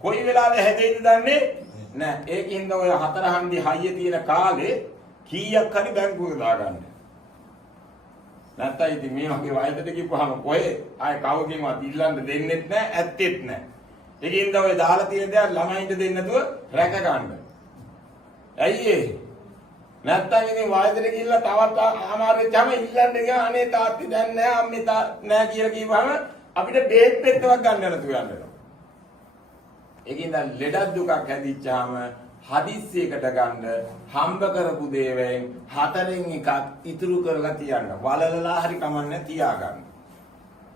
කොයි වෙලාවෙ හැදෙයිද දන්නේ නැහැ. ඒකින්ද ඔය හතර හන්දි හයිය තියෙන කාලේ කීයක් හරි බැංකුවක දාගන්න. නැත්නම් ඉතින් මේ වගේ වයසට ගිහුවාම කොහේ ආය කවකින්වත් ඉල්ලන්න දෙන්නෙත් නැහැ, ඇත්තෙත් නැහැ. ඒකින්ද ඔය දාලා තියෙන දේ ළමයින්ට දෙන්න නැතුව රැක ගන්න. ඇයි ඒ? නැත්නම් ඉතින් වයසට ගිහිල්ලා තවත් ආමාරෙච්චාම ඉල්ලන්න ගියා අනේ තාත්ති දැන් නැහැ අම්මේ නැහැ කියලා කිව්වම අපිට බේත් පෙත්තවක් ගන්න නැතුව යනවා. ඒකින්ද ලෙඩක් දුකක් හැදිච්චාම හදිස්සියකට ගන්න හම්බ කරපු දේවෙන් හතරෙන් එකක් ඉතුරු කරලා තියන්න. වලලලා හරි කමන්නේ තියාගන්න.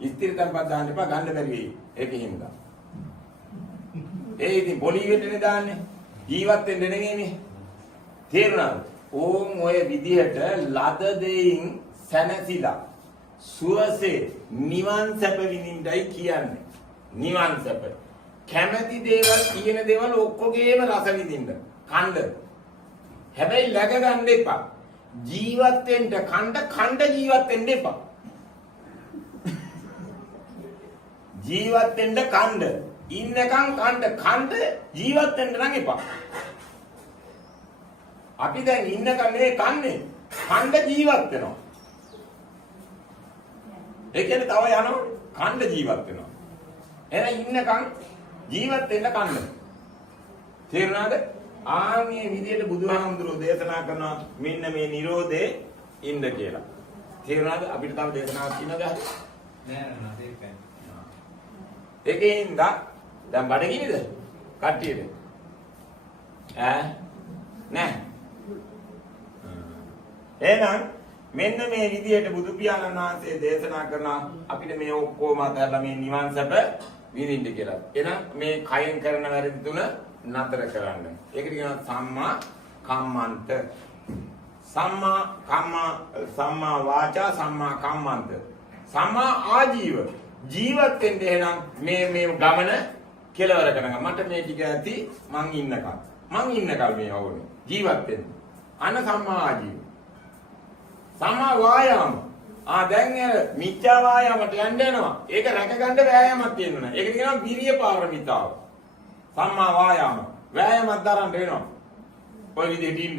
ඉස්තිර තම්පත් දාන්න එපා ගන්න බැරි වෙයි. ඒකින්ද. ඒ ඉතින් පොලිවෙටනේ දාන්නේ. ජීවත් වෙන්න නෙමෙයිනේ. තේරුණාද? ඕම් ඔය විදිහට ලද දෙයින් සැනසීලා සුවසේ නිවන් සැප විඳින්නයි කියන්නේ. නිවන් සැප. කැමැති දේවල් කියන දේවල් ඔක්කොගේම රස විඳින්න. කණ්ඩ. හැබැයි läග ගන්න එපා. ජීවත් වෙන්න කණ්ඩ ජීවත් වෙන්න එපා. ජීවත් වෙන්න කණ්ඩ. ඉන්නකම් කණ්ඩ ජීවත් වෙන්න නම් එපා. අපි දැන් ඉන්නකම් නේ කන්නේ. කණ්ඩ ජීවත් වෙනවා. ඒ කියන්නේ තව යනවා කණ්ඩ ජීවත් වෙනවා. එහෙනම් ඉන්නකම් ජීවත් වෙන්න කන්න. තේරුණාද? ආන්නේ විදියට බුදුහාමුදුරුවෝ දේශනා කරනවා මෙන්න මේ Nirodhe ඉන්න කියලා. තේරුණාද? අපිට තව දේශනාවක් තියෙනවද? නෑ නෑ ඒකයි. ඒකෙන්ද දැන් බඩගිනිද? කට්ටියද? නෑ. එහෙනම් මෙන්න මේ විදියට බුදු පියාණන් වහන්සේ දේශනා කරනවා අපිට මේ ඔක්කොම අතහැරලා මේ නිවන් සැප විඳින්න කියලා. එහෙනම් මේ කයෙන් කරන වැරදි තුන නතර කරන්න. ඒකට කියනවා සම්මා කම්මන්ත. සම්මා වාචා සම්මා කම්මන්ත. සම්මා ආජීව. ජීවත් වෙන්න එහෙනම් මේ ගමන කෙලවර කරගන්න. මට මේ ටික ඇති මං ඉන්නකම්. මං ඉන්නකම් මේ ඕනේ. ජීවත් වෙන්න. අන සම්මා ආජීව. සම්මා වායාම. දැන් මිච්ඡා වායාමට යන්න යනවා. ඒක රැකගන්න වෑයමක් තියෙනවා. ඒක කියනවා විරිය පාරමිතාව. සම්මා වායාම. වෑයමක් දරන්න වෙනවා. ඔය විදිහට ඉන්න.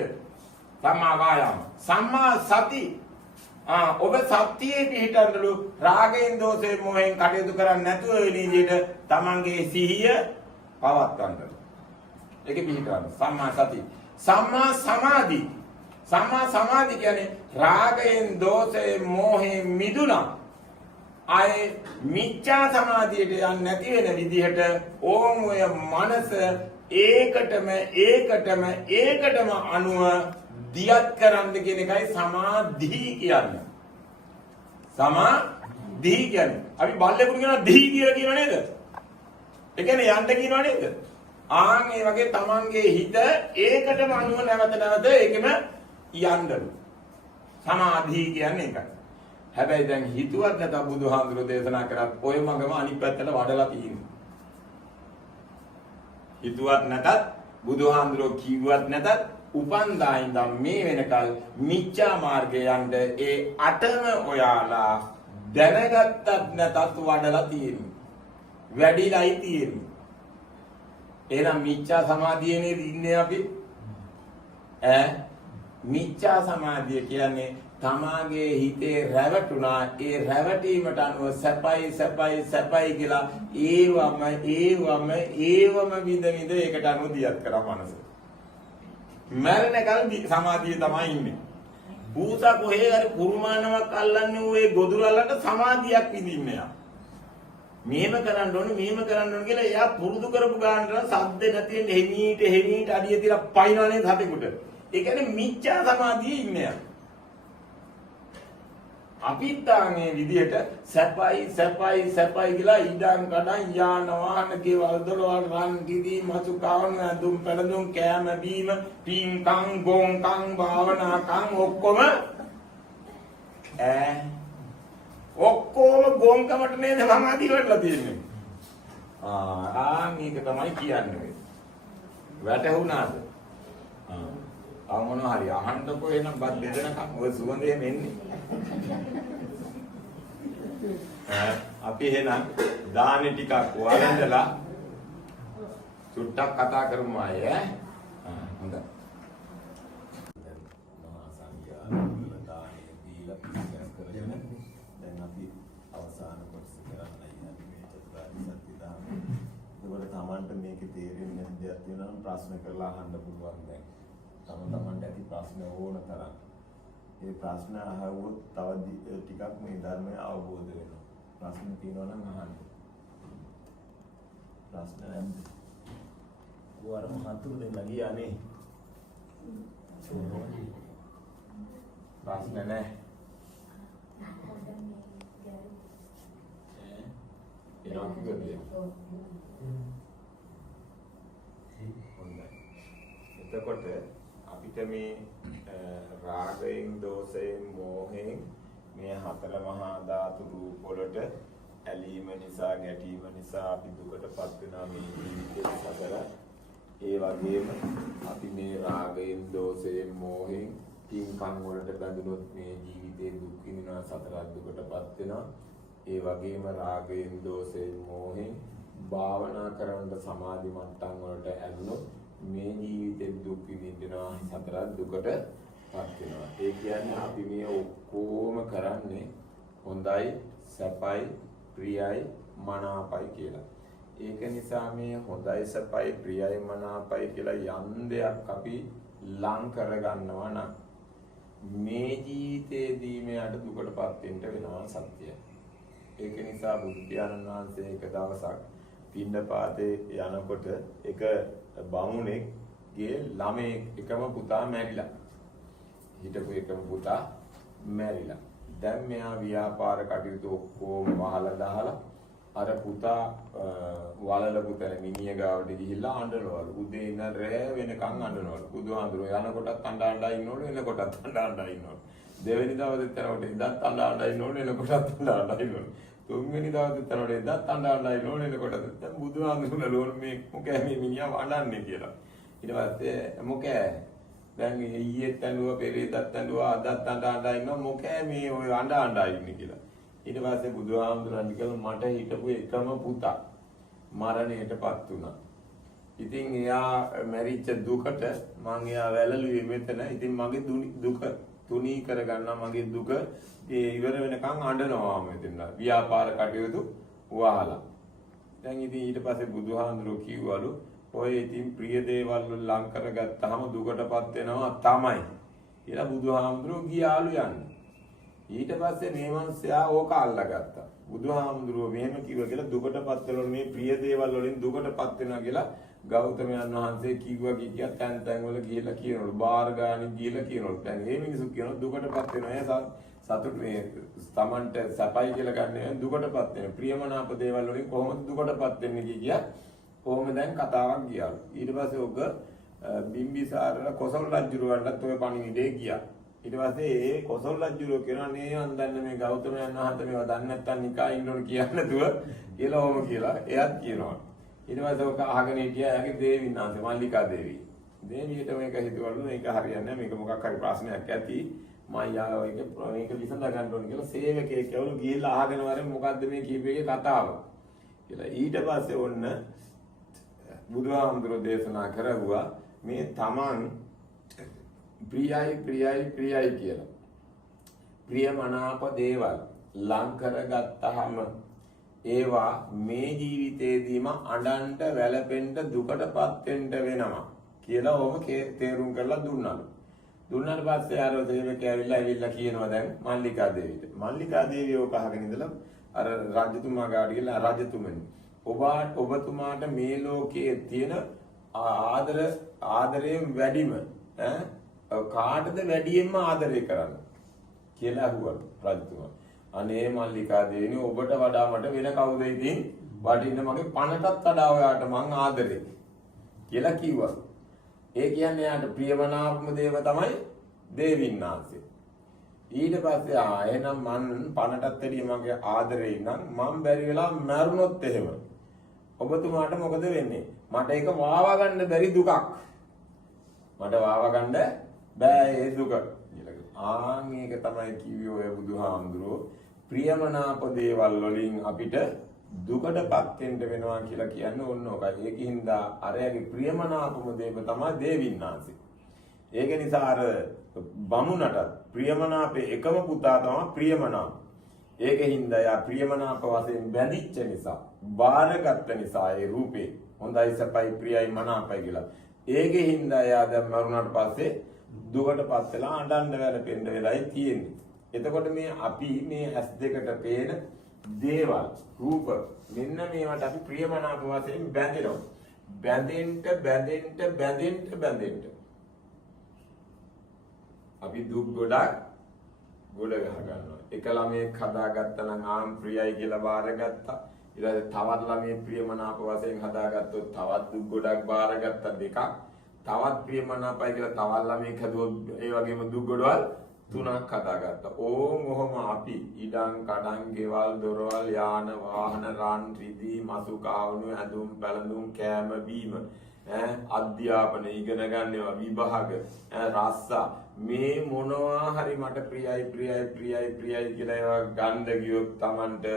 සම්මා වායාම. සම්මා සති. ඔබ සත්‍යයේ පිහිටන්නලු රාගයෙන් දෝෂයෙන් මොහෙන් කටයුතු කරන්නේ නැතුව ඔය විදිහට තමන්ගේ සිහිය පවත්වන්න. ඒක පිහිටවන්න. සම්මා සති. සම්මා සමාධි. සම්මා සමාධි කියන්නේ රාගයෙන් දෝෂයෙන් මොහෙන් මිදුණා. ආයේ මිච්ඡා සමාධියට යන්නේ නැති වෙන විදිහට ඕම් ඔය මනස ඒකටම අනුව දියත් කරන්න කියන එකයි සමාධි කියන්නේ. සමාධි කියන්නේ අපි බල්ලෙකුට කියනවා දිහි කියලා කියව නේද? ඒ කියන්නේ යන්න කියව නේද? ඒ වගේ තමන්ගේ හිත ඒකටම අනුව නැවත ඒකෙම යන්නලු. සමාධි කියන්නේ ඒකයි. හැබැයි දැන් හිතුවත් නැත බුදුහාමුදුරුවෝ දේශනා කරත් ඔය මගම අනිත් පැත්තට වඩලා තියෙනවා. හිතුවත් නැතත් බුදුහාමුදුරුවෝ කිව්වත් නැතත් උපන්දා ඉඳන් මේ වෙනකල් මිච්ඡා මාර්ගයේ යන්න ඒ අටම ඔයාලා දැනගත්තත් නැතත් වඩලා තියෙනවා. වැඩිලයි තියෙනවා. එහෙනම් මිච්ඡා සමාධියේ නේද ඉන්නේ අපි? මිච්ඡා සමාධිය කියන්නේ තමාගේ හිතේ රැවටුණා ඒ රැවටීමට අනුව සැපයි කියලා ඒවම විඳ ඒකට අනුව දියත් කරා මනස. මරණකල් සමාධිය තමයි ඉන්නේ. පූසා කොහේ හරි කුරුමානවක් අල්ලන්නේ ඔය ගොදුර අල්ලන්න සමාධියක් විඳින්නේ යා. මෙහෙම කරන්න ඕනේ කියලා එයා පුරුදු කරපු ගානට සද්ද නැති වෙන්නේ හෙමීට අඩිය තියලා පයින්නනේ හතෙකුට. ඒ කියන්නේ මිච්ඡා සමාධියේ ඉන්නේ යා. අපිත් මේ විදිහට සැපයි කියලා ඉඩම් කඩම් යාන වාහන කේවල් දොරවල් රන් කිරි මසු කවන දුම් පැලඳුම් කෑම බීම පින්කම් ගෝංකම් භාවනාකම් ඔක්කොම ගෝංකමට නේද සමාධිය වෙලා තියෙන්නේ. මේක තමයි කියන්නේ. වැටහුණාද? මොනවා හරි අහන්නකෝ එනම් බත් බෙදනකම් ඔය සුවඳේ මෙන්නේ. අපි එහෙනම් දානේ ටිකක් වළඳලා සුට්ටක් කතා කරමු අය හොඳයි. මහා සංඝයා දානේ දීලා පිළිගැස් කරගෙන දැන් අපි අවසාන කොටස කරන්න යන්නේ මේ චතුරාර්ය සත්‍ය දාන. ඒකට තමන්ට මේකේ තේරෙන්නේ නැති දෙයක් තියෙනවා නම් ප්‍රශ්න කරලා අහන්න පුළුවන් දැන්. තමන්ට ඇති ප්‍රශ්න ඕන තරම්. ඒ ප්‍රශ්න අහුවොත් තව ටිකක් මේ ධර්මය අවබෝධ වෙනවා. ප්‍රශ්න තියෙනවා නම් අහන්න. ප්‍රශ්න නැද්ද? වර මහතුරු දෙන්න ගියානේ. ප්‍රශ්න නැහැ. එනවා කිව්වද? හොඳයි. එතකොට අපිට මේ රාගයෙන්, දෝෂයෙන්, මෝහයෙන් මේ හතර මහා ධාතු රූප වලට ඇලීම නිසා, ගැටීම නිසා අපි දුකටපත් වෙනා මේ ජීවිතේ සතර. ඒ වගේම අපි මේ රාගයෙන්, දෝෂයෙන්, මෝහයෙන් තින්කම් වලට බැඳුනොත් මේ ජීවිතේ දුක් විඳිනවා, සතර දුකටපත් වෙනවා. ඒ වගේම රාගයෙන්, දෝෂයෙන්, මෝහයෙන් භාවනා කරන සමාධි මට්ටම් වලට ඇලුනොත් මේ ජීවිතේ දුක් විඳිනවා, සතර දුකටපත් වෙනවා. ඒ කියන්නේ අපි මේ ඔක්කොම කරන්නේ හොඳයි, සැපයි, ප්‍රියයි, මනාපයි කියලා. ඒක නිසා මේ හොඳයි, සැපයි, ප්‍රියයි, මනාපයි කියලා යම් දෙයක් අපි ලං කරගන්නවා නම් මේ ජීවිතේදී මෙයාට දුකටපත් වෙන්න වෙනවා සත්‍යය. ඒක නිසා බුදුපියාණන් වහන්සේ එක දවසක් පින්නපාතේ යනකොට එක බමුණෙක්ගේ ළමේ එකම පුතා මැරිලා. හිටපු එකම පුතා මැරිලා. දැන් මෙයා ව්‍යාපාර කටයුතු ඔක්කොම වහලා දාලා අර පුතා වලලපු තැන මිනිහ ගාවට ගිහිල්ලා අඬනවලු. උදේ ඉඳන් රෑ වෙනකන් අඬනවලු. බුදුහාඳුරෝ යනකොටත් අඬ ඉන්නවලු, එනකොටත් අඬ ඉන්නවලු. දෙවෙනි දවසේ තරවට ඉඳන් අඬ ඉන්නවලු, එනකොටත් අඬ ඉන්නවලු. තුන්වෙනි දවසේ තරවට ඉඳන් අඬ ඉන්නවලු, එනකොටත්. දැන් බුදුහාඳුරෝ මේ මොකෑ මේ මිනිහා අඬන්නේ කියලා. ඊට පස්සේ මොකෑ දැන් ඊයේත් ඇඬුවා, පෙරේදත් ඇඬුවා, අදත් අඬ ඉන්නවා, මොකෑ මේ ඔය අඬ ඉන්නේ කියලා. ඊට පස්සේ බුදුහාමුදුරන් කිව්වා මට හිටපු එකම පුතා මරණයටපත් වුණා. ඉතින් එයා මැරිච්ච දුකට මං එයා වැළලුවේ මෙතන. ඉතින් මගේ දුක තුනී කරගන්න මගේ දුක ඉවර වෙනකන් අඬනවා මෙතන. ව්‍යාපාර කටයුතු වහලා. දැන් ඉතින් ඊට පස්සේ බුදුහාමුදුරුවෝ කිව්වලු ඔය ඉතින් ප්‍රිය දේවල් ලං කරගත්තාම දුකටපත් වෙනවා තමයි කියලා බුදුහාමුදුරුවෝ ගියාලු යන්නේ. ඊට පස්සේ මේ මනුස්සයා ඕක අල්ලගත්තා. බුදුහාමුදුරුවෝ මෙහෙම කිව්වා කියලා දුකටපත් වෙනවලු මේ ප්‍රිය දේවල් වලින් දුකටපත් වෙනවා කියලා ගෞතමයන් වහන්සේ කිව්වා කිය තැන් වල ගිහිල්ලා කියනවලු. බාර ගානි ගිහිල්ලා කියනවලු. දැන් මේ මිනිස්සු කියනවා දුකටපත් වෙනවා. සතුට මේ තමන්ට සපයි කියලා ගන්න දුකටපත් වෙන ප්‍රියමනාප දේවල් වලින් කොහොමද දුකටපත් වෙන්නේ කිය කොහොම දැන් කතාවක් ගියාලු. ඊට පස්සේ ඔක බිම්බිසාර කොසල් රජුරවන්ටත් ඔය පණිවිඩේ ගියා. ඊට පස්සේ ඒ කොසල් රජුරෝ කියනවා නේ මන් දන්නේ මේ ගෞතමයන් වහන්සේ මේවා දන්නේ නැත්තම් නිකා ඉන්න ඕන කියන්නේ නැතුව කියලා ඕම කියලා එයාත් කියනවා. ඊට පස්සේ ඔක අහගෙන හිටියා එයාගේ දේවින් ආන්සේ මල්ලිකා දේවිය. දේවියට මේක හිතවලු මේක හරියන්නේ නැහැ මේක මොකක් හරි ප්‍රශ්නයක් ඇති මායාව මේක විසඳ ගන්න ඕන කියලා සේවකයෙක් ඇවලු ගිහිල්ලා අහගෙන වරෙන් මොකද්ද මේ කීපයේ කතාව කියලා. ඊට පස්සේ ඔන්න බුදුහාමුදුරෝ දේශනා කරගුවා මේ තමන් ප්‍රියයි කියලා. ප්‍රියමනාප දේවල් ලං කරගත්තාම ඒවා මේ ජීවිතේදීම අඬන්ට වැළපෙන්න දුකටපත් වෙන්න වෙනවා කියලා ඕම තේරුම් කරලා දුන්නාලු. දුන්නාට පස්සේ ආරෝ දේවකයා ඇවිල්ලා කියනවා දැන් මල්ලිකා දේවියට. මල්ලිකා දේවිය ඕක අහගෙන ඉඳලා අර රජතුමා ගාවට ගිහලා රජතුමනි ඔබතුමාට මේ ලෝකයේ තියෙන ආදරයෙන් වැඩිම කාටද වැඩියෙන්ම ආදරය කරන්නේ කියලා අහුවලු රජතුමා. අනේ මල්ලිකා දේවියනි ඔබට වඩා මට වෙන කවුද ඉතින් වටින්න මගේ පණටත් වඩා ඔයාට මං ආදරේ කියලා කිව්වා. ඒ කියන්නේ යාට ප්‍රියමනාපම දේව තමයි දේවින්නාන්සේ. ඊට පස්සේ එහෙනම් මං පණටත් වැඩිය මගේ ආදරේ නම් මං බැරි වෙලා මැරුණොත් එහෙම ඔබතුමාට මොකද වෙන්නේ? මට ඒක වාවා ගන්න බැරි දුකක්. මට වාවා ගන්න බෑ ඒ දුක කියලා. ඒක තමයි කිව්වේ ඔය බුදුහාමුදුරුවෝ ප්‍රියමනාප දේවල් වලින් අපිට දුකටපත් වෙන්න වෙනවා කියලා කියන්නේ ඕන ඔකයි. ඒකින්ද අරයාගේ ප්‍රියමනාපම දේව තමයි දේවින්නාන්සේ. ඒක නිසා අර බමුණට ප්‍රියමනාපේ එකම පුතා තමයි ප්‍රියමනාප. ඒකින්ද යා ප්‍රියමනාප වශයෙන් බැඳිච්ච නිසා, බාරගත්ත නිසා ඒ රූපේ හොඳයි සපයි ප්‍රියයි මනාපයි කියලා. ඒකින්ද යා දැන් මරුණාට පස්සේ දුකටපත් වෙලා අඬන්න වැළපෙන්න වෙලයි තියෙන්නේ. එතකොට මේ අපි මේ ඇස් දෙකට පේන දේවල් රූප මෙන්න මේවට අපි ප්‍රියමනාප වශයෙන් බැඳෙනවා. බැඳෙන්න අපි දුක් ගොඩක් ගොඩ ගහ ගන්නවා. එක ළමයෙක් හදාගත්තා නම් ආම් ප්‍රියයි කියලා බාරගත්තා. ඊළඟ තවත් ළමයෙක් ප්‍රියමනාප වශයෙන් හදාගත්තොත් තවත් දුක් ගොඩක් බාරගත්තා දෙකක්. තවත් ප්‍රියමනාපයි කියලා තවත් ළමයෙක් හදුවොත් ඒ වගේම දුක් ගොඩවල් තුනක් හදාගත්තා. ඔහොම අපි ඉඩම් කඩම් ගෙවල් දොරවල් යාන වාහන රන් රිදී මසු කාවණු ඇඳුම් පැළඳුම් කෑම බීම අධ්‍යාපන ඉගෙන ගන්නවා විභාග රස්සා මේ මොනවා හරි මට ප්‍රියයි කියලා ඒවා ගන්න ගියොත් Tamanට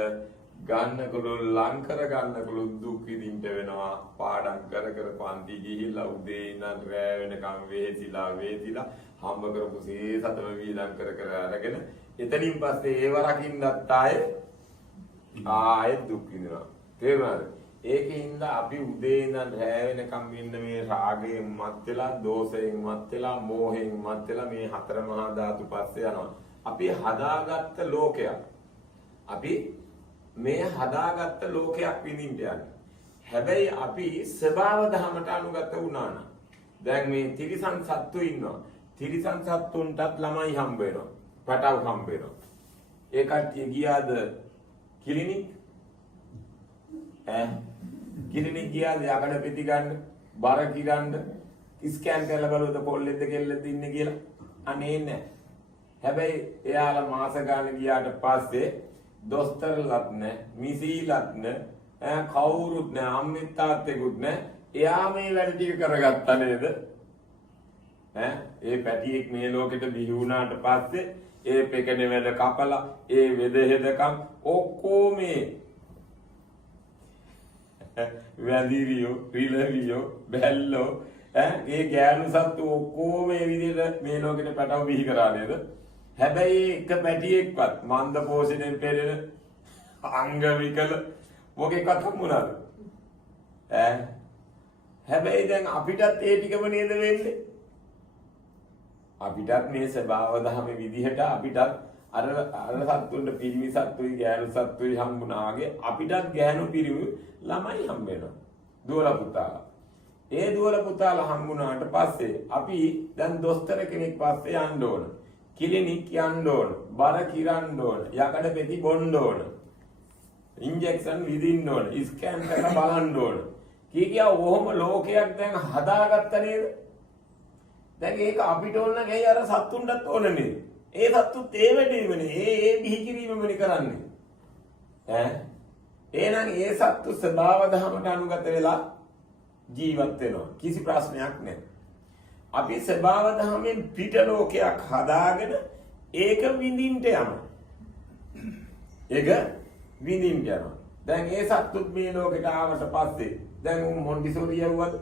ගන්නකළු ලං කර ගන්නකළු දුක් විඳින්න වෙනවා. පාඩම් කර පන්ති ගිහිල්ලා උදේ ඉඳන් රැ වෙනකම් වේතිලා හම්බ කරපු සීසතම වීලම් කර අරගෙන එතනින් පස්සේ ඒව රකින්නත් ආයෙ දුක් විඳිනවා. තේරුණාද? ඒකින්ද අපි උදේ ඉඳන් රැ වෙනකම් ඉන්න මේ රාගයෙන් මත් වෙලා, දෝෂයෙන් මත් වෙලා, මෝහයෙන් මත් වෙලා මේ හතර මහා ධාතු පස්සේ යනවා. අපි හදාගත්ත ලෝකයක්. අපි මේ හදාගත්ත ලෝකයක් විඳින්න යන්නේ. හැබැයි අපි ස්වභාව ධර්මයට අනුගත වුණා නම් දැන් මේ තිරිසන් සත්තු ඉන්නවා. තිරිසන් සත්තුන්ටත් ළමයි හම්බ වෙනවා. පටව හම්බ වෙනවා. ඒ කට්ටිය ගියාද කිලිනික්? කිලිනික් ගියාද යකඩ පෙති ගන්න, බර කිරන්න, ස්කෑන් කරලා බලුවද කොල්ලෙක්ද කෙල්ලෙක්ද ඉන්නේ කියලා? අනේ නැහැ. හැබැයි එයාලා මාස ගාන ගියාට පස්සේ දොස්තරලත් නැහැ, මිසීලත් නැහැ, කවුරුත් නැහැ, අම්මෙත් තාත්තෙකුත් නැහැ. එයා මේ වැඩ ටික කරගත්තා නේද? ඒ පැටියෙක් මේ ලෝකෙට බිහි වුණාට පස්සේ ඒ පෙකෙන වැඩ කපලා ඒ වෙදහෙදකම් ඔක්කොම මේ වැදිරියෝ රිලවියෝ බැල්ලෝ ඒ ගෑනු සත්තු ඔක්කොම මේ විදිහට මේ ලෝකෙට පැටව බිහි කරා නේද? හැබැයි එක පැටියෙක්වත් මන්ද පෝෂණයෙන් පෙළෙන අංග විකල මොකෙක්වත් හම්බුණාද? හැබැයි දැන් අපිටත් ඒ ටිකම නේද වෙන්නේ? අපිටත් මේ ස්වභාව ධර්ම විදිහට අපිටත් අර සත්තුන්ට පිරිමි සත්තුයි ගෑනු සත්තුයි හම්බුණාගේ අපිටත් ගෑනු පිරිමි ළමයි හම්බ වෙනවා. දුවලා පුතාලා. ඒ දුවලා පුතාලා හම්බුණාට පස්සේ අපි දැන් දොස්තර කෙනෙක් පස්සේ යන්න ඕන. කිලිනික් යන්න ඕන. බර කිරන්න ඕන. යකඩ පෙති බොන්න ඕන. ඉන්ජෙක්ෂන් විදින්න ඕන. ස්කෑන් කරලා බලන්න ඕන. කීකියා ඔහොම ලෝකයක් දැන් හදාගත්ත නේද? දැන් ඒක අපිට ඕන නැයි අර සත්තුන්ටත් ඕන නේද? ඒ සත්තුත් ඒ වැඩේමනේ. ඒ බිහි කිරීමමනේ කරන්නේ. එහෙනම් ඒ සත්තු ස්වභාව ධර්මයට අනුගත වෙලා ජීවත් වෙනවා. කිසි ප්‍රශ්නයක් නැහැ. අපි ස්වභාව ධර්මයෙන් පිට ලෝකයක් හදාගෙන ඒක විඳින්න යනවා. ඒක විඳින්න යනවා. දැන් ඒ සත්තුත් මේ ලෝකෙට ආවට පස්සේ දැන් මොන්ටිසෝරි යවුවද?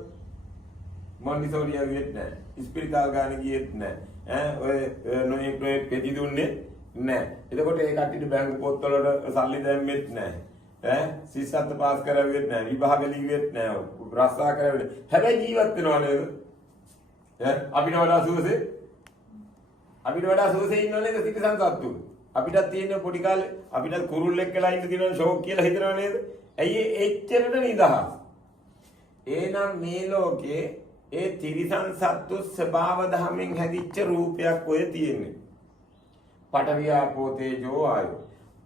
මොන්ටිසෝරි යවෙත් නැහැ. ස්පිරිතාල් ගාන ගියෙත් නැහැ. ඔය නොයෙක් පෙති දුන්නේ නැහැ. එතකොට ඒ කට්ටියට බැංකු පොත්වලට සල්ලි දැම්මෙත් නැහැ. සිස්සත් පාස් කරවෙත් නැහැ. විභාග ලිව්වෙත් නැහැ. රස්සා කරවෙත්. හැබැයි ජීවත් වෙනවා නේද? අපිට වඩා සුවසේ ඉන්නව නේද තිරිසන් සත්තු? අපිටත් තියෙන පොඩි කාලේ අපිටත් කුරුල්ලෙක් වෙලා ඉන්න දිනවල ෂෝක් කියලා හිතනව නේද? ඇයි එච්චරට නිදහස්? එහෙනම් මේ ලෝකේ ඒ තිරිසන් සත්තු ස්වභාව ධර්මයෙන් හැදිච්ච රූපයක් ඔය තියෙන්නේ. පඨවි ආපෝ තේජෝ ආයෝ.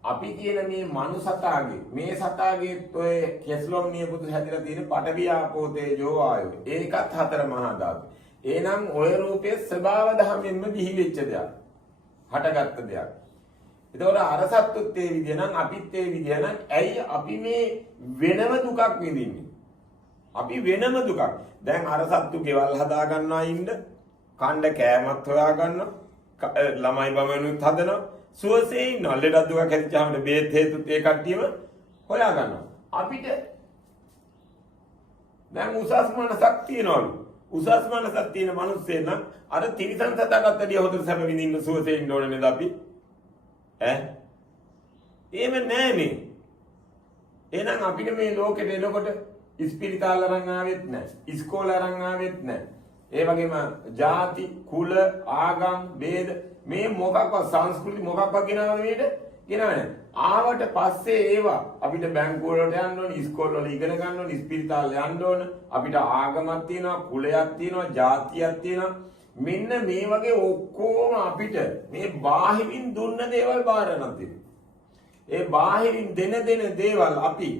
අපි කියන මේ මනුසතාගේ මේ සතාගේ ඔය කෙස්ලොම් නියපොතු හැදිලා තියෙන පඨවි ආපෝ තේජෝ ආයෝ. ඒකත් හතර මහා ධාතු. එහෙනම් ඔය රූපයේ ස්වභාව ධර්මයෙන්ම දිහි වෙච්ච දෙයක්. හටගත්ත දෙයක්. ඒතකොට අර සත්තුත් ඒ විදිය නම් අපිත් ඒ විදිය නම් ඇයි අපි මේ වෙනම දුකක් විඳින්නේ? අපි වෙනම දුකක්. දැන් අර සත්තු ගෙවල් හදා ගන්නවා ඉන්න, කණ්ඩ කෑමත් හොයා ගන්නවා, ළමයි බමනුත් හදනවා, සුවසේ ඉන්නවා. ලෙඩ දුක හැදිච්චාම බේත් හේතුත් ඒ කට්ටියම හොයා ගන්නවා. අපිට දැන් උසස් මනසක් තියනවලු. උසස් මනසක් තියෙන මිනිස්සේ නම් අර තිරිසන් සතාටත් වැඩිය හොඳට සැප විඳින්න සුවසේ ඉන්න ඕනේ නේද අපි? එහෙම නෑනේ. එහෙනම් අපිට මේ ලෝකෙට එනකොට ඉස්පිරිතාල අරන් ආවෙත් නෑ. ඉස්කෝල අරන් ආවෙත් නෑ. ඒ වගේම ಜಾති, කුල, ආගම්, ભેද මේ මොකක්වත් සංස්කෘති මොකක්වත් ගෙනවද මේට? ගෙනවන්නේ. ආවට පස්සේ ඒවා අපිට බැංකුව වලට යන්න ඕනේ, ඉස්කෝල වල ඉගෙන ගන්න ඕනේ, ඉස්පිරිතාල යන්න ඕනේ. අපිට ආගමක් තියෙනවා, කුලයක් තියෙනවා, ಜಾතියක් තියෙනවා. මෙන්න මේ වගේ ඔක්කොම අපිට මේ බාහිරින් දුන්න දේවල් බාර ගන්න තියෙනවා. ඒ බාහිරින් දෙන දේවල් අපි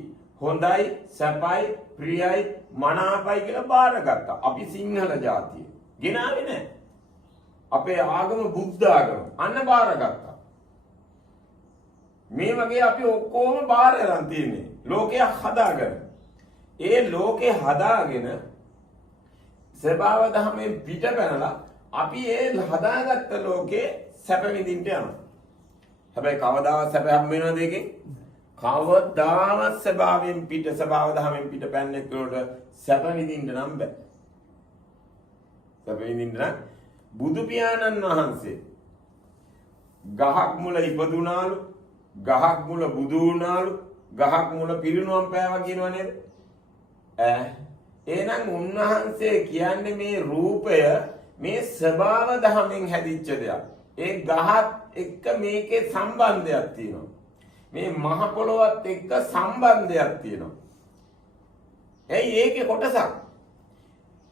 හොඳයි, සැපයි, ප්‍රියයි, මනාපයි කියලා බාරගත්තා. අපි සිංහල ජාතිය. ගෙනාවේ නැහැ. අපේ ආගම බුද්ධ ආගම. අන්න බාරගත්තා. මේ වගේ අපි ඔක්කොම බාර ගන්න තියෙන්නේ. ලෝකය හදාගෙන. ඒ ලෝකේ හදාගෙන ස්වභාව ධර්මයෙන් පිට පැනලා අපි ඒ හදාගත්ත ලෝකේ සැප විඳින්න යනවා. හැබැයි කවදාවත් සැප හම් වෙනවද ඒකෙන්? කවදාවත් ස්වභාවයෙන් පිට ස්වභාව ධර්මයෙන් පිට පැන්නේ කෙනෙකුට සැප විඳින්න නම් බෑ. සැප විඳින්න නම් බුදු පියාණන් වහන්සේ ගහක් මුල ඉපදුනාලු, ගහක් මුල බුදු වුණාලු, ගහක් මුල පිරිනුවම් පෑවා කියනවා නේද? එහෙනම් උන්වහන්සේ කියන්නේ මේ රූපය මේ ස්වභාව ධර්මයෙන් හැදිච්ච දෙයක්. ඒ ගහත් එක්ක මේකේ සම්බන්ධයක් තියෙනවා. මේ මහ පොළොවත් එක්ක සම්බන්ධයක් තියෙනවා. එයි ඒකේ කොටසක්.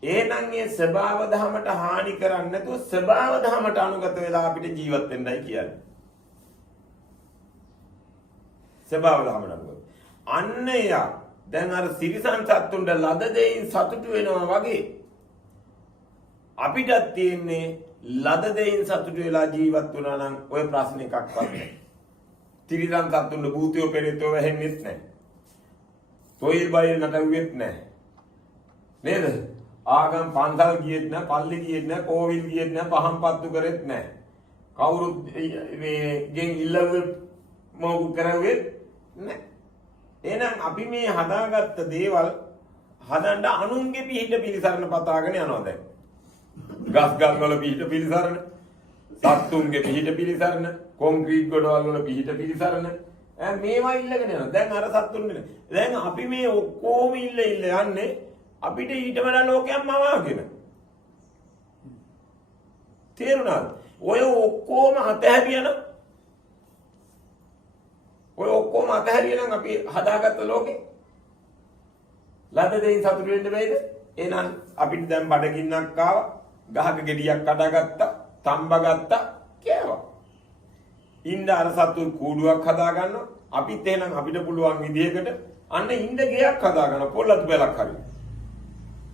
එහෙනම් මේ ස්වභාව ධර්මයට හානි කරන්නේ නැතුව ස්වභාව ධර්මයට අනුගත වෙලා අපිට ජීවත් වෙන්නයි කියන්නේ. ස්වභාව ධර්මයට අනුගත. අන්න එයා දැන් අර සිරිසන් සත්තුන්ට ලද දෙයින් සතුටු වෙනවා වගේ අපිටත් තියෙන්නේ ලද දෙයින් සතුටු වෙලා ජීවත් වුණා නම් ඔය ප්‍රශ්න එකක්වත් නැහැ. තිරිසන් සත්තුන්ට භූතයෝ පෙරේතයෝ වැහෙන්නේත් නැහැ. තොইল බයිල් නටුවෙත් නැහැ. නේද? ආගම් පන්සල් ගියෙත් නැහැ, පල්ලි ගියෙත් නැහැ, කෝවිල් ගියෙත් නැහැ, පහන් පත්තු කරෙත් නැහැ. කවුරුත් මේ ගෙන් ඉල්ලුවෙ මොකු කරවෙත් නැහැ. එහෙනම් අපි මේ හදාගත්ත දේවල් හදන්න අනුන්ගේ පිහිට පිළිසරණ පතාගෙන යනවා දැන්. ගස් ගල් වල පිහිට පිළිසරණ, සත්තුන්ගේ පිහිට පිළිසරණ, කොන්ක්‍රීට් ගොඩවල් වල පිහිට පිළිසරණ මේවා ඉල්ලගෙන යනවා. දැන් අර සත්තුන්නේ. දැන් අපි මේ ඔක්කොම ඉල්ල යන්නේ අපිට ඊට වඩා ලෝකයක් මවාගෙන. තේරුණාද? ඔය ඔක්කොම අතහැරියනම් ඔය ඔක්කොම අතහැරියනම් අපි හදාගත්ත ලෝකේ ලද දෙයින් සතුටු වෙන්න බැයිද? එහෙනම් අපිට දැන් බඩගින්නක් ආවා, ගහක ගෙඩියක් කඩාගත්තා, තම්බ ගත්තා, කෑවා. ඉන්න අර සතු කූඩුවක් හදා ගන්නවා. අපිත් එහෙනම් අපිට පුළුවන් විදිහකට අන්න ඉන්න ගෙයක් හදා ගන්න පොල්ලතු බැලක් හරි.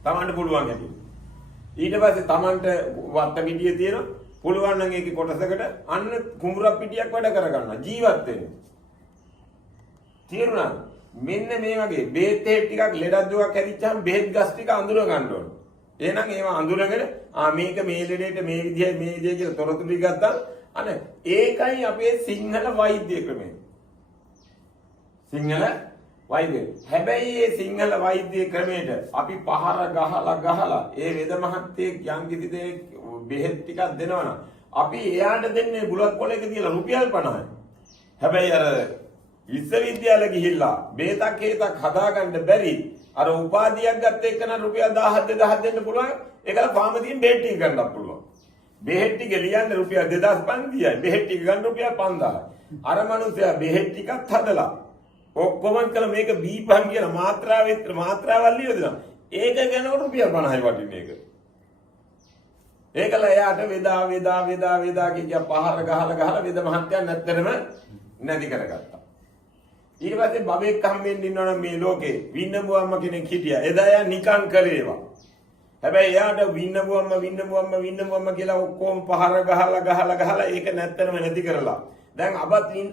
Tamanට පුළුවන් හැටි. ඊට පස්සේ Tamanට වත්ත පිටිය තියෙනවා. පුළුවන් නම් ඒකේ කොටසකට අන්න කුඹුරක් පිටියක් වැඩ කර ගන්නවා. ජීවත් වෙන්න. තේරුණාද? මෙන්න මේ වගේ බෙහෙත් ටිකක් ලෙඩක් දුවක් හැදිච්චාම බෙහෙත් ගස් ටික අඳුර ගන්න ඕනේ. එහෙනම් ඒවා අඳුරගෙන මේක මේ ලෙඩේට මේ විදිය කියලා තොරතුරු ටික ගත්තා. අනේ ඒකයි අපේ සිංහල වෛද්‍ය ක්‍රමය. සිංහල වෛද්‍ය. හැබැයි මේ සිංහල වෛද්‍ය ක්‍රමයට අපි පහර ගහලා ඒ වේද මහත්තයෙක් යම් කිසි දෙයක් බෙහෙත් ටිකක් දෙනවනම් අපි එයාට දෙන්නේ බුලත් පොලේක තියලා රුපියල් 50යි. හැබැයි අර විශ්වවිද්‍යාල ගිහිල්ලා බේතක් හේතක් හදාගන්න බැරි අර උපාධියක් ගත්ත එකන රුපියල් 1000 2000 දෙන්න පුළුවන්. ඒකල ෆාමසියෙන් බෙහෙත් ටික ගන්නත් පුළුවන්. බෙහෙත් ටික ලියන්න රුපියල් 2500යි. බෙහෙත් ටික ගන්න රුපියල් 5000යි. අර මනුස්සයා බෙහෙත් ටිකක් හදලා ඔක්කොම කළ මේක බීපන් කියන මාත්‍රාවල් ලියලා දෙනවා. ඒක ගැන රුපියල් 50යි වටින්නේ ඒක. ඒකල එයාට වේදා කිය පහර ගහලා වේද මහත්තයා නැත්තරම නැති කරගත්තා. ඊට පස්සේ බබෙක් හම්බෙන්න ඉන්නවනම් මේ ලෝකේ වින්නඹු අම්ම කෙනෙක් හිටියා. එදා එයා නිකන් කළේවා. හැබැයි එයාට වින්නඹු අම්ම කියලා ඔක්කොම පහර ගහලා ඒක නැත්තරම නැති කරලා. දැන්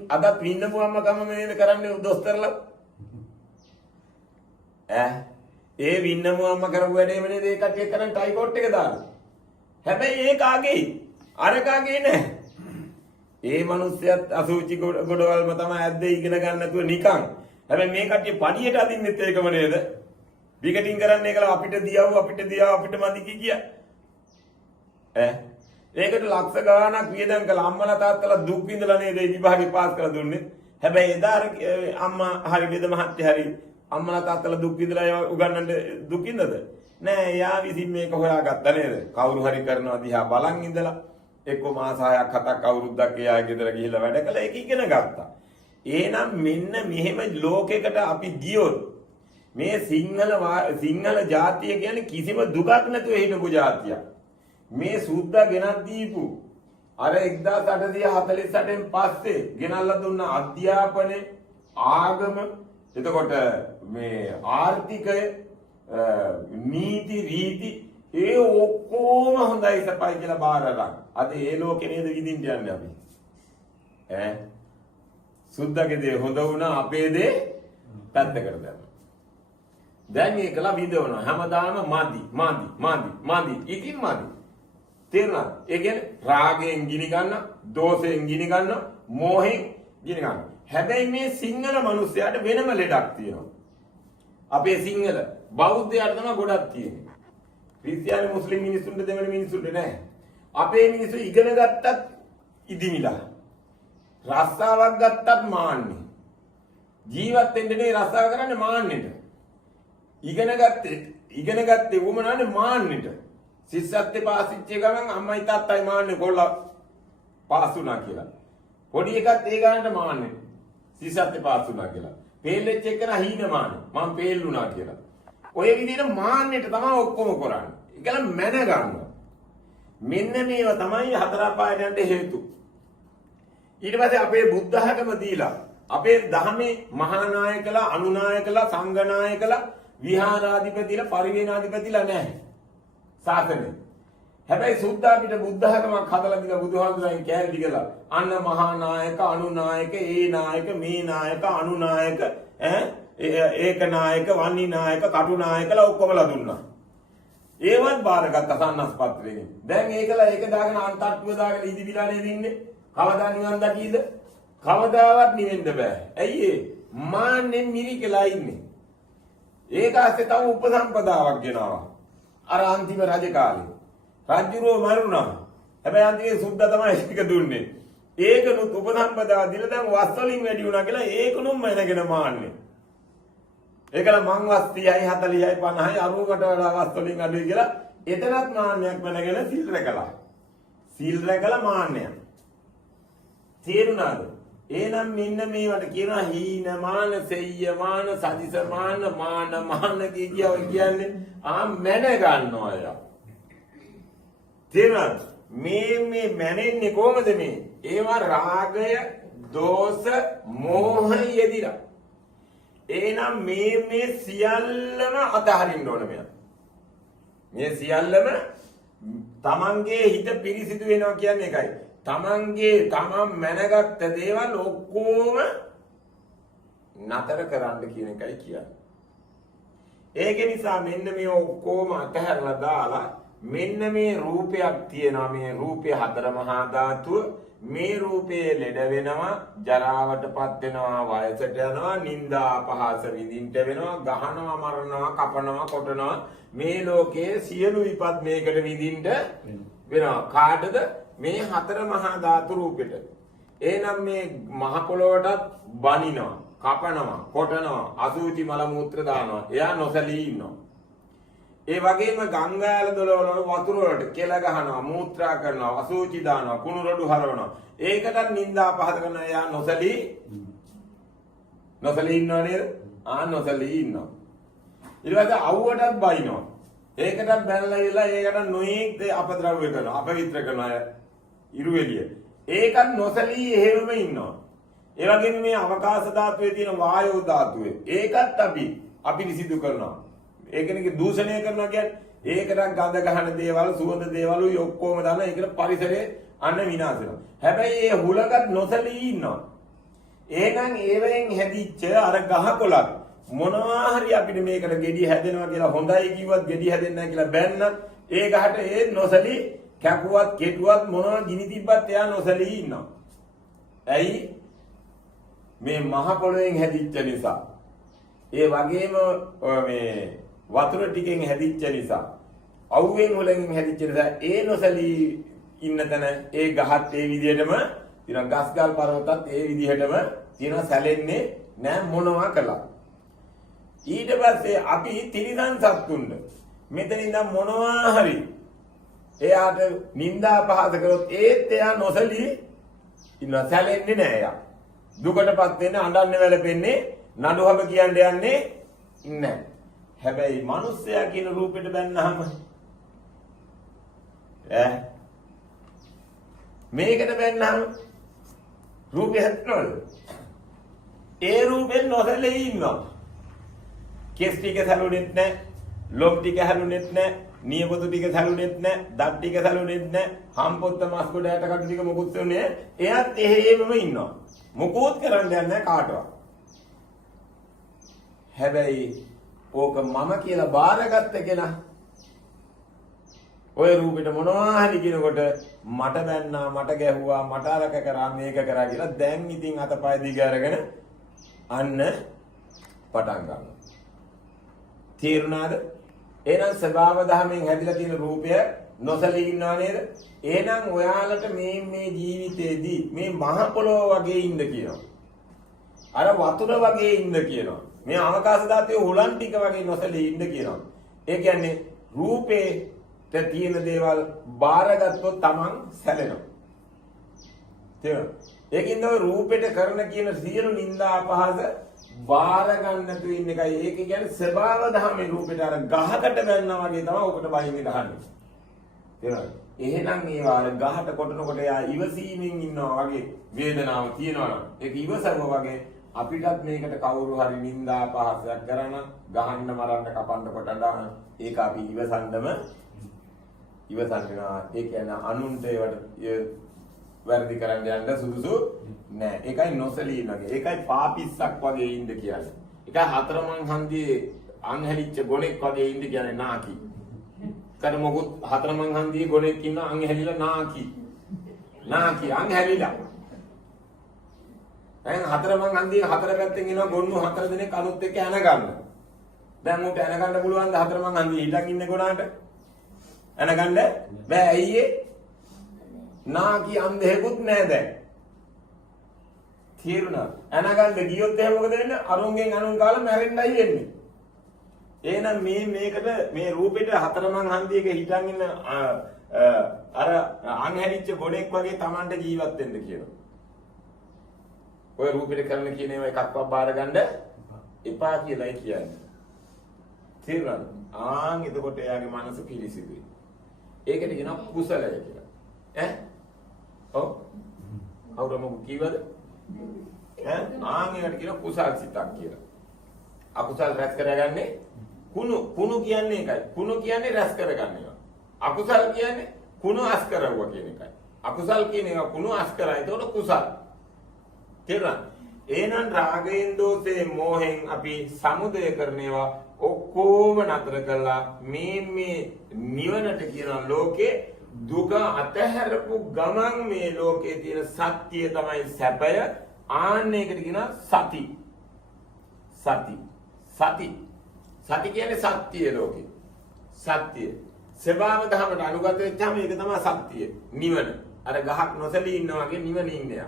අදත් වින්නඹු අම්ම කම මේක කරන්නේ දොස්තරලා. ඒ වින්නඹු අම්ම කරපු වැඩේම නේද ඒ කට්ටිය කරන් ටයිකෝට් එක දාලා. හැබැයි ඒ කාගේ? අර කාගේ නෑ. ඒ මිනිස්සයත් අසුචි ගොඩවල්ම තමයි ඇද්ද ඉගෙන ගන්න නැතුව නිකන්. හැබැයි මේ කට්ටිය පඩියට අදින්නෙත් ඒකම නේද? විකටින් කරන්නේ ඒකලා අපිට දියව අපිට මදි කිය. ඒකට ලක්ෂ ගාණක් වියදම් කළ අම්මලා තාත්තලා දුක් විඳලා නේද මේ විභාගේ පාස් කරලා දුන්නේ. හැබැයි එදා අම්මා හරි වේද මහත්තයා හරි අම්මලා තාත්තලා දුක් විඳලා ඒවා උගන්නන්න දුක් විඳද? නෑ, එයා විසින් මේක හොයාගත්තා නේද? කවුරු හරි කරනවා දිහා බලන් ඉඳලා එක්ක මාස 6ක් 7ක් අවුරුද්දක් එයා ගෙදර ගිහිල්ලා වැඩ කළා. ඒක ඉගෙන ගත්තා. එහෙනම් මෙන්න මෙහෙම ලෝකයකට අපි ගියොත් මේ සිංහල ජාතිය කියන්නේ කිසිම දුකක් නැතුව හිටපු ජාතියක්. මේ සුද්දා ගෙනත් දීපු අර 1848න් පස්සේ ගෙනල්ලා දුන්න අධ්‍යාපනය, ආගම, එතකොට මේ ආර්ථිකය, නීති රීති ඒ ඔක්කොම හොඳයි සපයි කියලා බාර අරන් අද ඒ ලෝකෙ නේද විඳින්න යන්නේ අපි. සුද්දාගේ දේ හොඳ වුණා, අපේ දේ පැත්තකට දැම්මා. දැන් ඒකලා විඳවනවා. හැමදාම මදි. ඉතින් මදි. තේරුණාද? ඒ කියන්නේ රාගයෙන් ගිනි ගන්න, දෝෂයෙන් ගිනි ගන්න, මෝහෙන් ගිනි ගන්න. හැබැයි මේ සිංහල මිනිස්සයාට වෙනම ලෙඩක් තියෙනවා. අපේ සිංහල බෞද්ධයාට තමයි ගොඩක් තියෙන්නේ. ක්‍රිස්තියානි මුස්ලිම් මිනිස්සුන්ට දෙවෙනි මිනිස්සුන්ට නෑ. අපේ මිනිස්සු ඉගෙන ගත්තත් ඉදිමිලා. රස්සාවක් ගත්තත් මාන්නේ. ජීවත් වෙන්න නේ රස්සාව කරන්නේ මාන්නෙට. ඉගෙන ගත්තේ වුමනානේ මාන්නෙට. සිස්සත්තේ පාසිච්ච ගමන් අම්මයි තාත්තයි මාන්නේ කොල්ලා පාස් වුණා කියලා. පොඩි එකත් ඒ ගානට මාන්නේ. සිස්සත්තේ පාස් වුණා කියලා. පේල්ලෙච්ච එකන හීන මාන්නේ. මම පේල් වුණා කියලා. ඔය විදිහට මාන්නෙට තමයි ඔක්කොම කරන්නේ. ඒකල මැන ගන්නවා. මෙන්න මේවා තමයි හතර අපායට යන්න හේතු. ඊට පස්සේ අපේ බුද්ධ ධර්ම දීලා අපේ ධර්මයේ මහා නායකලා, අනුනායකලා, සංඝ නායකලා, විහාරාධිපතිලා, පරිවේනාධිපතිලා නැහැ. සාසනෙ. හැබැයි සුද්ධා පිට බුද්ධ ධර්මයක් හදලා දීලා බුදුහාමුදුරන් කෑලි කියලා. අන්න මහා නායක, අනුනායක, ඒ නායක, මේ නායක, අනුනායක, ඒක නායක, වන්නි නායක, කටු නායකලා ඔක්කොමලා දුන්නා. ඒවත් බාරගත්ත සන්නස් පත්‍රයෙන්. දැන් ඒකලා ඒක දාගෙන අන්තට්ටුව දාගෙන ඉදිවිලා නේද ඉන්නේ? කවදා නිවන් දකීද? කවදාවත් නිවෙන්න බෑ. ඇයි ඒ? මාන්නේ මිරිකලා ඉන්නේ. ඒක ඇස්සේ තව උපසම්පදාවක් ගෙනාවා. අර අන්තිම රජ කාලේ. රජුරෝ මරුණා. හැබැයි අන්තිමේ සුද්ධ තමයි ඒක දුන්නේ. ඒකනුත් උපසම්පදා දින දැන් වස් වලින් වැඩි වුණා කියලා ඒකනුම් මැනගෙන මාන්නේ. ඒකල මං වස් 30යි 40යි 50යි 60කට වඩා වස් වලින් අඩුයි කියලා එතනත් මාන්නයක් මැනගෙන සිල් රැකලා. සිල් රැකලා මාන්නයක්. තේරුණාද? එහෙනම් මෙන්න මේවට කියනවා හීනමාන, සෙය්‍යමාන, සදිසමාන, මාන කියන්නේ මැන ගන්නවා යා. තේරුණාද? මේ මැනෙන්නේ කොහමද මේ? ඒවා රාගය, දෝෂ, මෝහය යෙදිලා. එහෙනම් මේ සියල්ලම අතහරින්න ඕන මෙයා. මේ සියල්ලම තමන්ගේ හිත පිරිසිදු වෙනවා කියන්නේ ඒකයි. තමන් මැනගත්ත දේවල් ඔක්කොම නතර කරන්න කියන එකයි කියන්නේ. ඒක නිසා මෙන්න මේ ඔක්කොම අතහැරලා දාලා මෙන්න මේ රූපයක් තියෙනවා. මේ රූපේ හතර මහා ධාතුව. මේ රූපේ ලෙඩ වෙනවා, ජරාවටපත් වෙනවා, වයසට යනවා, නිന്ദා අපහාස විඳින්න වෙනවා, ගහනවා, මරනවා, කපනවා, කොටනවා. මේ ලෝකයේ සියලු විපත් මේකට විඳින්න වෙනවා. කාටද? මේ හතර මහා ධාතු රූපෙට. එහෙනම් මේ මහ පොළොවටත් බනිනවා, කපනවා, කොටනවා, අසුචි මල මූත්‍ර දානවා. එයා නොසලී ඉන්නවා. ඒ වගේම ගංගාල දොළවල වතුර වලට කෙල ගහනවා, මූත්‍රා කරනවා, අසුචි දානවා, කුණු රොඩු හරවනවා. ඒකටත් නිന്ദා පහද කරනවා. එයා නොසලී ඉන්නව නේද? නොසලී ඉන්නවා. ඊට පස්සේ අවුවටත් බයිනවා. ඒකටත් බැලලා ඉලා ඒකට නොයෙක් අපද්‍රව්‍ය කරනවා, අපවිත්‍ර කරනවා. ඉරුවෙලිය. ඒකත් නොසලී එහෙමම ඉන්නවා. ඒ වගේම මේ අවකාශ ධාතුවේ තියෙන වායෝ ධාතුවේ ඒකත් අපි නිසිදු කරනවා. ඒකනේ දූෂණය කරනවා කියන්නේ. ඒකට ගඳ ගහන දේවල්, සුවඳ දේවල් ඔක්කොම දාන ඒකට පරිසරයේ අන්න විනාශ වෙනවා. හැබැයි ඒ හුලකත් නොසලී ඉන්නවා. එහෙනම් ඒවෙන් හැදිච්ච අර ගහකොළක් මොනවා හරි අපිට මේකට ගෙඩි හැදෙනවා කියලා හොඳයි කිව්වත් ගෙඩි හැදෙන්නේ නැහැ කියලා බැන්නත් ඒ ගහට ඒ නොසලී කැපුවත් කෙටුවත් මොනවා ගිනි තිබ්බත් එයා නොසලී ඉන්නවා. ඇයි? මේ මහ පොළොවෙන් හැදිච්ච නිසා. ඒ වගේම මේ වතුර ටිකෙන් හැදිච්ච නිසා අවුවෙන් වලින් හැදිච්ච නිසා ඒ නොසලී ඉන්න තැන ඒ ගහත් ඒ විදිහටම තියෙන ගස්ගල් පර්වතත් ඒ විදිහටම තියෙන සැලෙන්නේ නෑ මොනවා කළා. ඊට පස්සේ අපි තිරිසන් සත්තුන්ට මෙතන ඉඳන් මොනවා හරි එයාට නිന്ദා පහස කරොත් ඒත් එයා නොසලී ඉන්න සැලෙන්නේ නෑ එයා. දුකටපත් වෙන්නේ අඬන්නේ වැළපෙන්නේ නඩුහම කියන්න යන්නේ නෑ. හැබැයි මිනිස්සයා කියන රූපෙට බැන්නාම මේකට බැන්නාම රූපය හැදෙනවද? ඒ රූපෙන් නොසැලී ඉන්නවා. කෙස් ටික සැලුනේත් නැහැ, ලොම් ටික හැලුනේත් නැහැ, නියපොතු ටික සැලුනේත් නැහැ, දත් ටික සැලුනේත් නැහැ, හම්පොත්ත මස් ගොඩ ඇට කටු ටික මොකුත් වෙන්නේ නැහැ. එයාත් එහෙමම ඉන්නවා. මොකෝත් කරන්න යන්නේ නැහැ කාටවත්. හැබැයි ඕක මම කියලා බාරගත්ත කෙනා ඔය රූපෙට මොනවා හරි කියනකොට මට බැන්නා, මට ගැහුවා, මට අරක කරා, මේක කරා කියලා දැන් ඉතින් අතපය දිග අරගෙන අන්න පටන් ගන්නවා. තේරුණාද? එහෙනම් ස්වභාව ධර්මයෙන් හැදිලා තියෙන රූපය නොසලී ඉන්නව නේද? එහෙනම් ඔයාලට මේ ජීවිතේදී මේ මහ පොළොව වගේ ඉන්න කියනවා. අර වතුර වගේ ඉන්න කියනවා. මේ ආකාශ ධාතුවේ හුලන් ටික වගේ නොසලී ඉන්න කියනවා. ඒ කියන්නේ රූපේ තියෙන දේවල් බාරගත්තොත් Taman සැලෙනවා. තේරුණා? ඒකින්ද ඔය රූපෙට කරන කියන සියලු නිന്ദා අපහාස බාර ගන්න තු ඉන්න එකයි. ඒක කියන්නේ ස්වභාව ධර්මයේ රූපෙට අර ගහකට බැන්නා වගේ තමයි ඔකට බයින්නේ ගහන්නේ. තේරුණාද? එහෙනම් ඒ වාර ගහට කොටනකොට යා ඉවසීමෙන් ඉන්නවා වගේ වේදනාව තියෙනවා නම් ඒක ඉවසව වගේ අපිටත් මේකට කවුරු හරි නිന്ദා අපහාසයක් කරන ගහන්න මරන්න කපන්න කොටන්න ඒක අපි ඉවසන්නම ඉවසන්නවා. ඒ කියන්නේ අනුන්ට ඒවට වැරදි කරන්න යන්න සුදුසු නෑ. ඒකයි නොසලී ඉන්නගේ. ඒකයි පාපිස්සක් වගේ ඉන්න කියන්නේ. ඒකයි හතරමං හන්දියේ අංහැලිච්ච ගොනෙක් වගේ ඉන්න කියන්නේ නාකි. කර මොකුත් හතරමං හන්දියේ ගොනෙක් ඉන්න අංහැලිලා නාකි. නාකි අංහැලිලා. දැන් හතරමං හන්දියේ හතර පැත්තෙන් එනවා ගොන්නු හතර දෙනෙක් අනුත් එක්ක ඇන ගන්න. දැන් උට ඇන ගන්න පුළුවන් ද හතරමං හන්දියේ හිටන් ඉන්න ගොනාට? ඇන ගන්න බෑ. ඇයි නාකි අන්ධයෙකුත් නෑ දැන්. තේරුණා? ඇනගන්න ගියොත් එහෙම මොකද වෙන්නේ? අරුන්ගෙන් අනුන් කාලා මැරෙන්නයි වෙන්නේ. එහෙනම් මේකට මේ රූපෙට හතරමං හන්දියක හිටන් ඉන්න අර අන්හැරිච්ච ගොඩෙක් වගේ Tamanට ජීවත් වෙන්න කියනවා. ඔය රූපෙට කරන කියන ඒවා එකක්වත් බාර ගන්න එපා කියලායි කියන්නේ. තේරුණාද? එතකොට එයාගේ මනස පිළිසිදුයි. ඒකට කියනවා කුසලය කියලා. ඔව්. අවුරම කීවද? ඒකට කියනවා කුසල් සිතක් කියලා. අකුසල් රැස් කරගන්නේ කුණු කියන්නේ ඒකයි. කුණු කියන්නේ රැස් කරගන්න ඒවා. අකුසල් කියන්නේ කුණු අස් කරවුවා කියන එකයි. අකුසල් කියන ඒවා කුණු අස් කරා. ඒතකොට කුසල්. තේරුණා? එහෙනම් රාගයෙන් දෝෂයෙන් මෝහෙන් අපි සමුදය කරනවා ඔක්කොම නතර කළා මේ නිවනට කියන ලෝකේ දුක අතහැරපු ගමන් මේ ලෝකේ තියෙන සත්‍ය තමයි සැපය. ආන්නයකට කියනවා සති. සති කියන්නේ සත්‍ය ලෝකේ. සත්‍ය. ස්වභාව ධර්මයට අනුගත වෙච්චාම ඒක තමයි සත්‍ය. නිවන. අර ගහක් නොසලී ඉන්නා වගේ නිවන ඉන්නේ.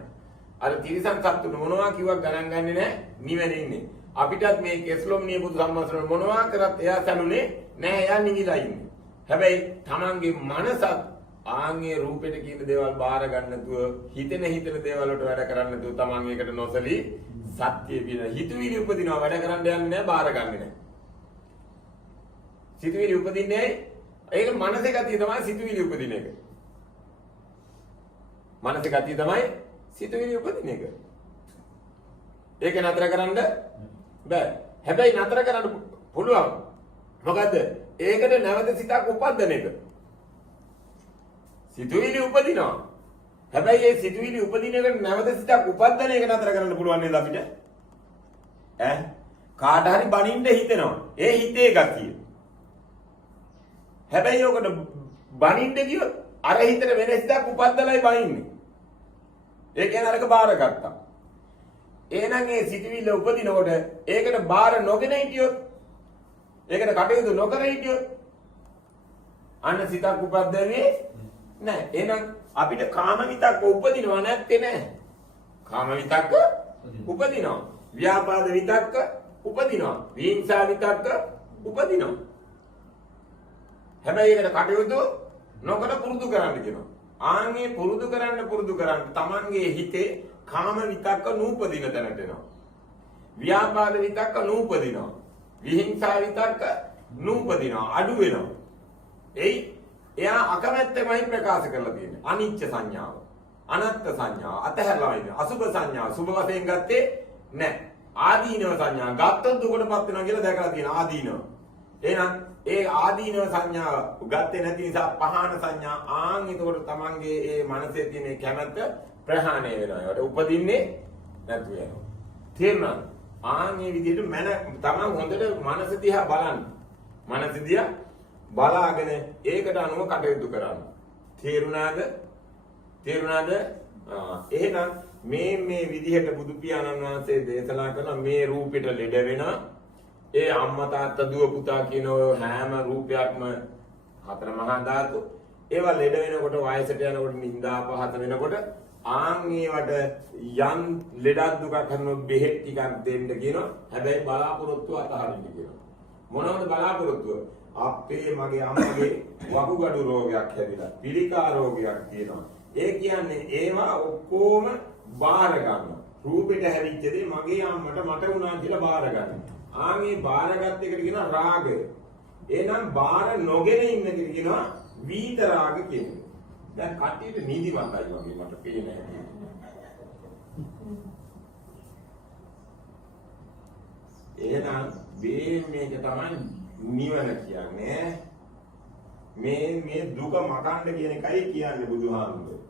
අර තිරිසන් සත්තුන මොනවා කිව්වක් ගණන් ගන්නේ නැහැ නිවන ඉන්නේ. අපිටත් මේ කෙස්ලොම් නියපොතු සම්මාසන මොනවා කරත් එයා සැලුනේ නැහැ. එයා නිවිලා ඉන්නේ. හැබැයි Tamanගේ මනසත් ආන්ගේ රූපෙට කියන දේවල් බාර ගන්න නැතුව හිතෙන දේවල් වලට වැඩ කරන්න නැතුව Taman ඒකට නොසලී සත්‍ය පින හිතවිලි උපදිනවා වැඩ කරන්න යන්නේ නැහැ බාර ගන්නෙ නැහැ. සිතුවිලි උපදින්නේ ඒක මනසේ ගතිය තමයි සිතුවිලි උපදින එක. මනසේ ගතිය තමයි සිතුවිලි උපදින එක. ඒක නතර කරන්න බෑ. හැබැයි නතර කරන්න පුළුවන්. මොකද්ද? ඒකට නැවත සිතක් උපදින එක. සිතුවිලි උපදිනවා. හැබැයි ඒ සිතුවිලි උපදින එකට නැවත සිතක් උපදින එක නතර කරන්න පුළුවන් නේද අපිට? කාට හරි බනින්න හිතෙනවා. ඒ හිතේ ගතිය. හැබැයි ඔකට බනින්න ගියොත් අර හිතේ වෙන සිතක් උපදලයි බනින්නේ. ඒ කියන්නේ අරක බාරගත්තා. එහෙනම් ඒ සිතුවිල්ල උපදිනකොට ඒකට බාර නොගෙන හිටියොත් ඒකට කටයුතු නොකර හිටියොත් අන්න සිතක් උපද්දවේ නැහැ. එහෙනම් අපිට කාම විතක්ක උපදිනව නැත්තේ නැහැ. කාම විතක්ක උපදිනවා. ව්‍යාපාද විතක්ක උපදිනවා. විහිංසා විතක්ක උපදිනවා. හැබැයි ඒකට කටයුතු නොකර පුරුදු කරන්න කියනවා. ආන්ගේ පුරුදු කරන්න තමන්ගේ හිතේ කාම විතක්ක නූපදින තැනට එනවා. ව්‍යාපාද විතක්ක නූපදිනවා. විහිංසා විතක්ක නූපදිනවා. අඩු වෙනවා. එයා අකමැත්තමයි ප්‍රකාශ කරලා තියෙන්නේ. අනිච්ච සංඥාව, අනත්ත් සංඥාව, අතහැරලා ඉන්නේ. අසුභ සංඥාව සුභ වශයෙන් ගත්තේ නැහැ. ආදීනව සංඥා ගත්තොත් දුකටපත් වෙනවා කියලා දැකලා තියෙන ආදීනව. එහෙනම් ඒ ආදීනව සංඥාව ගත්තේ නැති නිසා පහාන සංඥා එතකොට තමන්ගේ ඒ මනසේ තියෙන කැමැත්ත ප්‍රහාණය වෙනවා. ඒකට උපදින්නේ නැතු වෙනවා. තේරුණාද? මේ විදිහට තමන් හොඳට මනස දිහා බලන්න. මනස දිහා බලාගෙන ඒකට අනුව කටයුතු කරන්න. තේරුණාද? එහෙනම් මේ විදිහට බුදු පියාණන් වහන්සේ දේශනා කරන මේ රූපෙට ලෙඩ වෙනවා. ඒ අම්මා තාත්තා දුව පුතා කියන ඔය හැම රූපයක්ම හතර මහා ධාතු. ඒවා ලෙඩ වෙනකොට වයසට යනකොට නිന്ദා පහත වෙනකොට ඒවට යම් ලෙඩක් දුකක් කරන බෙහෙත් ටිකක් දෙන්න කියනවා. හැබැයි බලාපොරොත්තු අතහරින්න කියනවා. මොනවද බලාපොරොත්තුව? අපේ මගේ අම්මගේ වකුගඩු රෝගයක් හැදිලා පිළිකා රෝගයක් තියෙනවා. ඒ කියන්නේ ඒවා ඔක්කොම බාර ගන්නවා. රූපෙට හැදිච්ච දේ මගේ අම්මට මට වුණා කියලා බාර ගන්නවා. මේ බාරගත් එකට කියනවා රාගය. එහෙනම් බාර නොගෙන ඉන්න කෙනෙක් කියනවා වීත රාග කියන්නේ. දැන් කට්ටියට නිදිමතයි වගේ මට පේන හැටි. එහෙනම් මේක තමයි නිවන කියන්නේ. මේ දුක මකන්න කියන එකයි කියන්නේ බුදුහාමුදුරුවෝ.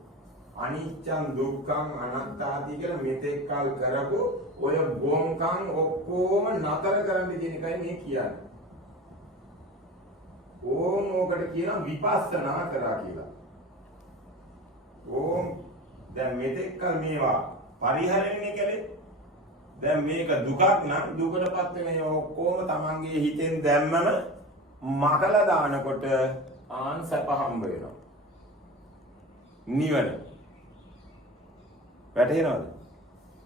අනිච්චං දුක්ඛං අනාත්තාති කියලා මෙතෙක් කල් කරපු ඔය බොංකම් ඔක්කොම නතර කරන්න කියන එකයි මේ කියන්නේ. ඕකට කියන විපස්සනා කරා කියලා. දැන් මෙතෙක් කල් මේවා පරිහරණය කළේ. දැන් මේක දුකක් නම් දුකටපත් වෙන ඒවා ඔක්කොම තමන්ගේ හිතෙන් දැම්මම මකලා දානකොට සැප හම්බ වෙනවා. නිවන. වැටහෙනවද?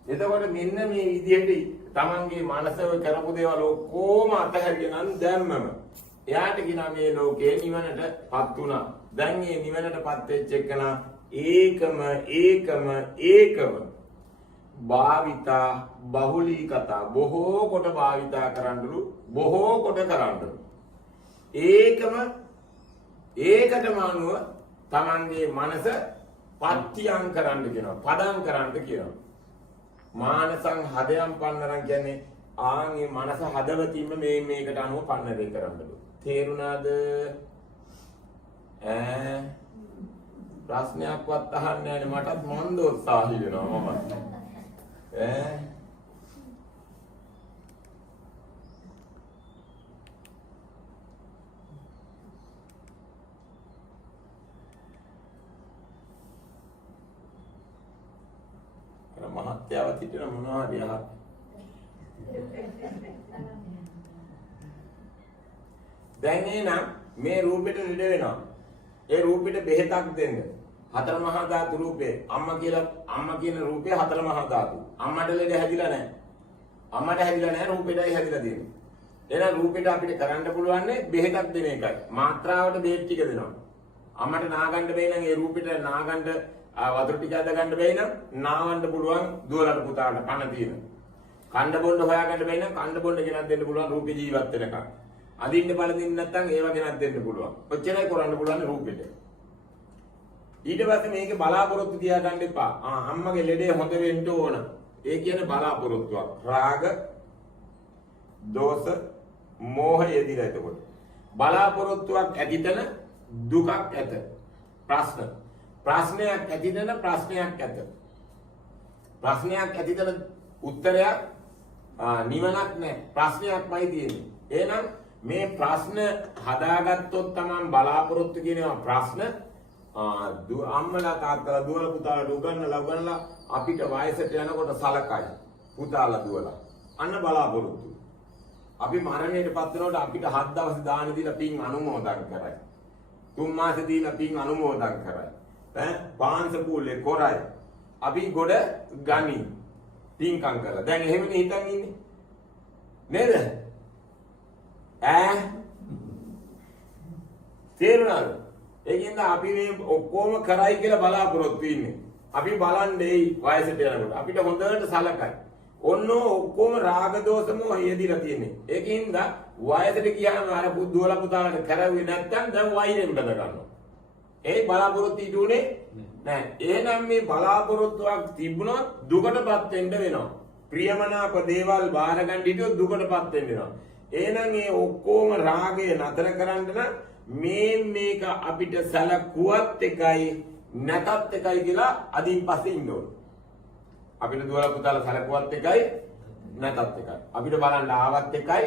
එතකොට මෙන්න මේ විදිහට තමන්ගේ මනසව කරපු දේවල් ඔක්කොම අතහැරිය නම් දැම්මම එයාට කියනවා මේ ලෝකේ නිවනටපත් වුණා. දැන් මේ නිවනටපත් වෙච්ච එකන ඒකම භාවිතා බහුලී කතා බොහෝ කොට භාවිතා කරන්නලු බොහෝ කොට කරන්නලු ඒකටම අනුව තමන්ගේ මනස පත්‍යං කරන්න කියනවා. පදම් කරන්න කියනවා. මානසං හදයන් පන්නරන් කියන්නේ ආන්ගේ මනස හදවතින්ම මේකට අනුව පන්නරේ කරන්නලු. තේරුණාද? ප්‍රශ්නයක්වත් අහන්නේ නැහැ. මටත් මන්දෝත්සාහී වෙනවා මම. මහත්යාව හිටින මොනවද යහ දැන් එනම් මේ රූපෙට ලෙඩ වෙනවා. ඒ රූපෙට බෙහෙතක් දෙන්න. හතර මහා ධාතු රූපේ අම්මා කියන රූපේ හතර මහා ධාතු. අම්මට ලෙඩ හැදිලා නැහැ. අම්මට හැදිලා නැහැ රූපෙටයි හැදිලා තියෙන්නේ. එහෙනම් රූපෙට අපිට කරන්න පුළුවන් බෙහෙතක් දෙන එකයි. මාත්‍රාවට බෙහෙත් ටික දෙනවා. අම්මට නාගන්න බැයි නම් ඒ රූපෙට නාගන්න වතුර ටික අද ගන්න බැයි නම් නාවන්න පුළුවන් දුවලට පුතාට පණ තියෙන. කණ්ඩ බොණ්ඩ හොයාගන්න බැයි නම් කණ්ඩ බොණ්ඩ ගෙනත් දෙන්න පුළුවන් රූපේ ජීවත් වෙනකන්. අදින්න බලදින්න නැත්නම් ඒව ගෙනත් දෙන්න පුළුවන්. ඔච්චරයි කරන්න පුළුවන් රූපෙට. ඊට පස්සේ මේකේ බලාපොරොත්තු තියා ගන්න එපා. අම්මගේ ලෙඩේ හොඳ වෙන්න ඕන. ඒ කියන්නේ බලාපොරොත්තුවක්. රාග, දෝෂ, මෝහය එදිලා එතකොට. බලාපොරොත්තුවක් ඇතිතන දුකක් ඇත. ප්‍රශ්නයක් ඇතිතන ප්‍රශ්නයක් ඇත. ප්‍රශ්නයක් ඇතිතන උත්තරයක් නිවනක් නැහැ. ප්‍රශ්නයක්මයි තියෙන්නේ. එහෙනම් මේ ප්‍රශ්න හදාගත්තොත් තමයි බලාපොරොත්තු කියනවා ප්‍රශ්න අම්මලා තාත්තලා දුවල පුතාලා උගන්නලා අපිට වයසට යනකොට සලකයි. පුතාලා දුවලා. අන්න බලාපොරොත්තු. අපි මරණයටපත් වෙනකොට අපිට 7 දවස් දාන දීලා පින් අනුමෝදන් කරයි. 3 මාස දීලා පින් අනුමෝදන් කරයි. පාංශ පූලේ කොරයි. අපි ගොඩ ගනි. පින්කම් කරලා. දැන් එහෙමනේ හිතන් ඉන්නේ. නේද? තේරුණාද? ඒකින්ද අපි මේ ඔක්කොම කරයි කියලා බලාපොරොත්තු ඉන්නේ. අපි බලන්නේ වයසට යනකොට අපිට හොඳට සලකයි. ඔන්න ඔක්කොම රාග දෝෂම හයදීලා තියෙන්නේ. ඒකින්ද වයසට ගියාම අර දුවලා පුතාලට කරවුවේ නැත්තම් දැන් වෛරයෙන් බඳ ගන්නවා. ඒ බලාපොරොත්තු ඊටුනේ නෑ. එහෙනම් මේ බලාපොරොත්තුවක් තිබුණොත් දුකටපත් වෙන්න වෙනවා. ප්‍රියමනාප දේවල් බාර ගන්න හිටියොත් දුකටපත් වෙන්න වෙනවා. එහෙනම් මේ ඔක්කොම රාගය නතර කරන්න නම් මේක අපිට සලකුවත් එකයි නැතත් එකයි කියලා අදින් පස්සේ ඉන්න ඕන. අපිට දුවලා පුතාලා සලකුවත් එකයි නැතත් එකයි. අපිට බලන්න ආවත් එකයි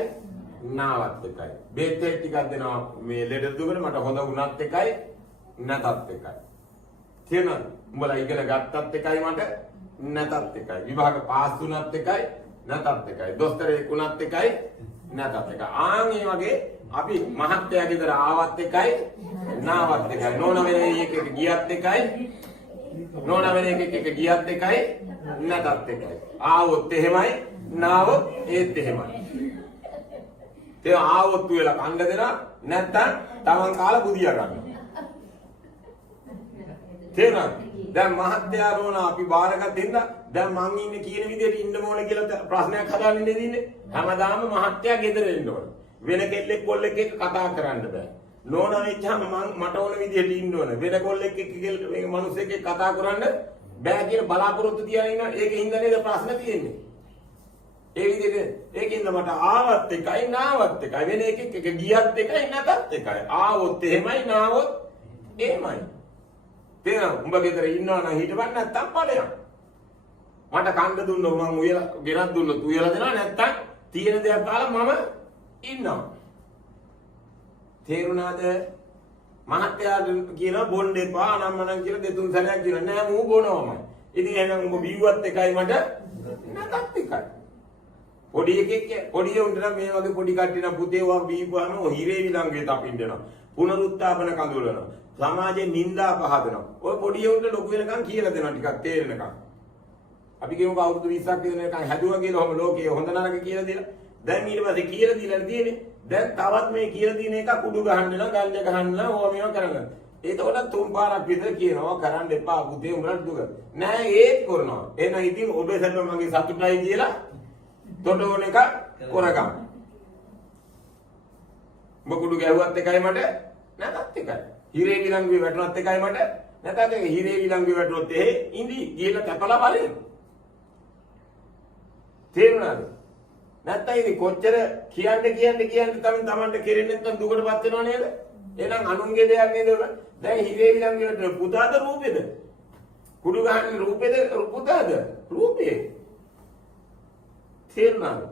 නාවත් එකයි. බේත් ටිකක් දෙනවා මේ ලෙඩ දුකට මට හොඳ වුණත් එකයි නැතත් එකයි. තේරෙනවද? උඹලා ඉගෙන ගත්තත් එකයි මට නැතත් එකයි. විභාග පාස් වුණත් එකයි නැතත් එකයි. දොස්තරෙක් වුණත් එකයි නැතත් එකයි. ආන් මේ වගේ අපි මහත්ය ගෙදර ආවත් එකයි නාවත් එකයි. නෝන වෙන එකක ගියත් එකයි නෝන වෙන එකක ගියත් එකයි නැතත් එකයි. ආවොත් එහෙමයි නාවොත් ඒත් එහෙමයි. ඒ ආවොත් වෙලා කණ්ඩ දෙනා නැත්තම් තමන් කාලා බුදියා ගන්නවා. තේරුණාද? දැන් මහත්යා රෝණ අපි බාරගත් හින්දා දැන් මං ඉන්නේ කියන විදිහට ඉන්න ඕන කියලා ප්‍රශ්නයක් හදාගෙන ඉන්නේ. හැමදාම මහත්යා ගෙදර ඉන්න ඕන. වෙන කෙල්ලෙක් කොල්ලෙක් එක්ක කතා කරන්න බෑ. නෝන වෙච්චාම මට ඕන විදිහට ඉන්න ඕන. වෙන කොල්ලෙක් එක්ක මේ මිනිස්සෙක් එක්ක කතා කරන්න බෑ කියන බලාපොරොත්තු තියාගෙන ඉන්නවා. ඒකෙන් හින්දා නේද ප්‍රශ්න තියෙන්නේ. ඒ විදිහට ඒකින්ද මට ආවත් එකයි නාවත් එකයි. වෙන එකෙක් එක ගියත් එකයි නැතත් එකයි. ආවොත් එහෙමයි නාවොත් එහෙමයි. තේරෙනවද? උඹ ගෙදර ඉන්නවා නම් හිටපන් නැත්තම් ඵලයක්. මට කන්න දුන්නොත් මං උයලා ගෙනත් දුන්නොත් උයලා දෙනවා නැත්තම් තියෙන දේක් කාලා මම ඉන්නවා. තේරුණාද? මහත්යාට කියනවා බොන්න එපා අනම්මනම් කියලා දෙතුන් සැරයක් කියනවා. නෑ මූ බොනවමයි. ඉතින් එහෙනම් උඹ බීුවත් එකයි මට නැතත් එකයි. පොඩි එකෙක් පොඩි උන්ට නම් මේ වගේ පොඩි කට්ටිය නම් පුතේ වා බීපුවාම හිරේ විලංගේ තපින්නවා. පුනරුත්ථාපන කඳුලනවා. සමාජයේ නින්දා පහදනවා. ඔය පොඩි උන්ට ලොකු වෙනකන් කියලා දෙනවා ටිකක් තේරෙනකන්. අපි කියමු අවුරුදු 20ක් විතර හැදුවා කියලා ඔහම ලෝකයේ හොඳ නරක කියලා දෙලා. දැන් ඊට පස්සේ කියලා දීලා තියෙන්නේ. දැන් තවත් මේ කියලා දින එක කුඩු ගහන්නලා ගංජා ගහන්නලා ඕවා මේවා කරගන්න. ඒතකොට තුන් පාරක් විතර කියනවා කරන්න එපා පුතේ උඹලට දුක. නෑ ඒත් කරනවා. එහෙනම් ඉතින් ඔබේ සැප මගේ සතුටයි කියලා තොටෝන එක කරගන්න. මොකුඩු ගැහුවත් එකයි මට නැතත් එකයි. හිරේ විලංගුවේ වැටුණත් එකයි මට නැතත් එක හිරේ විලංගුවේ වැටුණොත් එහෙ ඉඳි ගිහලා තැපලා බලන්න. තේරුණාද? නැත්තම් ඉතින් කොච්චර කියන්න තමන්ට කෙරෙන්නේ නැත්නම් දුකටපත් වෙනව නේද? එහෙනම් අනුන්ගේ දෙයක් නේද උන? දැන් හිරේ විලංගුවේ පුතාද රූපෙද? කුඩු ගහන්නේ රූපෙද පුතාද? රූපේ. තේරුණාද?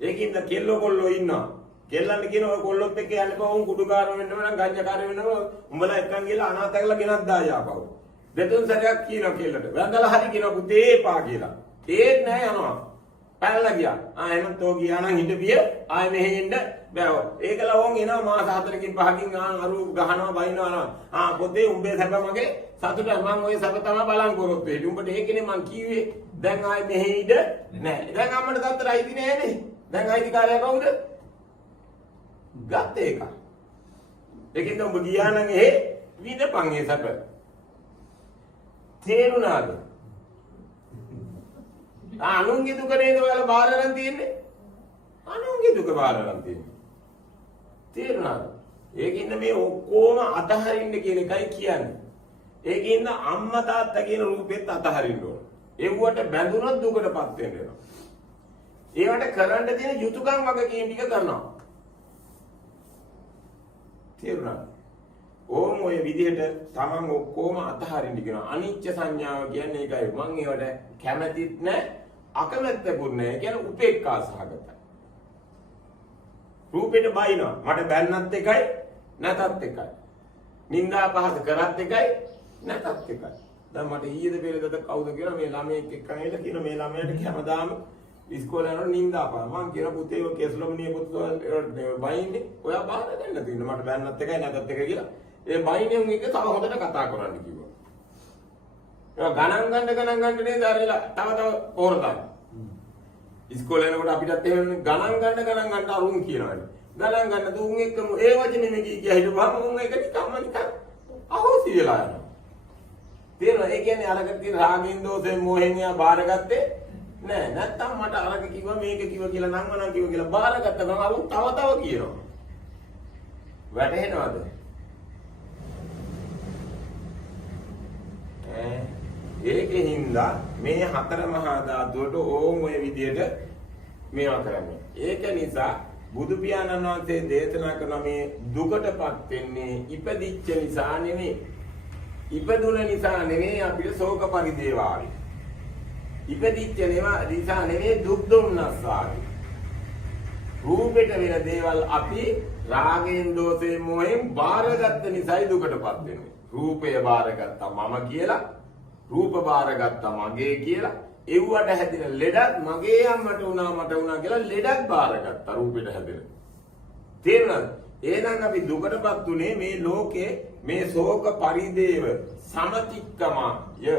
ඒකින්ද කෙල්ලෝ කොල්ලෝ ඉන්නවා. කෙල්ලන්ට කියන ඔය කොල්ලොත් එක්ක යන්න බෑ උන් කුඩුකාර වෙන්න ඕන නම් ගංජාකාර වෙන්න ඕන. උඹලා එක්කන් ගිහලා අනාථකලා ගෙනත් දායාපව. දෙතුන් සැරයක් කියනවා කෙල්ලට. වැඳලා හරි කියනවා පුතේ එපා කියලා. ඒත් නෑ යනවා. පැනලා ගියා. එහෙනම් තෝ ගියා නම් හිටපිය ආයෙ මෙහෙ එන්න බෑ. ඒකලා වොන් එනවා මාස 4කින් 5කින් අරු ගහනවා බයිනවා. පොතේ උඹේ සැප මගේ සතුට මම ඔය සැප තමයි බලන් කරොත් වෙයි. උඹට ඒකනේ මං කිව්වේ. දැන් ආයෙ මෙහෙ ඉඳ නෑ. දැන් අම්මට තාත්තට අයිති නෑනේ. දැන් අයිතිකාරයා කවුද? ගත්ත එක. ඒකින්ද උඹ ගියා නම් එහෙ විඳපන් ඒ සැප. තේරුණාද? අනුන්ගේ දුක නේද ඔයාලා බාර ගන්න තියෙන්නේ? අනුන්ගේ දුක බාර ගන්න තියෙන්නේ. තේරුණාද? ඒකින්ද මේ ඔක්කොම අතහරින්න කියන එකයි කියන්නේ. ඒකින්ද අම්මා තාත්තා කියන රූපෙත් අතහරින්න ඕන. ඒවට බැඳුනොත් දුකටපත් වෙනවා. ඒවට කරන්න තියෙන යුතුයකම් වගකීම් ටික කරනවා. තේරුණාද? ඕම් ඔය විදිහට තමන් ඔක්කොම අතහරින්න කියනවා. අනිච්ච සංඥාව කියන්නේ ඒකයි. මං ඒවට කැමතිත් නැහැ, අකමැත්තකුත් නැහැ. කියන්නේ උපේක්ඛා සහගතයි. රූපෙට බයිනවා. මට බැන්නත් එකයි, නැතත් එකයි. නින්දා පහස කරත් එකයි, නැතත් එකයි. දැන් මට ඊයේද පෙරේදද කවුද කියලා මේ ළමයෙක් එක්කන් එන්න කියන මේ ළමයාට හැමදාම ඉස්කෝලේ යනකොට නින්දාපා මං කියන පුතේ ඔය කෙස්ලොමිනිය පුතෝ බයින්නේ ඔයා බාර ගන්න තියෙන මට බෑන්නත් එකයි නැතත් එකයි කියලා ඒ බයිනේ උන් එක තව හොඳට කතා කරන්න කිව්වා ඒක ගණන් ගන්න නේද අරලා තව පොර දාන්න ඉස්කෝලේ යනකොට අපිටත් එහෙම ගණන් ගන්න අරුන් කියනවානේ ගණන් ගන්න දුන් එක්කම ඒ වචනේ නේ කිය හිටපුවාම උන් ඒක නිකන් අහෝසි වෙලා යනවා තේරෙනවද ඒ කියන්නේ අරකට තියෙන රාගින් දෝෂයෙන් මොහෙන් එයා බාරගත්තේ නෑ නැත්තම් මට අරක කිව්වා මේක කිව්වා කියලා නංවනම් කිව්වා කියලා බාරගත්ත ගමන් අරුන් තව කියනවා වැටහෙනවද ඒකෙන්ද මේ හතර මහා ධාතුවට ඕම් ඔය විදියට මේවා කරන්නේ ඒක නිසා බුදු පියාණන් වහන්සේ දේශනා කරන මේ දුකටපත් වෙන්නේ ඉපදිච්ච නිසා නෙමෙයි ඉපදුන නිසා නෙමෙයි අපිට ශෝක පරිදේව ආවේ ඉපදිච්ච නිසා නෙමෙයි දුක් දුන්නස් ආවේ රූපෙට වෙන දේවල් අපි රාගයෙන් දෝෂයෙන් මොහෙන් බාරගත්ත නිසායි දුකටපත් වෙන්නේ රූපය බාරගත්තා මම කියලා රූප බාරගත්තා මගේ කියලා එව්වට හැදෙන ලෙඩක් මගේ අම්මට වුණා මට වුණා කියලා ලෙඩක් බාරගත්තා රූපෙට හැදෙන තේරුණාද එහෙනම් අපි දුකටපත් උනේ මේ ලෝකේ මේ ශෝක පරිදේව සමතික්කමය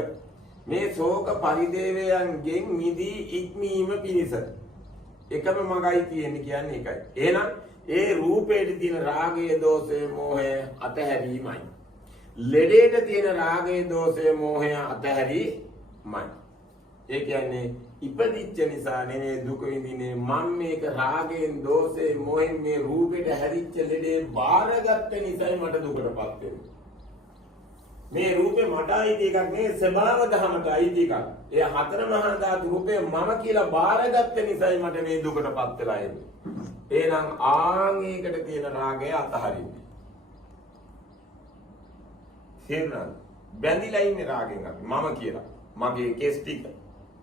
මේ ශෝක පරිදේවයන්ගෙන් මිදී ඉක්මීම පිණිස එකම මගයි කියන්නේ ඒකයි එහෙනම් ඒ රූපේට තියෙන රාගය දෝෂය මෝහය අතහැරීමයි ලෙඩේට තියෙන රාගය දෝෂය මෝහය අතහැරීමයි ඒ කියන්නේ ඉපදිච්ච නිසා නෙමෙයි දුක විඳින්නේ මම මේක රාගයෙන් දෝෂයෙන් මොහෙන් මේ රූපෙට හැදිච්ච ලෙඩේ බාරගත්ත නිසායි මට දුකටපත් වෙන්නේ මේ රූපේ මට අයිති එකක් නෙවෙයි ස්වභාව ධමයට අයිති එකක් ඒ හතර මහා ධාතු රූපේ මම කියලා බාරගත්ත නිසායි මට මේ දුකටපත් වෙලා එන්නේ එහෙනම් ආන් ඒකට තියෙන රාගය අතහරින්න තේරුණාද බැඳිලා ඉන්නේ රාගෙන් අපි මම කියලා මගේ කෙස් ටික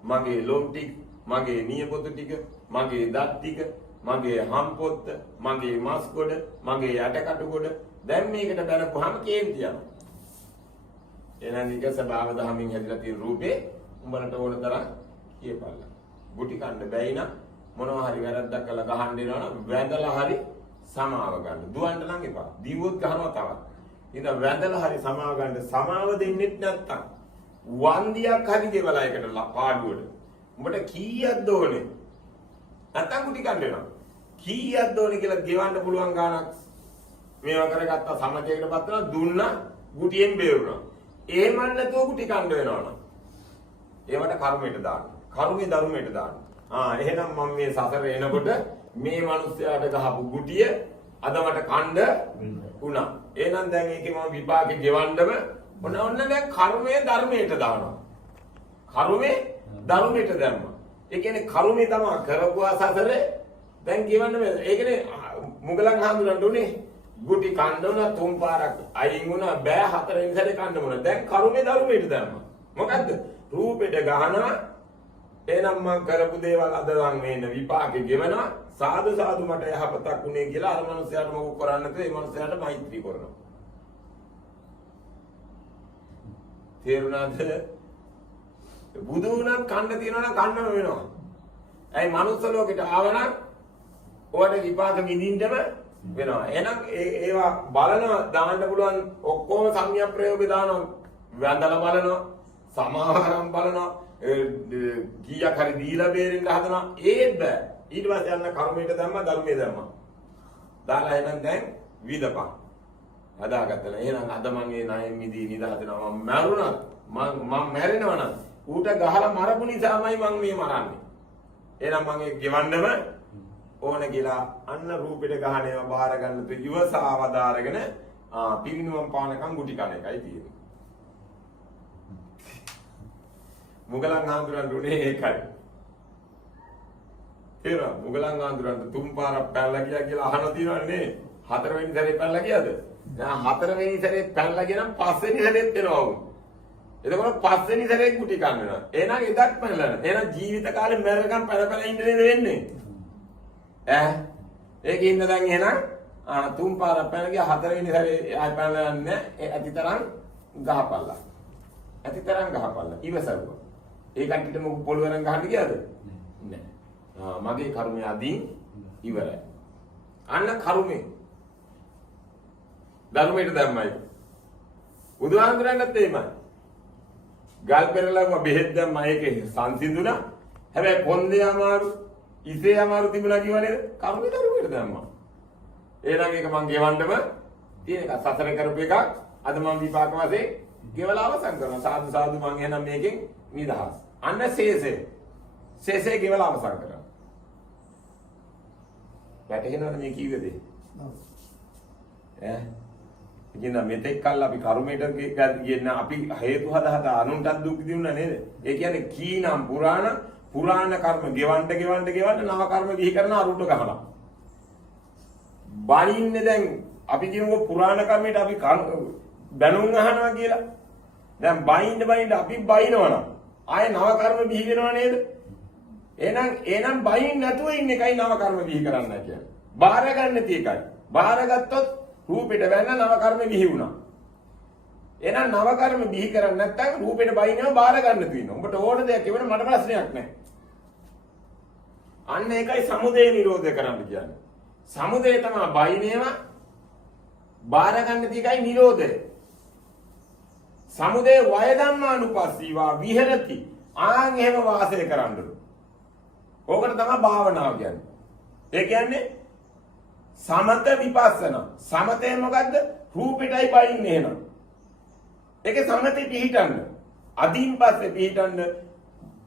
මගේ ලොම් ටික මගේ නියපොතු ටික මගේ දත් ටික මගේ හම් පොත්ත මගේ මස් ගොඩ මගේ යටකටු ගොඩ දැන් මේකට බැලපුවාම කේන්ති යනවා එහෙනම් නික ස්වභාව දහමින් හැදිලා තියෙන රූපේ උඹලට ඕන තරම් කියපල්ලා ගුටි කන්න බැයි නම් මොනවා හරි වැරද්දක් කළා ගහන්න දෙනවනම් වැඳලා හරි සමාව ගන්න දුවන්න නම් එපා දීවොත් ගහනවා තවත් ඉතින් වැඳලා හරි සමාව ගන්න සමාව දෙන්නෙත් නැත්තම් වන්දියක් හරි ගෙවලා එකට පාඩුවට උඹට කීයක්ද ඕනේ නැත්තම් කුටි කන්න වෙනවා කීයක්ද ඕනේ කියලා ගෙවන්න පුළුවන් ගාණක් මේවා කරගත්තා සමතේකටපත් වෙනවා දුන්නා ගුටියෙන් බේරුණා එහෙම නැතුව කුටි කන්න වෙනවනම් ඒවට කර්මයට දාන්න කර්මයේ ධර්මයට දාන්න එහෙනම් මම මේ සසර එනකොට මේ මිනිස්යාට ගහපු ගුටිය අද මට කණ්ඩ වුණා එහෙනම් දැන් ඒකේ මම විපාකේ ගෙවන්නම ඔන්න දැන් කර්මයේ ධර්මයට දානවා. කර්මයේ ධර්මයට දැම්මා. ඒ කියන්නේ කර්මයේ තමයි කරපුවා සසරේ දැන් කියවන්න බෑ. ඒ කියන්නේ මුගලන් හඳුනන්න උනේ ගුටි කන්න තුන් පාරක් අයින් වුණා බෑ හතරෙන් සැරේ කන්න මොන. දැන් කර්මයේ ධර්මයට දැම්මා. මොකද්ද? රූපෙට ගහනවා. එහෙනම් මම කරපු දේවල් අද නම් මේන විපාකෙ ගෙවනවා. සාදු සාදු මට යහපතක් උනේ කියලා අර මනුස්සයාට මොකක් කරන්නේ නැතුව ඒ මනුස්සයාට මෛත්‍රී කරනවා. තේරුණාද? බුදු වුණත් කන්න තියනවා නම් කන්නම වෙනවා. ඇයි මනුස්ස ලෝකෙට ආවනම් ඔයාලට විපාක විඳින්නම වෙනවා. එහෙනම් ඒවා බලනවා දාන්න පුළුවන් ඔක්කොම සම්‍යක් ප්‍රයෝගේ දානවා. වැඳලා බලනවා, සමාහාරම් බලනවා, කීයක් හරි දීලා බේරෙන්න හදනවා. ඒත් බෑ. ඊට පස්සේ යන්න කර්මයට දැම්මා, ධර්මයේ දැම්මා. දාලා එහෙනම් දැන් විදපන්. හදාගත්තලා එහෙනම් අද මම මේ ණයෙන් මිදී නිදහසනවා මම මැරුණා මම මැරෙනවා නම් ඌට ගහලා මරපු නිසාමයි මම මේ මරන්නේ එහෙනම් මම ඒක ගෙවන්නම ඕන කියලා අන්න රූපෙට ගහන ඒවා බාර ගන්න තු ඉවසාවදාරගෙන පිරිනුවම් පානකම් ගුටි කන එකයි තියෙන්නේ මුගලන් ආන්දරන් දුන්නේ ඒකයි ඒවා මුගලන් ආන්දරන් තුන් පාරක් පැනලා ගියා කියලා අහනවා තියෙනවනේ නේ හතරවෙනි සැරේ පැනලා ගියාද දැන් හතරවෙනි සැරේ පැනලා ගියනම් පස්වෙනි සැරේත් එනවා උන්. එතකොට පස්වෙනි සැරේ කුටි කන්න වෙනවා. එහෙනම් එදත් පැනලා නෑ. එහෙනම් ජීවිත කාලේ මැරෙකම් පැන ඉන්න නේද වෙන්නේ? ඒකින්ද දැන් එහෙනම් තුන් පාරක් පැන ගියා හතරවෙනි සැරේ ආය පැනලා යන්නේ ඇතිතරම් ගහපල්ලා. ඇතිතරම් ගහපල්ලා. ඉවසරුවා. ඒ කට්ටියට මොකක් පොළවරන් ගහන්න ගියාද? නෑ. මගේ කර්මය අදින් ඉවරයි. අන්න කර්මය. ධර්මයට දැම්මයි. බුදුහාමුදුරන්ටත් එහෙමයි. ගල් පෙරලම බෙහෙත් දැම්ම ඒකේ සංසිඳුණා. හැබැයි කොන්දේ අමාරු, ඉසේ අමාරු තිබුණා කියව නේද? කර්මය ධර්මයට දැම්මා. එහෙනම් ඒක මං ගෙවන්නම තියෙන එක. සසර කරපු එකක් අද මම විපාක වශයෙන් ගෙවලා අවසන් කරනවා. සාදු සාදු මං එහෙනම් මේකෙන් නිදහස්. අන්න සේසේ ගෙවලා අවසන් කරනවා. වැටහෙනවද මේ කිව්වේ දේ? ඉතින් මෙතෙක් කල් අපි කර්මයට ගියන අපි හේතු හදා අනුන්ටත් දුක් දිනුනා නේද? ඒ කියන්නේ කීනම් පුරාණ කර්ම ගෙවන්න නව කර්ම විහි කරන අරුට ගහනවා. බණින්නේ දැන් අපි කියමුකෝ පුරාණ කර්මයට අපි බැනුම් අහනවා කියලා. දැන් බයින්න අපි බයිනවනම් ආයේ නව කර්ම විහි වෙනව නේද? එහෙනම් බයින් නැතුව ඉන්න එකයි නව කර්ම විහි කරන්න කියන්නේ. බාර ගන්න නැති එකයි. බාරගත්තොත් රූපෙට වැන්න නව කර්ම විහි වුණා. එහෙනම් නව කර්ම විහි කරන්නේ නැත්නම් රූපෙට බයිනව බාර ගන්න තියෙනවා. උඹට ඕන දෙයක් කියවන මට ප්‍රශ්නයක් නැහැ. අන්න ඒකයි සමුදය නිරෝධය කරන්න කියන්නේ. සමුදය තමයි බයිනේම බාර ගන්න තියකයි නිරෝධය. සමුදය වය ධම්මානුපස්සීවා විහෙරති. ආන් එහෙම වාසය කරන්නලු. ඕකට තමයි භාවනාව කියන්නේ. ඒ කියන්නේ සමත විපස්සනා. සමතේ මොකද්ද? රූපෙටයි බයින්නේ එහෙනම්. ඒකේ සමතේ පිහිටන්න. අදින් පස්සේ පිහිටන්න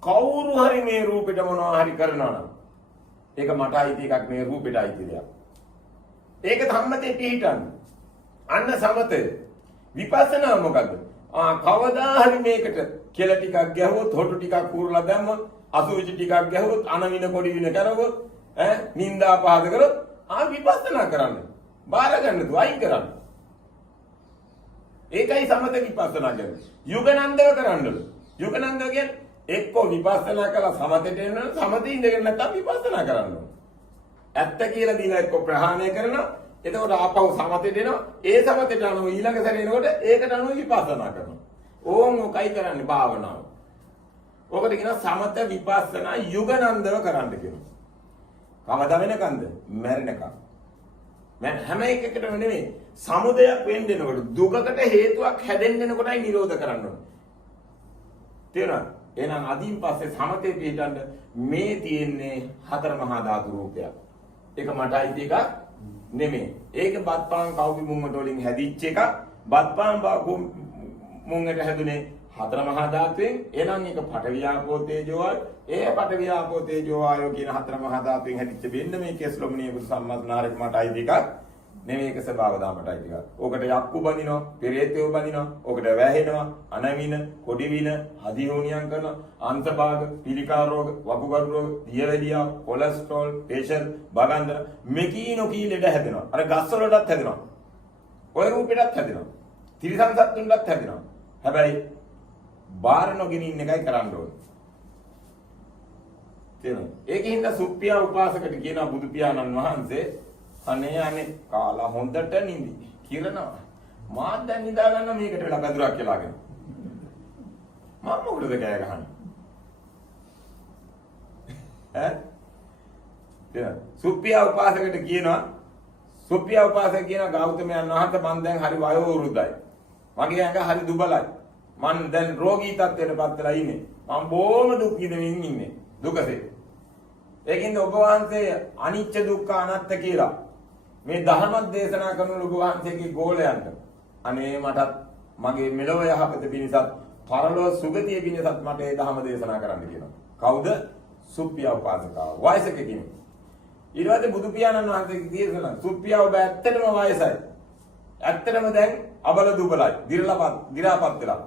කවුරු හරි මේ රූපෙට මොනවා හරි කරනවා නම් ඒක මට අයිති එකක් නේ රූපෙට අයිති දෙයක්. ඒක සම්මතේ පිහිටන්න. අන්න සමතේ. විපස්සනා මොකද්ද? කවදා හරි මේකට කෙල ටිකක් ගැහුවොත් හොටු ටිකක් කූරලා දැම්මොත් අසුචි ටිකක් ගැහුවොත් අනවින කොඩි වින කරවොත් නින්දා පහද කරොත් විපස්සනා කරන්න. බාර ගන්න තු අයින් කරන්න. ඒකයි සමත විපස්සනා කියන්නේ. යුගනන්දව කරන්නලු. යුගනන්දව කියන්නේ එක්කෝ විපස්සනා කළා සමතේට එන්න සමතේ ඉඳගෙන නැත්නම් විපස්සනා කරන්න ඕන. ඇත්ත කියලා දීලා එක්කෝ ප්‍රහාණය කරනවා. එතකොට ආපහු සමතේට එනවා. ඒ සමතේට අනුව ඊළඟ සැරේ එනකොට ඒකට අනුව විපස්සනා කරනවා. ඕම් ඔකයි කරන්නේ භාවනාව. ඔකට කියනවා සමත විපස්සනා යුගනන්දව කරන්න කියනවා. කවදා වෙනකන්ද? මැරෙනකම්. මම හැම එකකටම නෙමෙයි සමුදයක් වෙන්න දෙනකොට දුකකට හේතුවක් හැදෙන්න එනකොටයි නිරෝධ කරන්න ඕනේ. තේරුණාද? එහෙනම් අදින් පස්සේ සමතේ පිටන්න මේ තියෙන්නේ හතර මහා ධාතු රූපයක්. ඒක මට අයිති එකක් නෙමෙයි. ඒක බත්පාන් කවුපි මුංගට වලින් හැදිච්ච එකක්. බත්පාන් මුංගට හැදුනේ හතර මහා ධාතුවෙන්. එහෙනම් ඒක පඨවියාපෝ තේජෝ ආයෝ. ඒ පඨවියාපෝ තේජෝ ආයෝ කියන හතර මහා ධාතුවෙන් හැදිච්ච වෙන්න මේ කෙස්ලොමනිය බුදු සම්මස්නාරේ මට අයිති එකක් නෙමෙයි. ඒක ස්වභාව දාමට අයිති එකක්. ඕකට යක්කු බඳිනවා, පෙරේතයෝ බඳිනවා, ඕකට වැහෙනවා, අනවින, කොඩිවින, හදිහෝනියම් කරනවා, අන්තභාග, පිළිකා රෝග, වකුගඩු රෝග, දියවැඩියා, කොලෙස්ටරෝල්, ප්‍රෙෂර්, බගන්දර මෙකීනෝකී ලෙඩ හැදෙනවා. අර ගස් වලටත් හැදෙනවා. ඔය රූපෙටත් හැදෙනවා. තිරිසන් සත්තුන්ටත් හැදෙනවා. හැබැයි බාර නොගෙන ඉන්න එකයි කරන්න ඕනේ. තේරෙනවද? ඒකින්ද සුප්පියා උපාසකට කියනවා බුදු පියාණන් වහන්සේ අනේ කාලා හොඳට නිදි කිරනවා. මාත් දැන් නිදා ගන්න මේකට වෙලා බදුරක් කියලාගෙන. මම මොකටද කෑ ගහන්නේ? සුප්පියා උපාසකට කියනවා ගෞතමයන් වහන්සේ මං දැන් හරි වයෝ වෘද්ධයි. මගේ ඇඟ හරි දුබලයි. මං දැන් රෝගී තත්ත්වයට පත් වෙලා ඉන්නේ. මං බොහොම දුක් විඳින්න ඉන්නේ. දුකසේ. ඒකින්ද ඔබ වහන්සේ අනිච්ච දුක්ඛ අනාත්ත කියලා මේ ධර්ම දේශනා කරන ඔබ වහන්සේගේ ගෝලයන්ට අනේ මටත් මගේ මෙලොව යහපත පිණිසත් පරලොව සුගතිය පිණිසත් මට මේ ධර්ම දේශනා කරන්න කියනවා. කවුද? සුප්පියා උපාසකාව. වයසක කෙනෙක්. ඊට පස්සේ බුදු පියාණන් වහන්සේගේ දේශනා සුප්පියා ඔබ ඇත්තටම වයසයි. ඇත්තටම දැන් අබල දුබලයි. දිරාපත් වෙලා.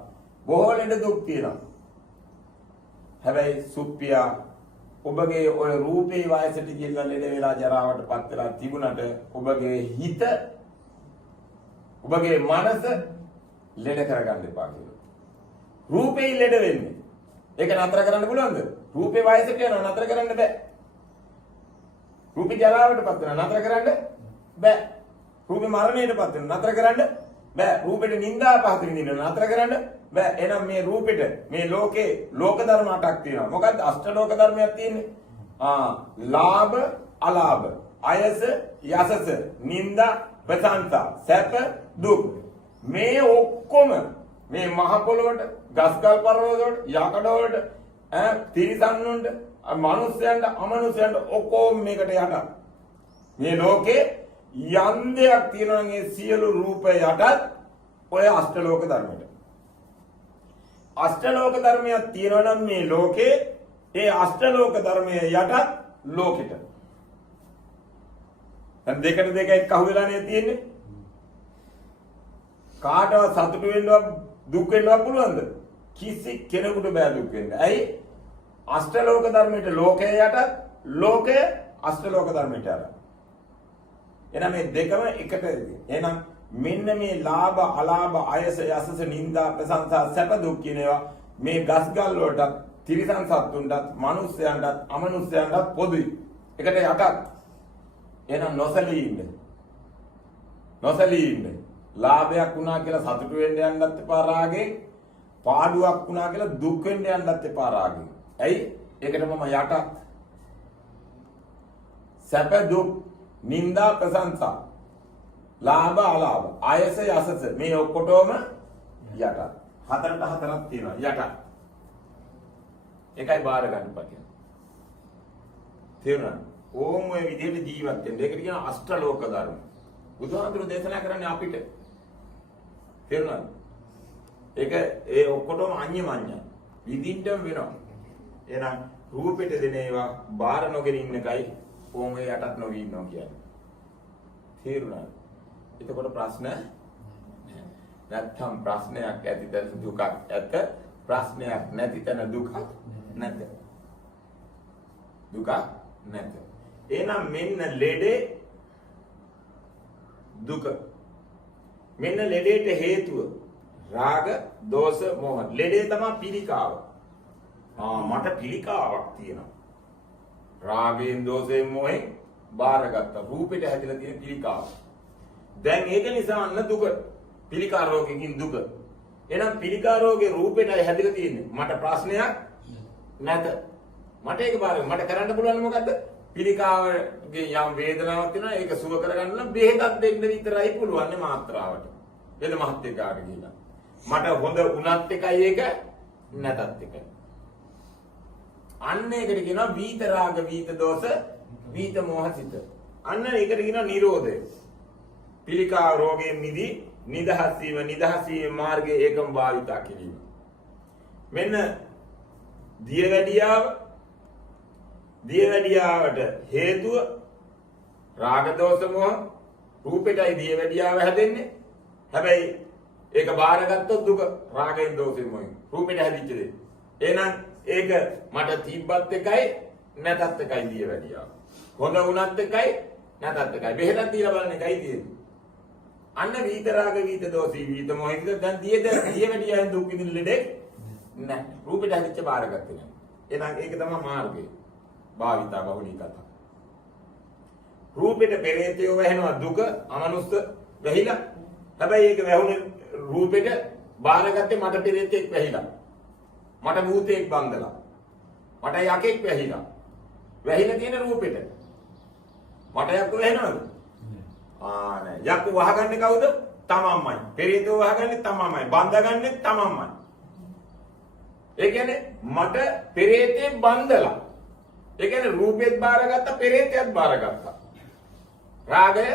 බොහෝ ලෙඩ දුක් තියෙනවා. හැබැයි සුප්පියා ඔබගේ ඔය රූපේ වයසට ගිහිල්ලා ලෙඩ වෙලා ජරාවටපත් වෙලා තිබුණට ඔබගේ හිත ඔබගේ මනස ලෙඩ කරගන්න එපා කියලා. රූපේ ලෙඩ වෙන්නේ. ඒක නතර කරන්න පුළුවන්ද? රූපේ වයසට යනවා නතර කරන්න බෑ. රූපේ ජරාවටපත් වෙනවා නතර කරන්න බෑ. රූපේ මරණයටපත් වෙනවා නතර කරන්න බෑ. රූපෙට නිന്ദා පහත විඳින්න නතර කරන්න බෑ. එහෙනම් මේ රූපෙට මේ ලෝකේ ලෝක ධර්ම 8ක් තියෙනවා. මොකද්ද? අෂ්ටලෝක ධර්මයක් තියෙන්නේ. ලාභ අලාභ අයස යසස නිന്ദා ප්‍රශංසා සැප දුක් මේ ඔක්කොම මේ මහ පොළොවට ගස්කල් පර්වත වලට යකඩ වලට තිරිසන් වලට මනුස්සයන්ට අමනුස්සයන්ට ඔක්කොම මේකට යට මේ ලෝකේ යම් දෙයක් තියෙනවා නම් ඒ සියලු රූප යටත් ඔය අෂ්ටලෝක ධර්මයට අෂ්ටලෝක ධර්මයක් තියෙනවා නම් මේ ලෝකේ ඒ අෂ්ටලෝක ධර්මයේ යටත් ලෝකෙට දැන් දෙකට දෙක එක්ක අහුවෙලා නේ තියෙන්නේ කාටවත් සතුටු වෙන්නවත් දුක් වෙන්නවත් පුළුවන්ද කිසි කෙනෙකුට බෑ දුක් වෙන්න ඇයි අෂ්ටලෝක ධර්මයට ලෝකයේ යටත් ලෝකය අෂ්ටලෝක ධර්මයට යටත් එහෙනම් මේ දෙකම එකට එහෙනම් මෙන්න මේ ලාභ අලාභ අයස යසස නිന്ദා ප්‍රශංසා සැප දුක් කියන ඒවා මේ ගස්ගල් වලටත් තිරිසන් සත්තුන්ටත් මනුස්සයන්ටත් අමනුස්සයන්ටත් පොදුයි එකට යටත් එහෙනම් නොසලී ඉන්න ලාභයක් වුණා කියලා සතුටු වෙන්න යන්නත් එපා රාගේ පාඩුවක් වුණා කියලා දුක් වෙන්න යන්නත් එපා රාගේ ඇයි ඒකට මම යටත් සැප දුක් නිന്ദා ප්‍රශංසා ලාභ අලාභ අයස යසස මේ ඔක්කොටම යට හතරට හතරක් තියෙනවා යට එකයි බාර ගන්න පටිය තේරුණා ඕම් ඔය විදිහට ජීවත් වෙන්න ඒකට කියන අෂ්ටලෝක ධර්ම බුදුහාමුදුරු දේශනා කරන්නේ අපිට තේරුණාද ඒක ඒ ඔක්කොටම අඤ්ඤමඤ්ඤ විඳින්නම වෙනවා එහෙනම් රූපෙට දෙන ඒවා බාර නොගෙන ඉන්න එකයි ඕම් ඒ යටත් නොවි ඉන්නවා කියන්නේ තේරුණාද එතකොට ප්‍රශ්න නැත්නම් ප්‍රශ්නයක් ඇති තැන දුකක් ඇත ප්‍රශ්නයක් නැති තැන දුකක් නැත දුකක් නැත එහෙනම් මෙන්න ලෙඩේ දුක මෙන්න ලෙඩේට හේතුව රාග දෝෂ මොහ ලෙඩේ තමයි පිළිකාව මට පිළිකාවක් තියෙනවා රාගයෙන් දෝෂයෙන් මොහෙන් බාරගත්ත රූපෙට හැදිලා තියෙන පිළිකාව දැන් ඒක නිසා අන්න දුක පිළිකා රෝගයෙන් දුක එහෙනම් පිළිකා රෝගේ රූපෙටයි හැදිලා තියෙන්නේ මට ප්‍රශ්නයක් නැත මට ඒක බාරගන්න මට කරන්න පුළුවන් මොකද්ද පිළිකාවගේ යම් වේදනාවක් තියෙනවා ඒක සුව කරගන්න නම් බෙහෙතක් දෙන්න විතරයි පුළුවන් මාත්‍රාවට වෙන මහත්යකාට ගිහිලා මට හොඳ උනත් එකයි ඒක නැතත් එකයි අන්න ඒකට කියනවා වීත රාග වීත දෝෂ වීත මොහසිත අන්න ඒකට කියනවා නිරෝධය පිළිකා රෝගයෙන් මිදී නිදහස් වීම මාර්ගයේ ඒකම භාවිතා කිරීම මෙන්න දියවැඩියාවට හේතුව රාග දෝෂ මොහ රූපෙටයි දියවැඩියාව හැදෙන්නේ හැබැයි ඒක බාරගත්තොත් දුක රාගයෙන් දෝෂයෙන් මොහෙන් රූපෙට හැදිච්ච දේ එහෙනම් ඒක මට තිබ්බත් එකයි නැතත් එකයි දියවැඩියාව හොඳ වුණත් එකයි නැතත් එකයි බෙහෙතක් දීලා බලන්න එකයි තියෙන්නේ අන්න වීත රාග වීත දෝෂී වීත මොහින්ද දැන් දියවැඩියාවෙන් දුක් විඳින ලෙඩේ නැහැ රූපෙට හැදිච්ච බාරගත්තේ නැහැ එහෙනම් ඒක තමයි මාර්ගය භාවිතා බහුලී කතා රූපෙට පෙරේතයෝ වැහෙනවා දුක අමනුස්ස වැහිලා හැබැයි ඒක වැහුනේ රූපෙට බාරගත්තේ මට පෙරේතෙක් වැහිලා මට භූතෙක් බන්දලා මට යකෙක් වැහිලා වැහිලා තියෙන රූපෙට මට යක්කු වැහෙනවද නෑ යක්කු වහගන්නේ කවුද තමන්මයි පෙරේතෝ වහගන්නේ තමන්මයි බන්දාගන්නේ තමන්මයි ඒ කියන්නේ මට පෙරේතෙක් බන්දලා ඒ කියන්නේ රූපෙත් බාරගත්තා පෙරේතයත් බාරගත්තා රාගය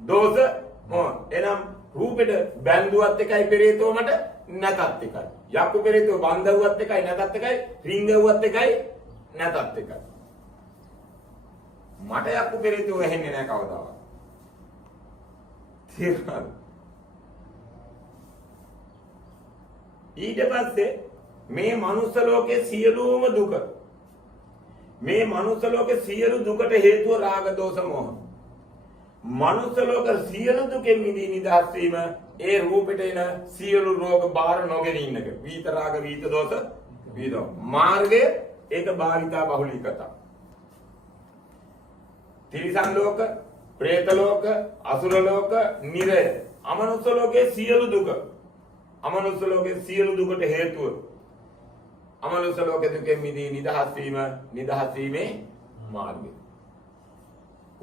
දෝෂ මොහ එනම් රූපෙට බැඳුවත් එකයි පෙරේතෝ මට නැතත් එකයි යක්කු පෙරේතෝ බන්දවුවත් එකයි නැතත් එකයි රිංගවුවත් එකයි නැතත් එකයි මට යක්කු පෙරේතෝ වෙන්නේ නැහැ කවදාවත් තේරුණාද ඊට පස්සේ මේ මනුස්ස ලෝකයේ සියලුම දුක මේ මනුස්ස ලෝකයේ සියලු දුකට හේතුව රාග දෝෂ මොහ මනුස්ස ලෝක සියලු දුකෙන් මිදී නිදහස් වීම ඒ රූපෙට එන සියලු රෝග බාර නොගෙන ඉන්නක වීත රාග වීත දෝෂ වීදෝ මාර්ගය ඒක භාවිතා බහුලී කතා තිරිසන් ලෝක പ്രേත ලෝක අසුර ලෝක නිරය අමනුස්ස ලෝකයේ සියලු දුක අමනුස්ස ලෝකයේ සියලු දුකට හේතුව අමනුස්ස ලෝකයේ දුකෙන් මිදී නිදහස් වීමේ මාර්ගය.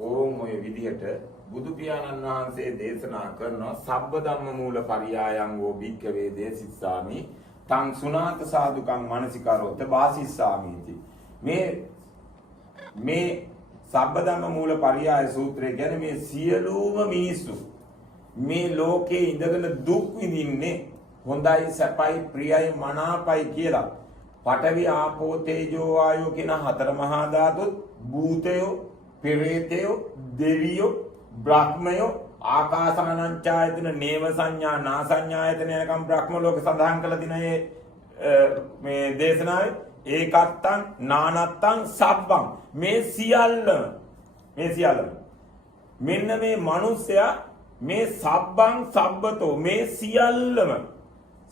ඕම් ඔය විදිහට බුදු පියාණන් වහන්සේ දේශනා කරන සබ්බ ධම්ම මූල පරියායං වූ භික්ඛවේ දේසිස්සාමි තං සුනාත සාදුකං මනසිකාරෝත වාසිස්සාමිති. මේ සබ්බ ධම්ම මූල පරියාය සූත්‍රය කියන්නේ මේ සියලුම මිනිස්සු මේ ලෝකේ ඉඳගෙන දුක් විඳින්නේ හොඳයි සැපයි ප්‍රියයි මනාපයි කියලා. පඨවි ආපෝ තේජෝ වායෝ කියන හතර මහා ධාතුත් භූතයෝ පෙරේතයෝ දෙවියෝ බ්‍රහ්මයෝ ආකාසානංචායතන නේව සංඥා නා සංඥායතන යනකම් බ්‍රහ්ම ලෝක සඳහන් කළ දින මේ දේශනාවේ ඒකත්තං නානත්තං සබ්බං මේ සියල්ලම මෙන්න මේ මිනිස්සයා මේ සබ්බං සබ්බතෝ මේ සියල්ලම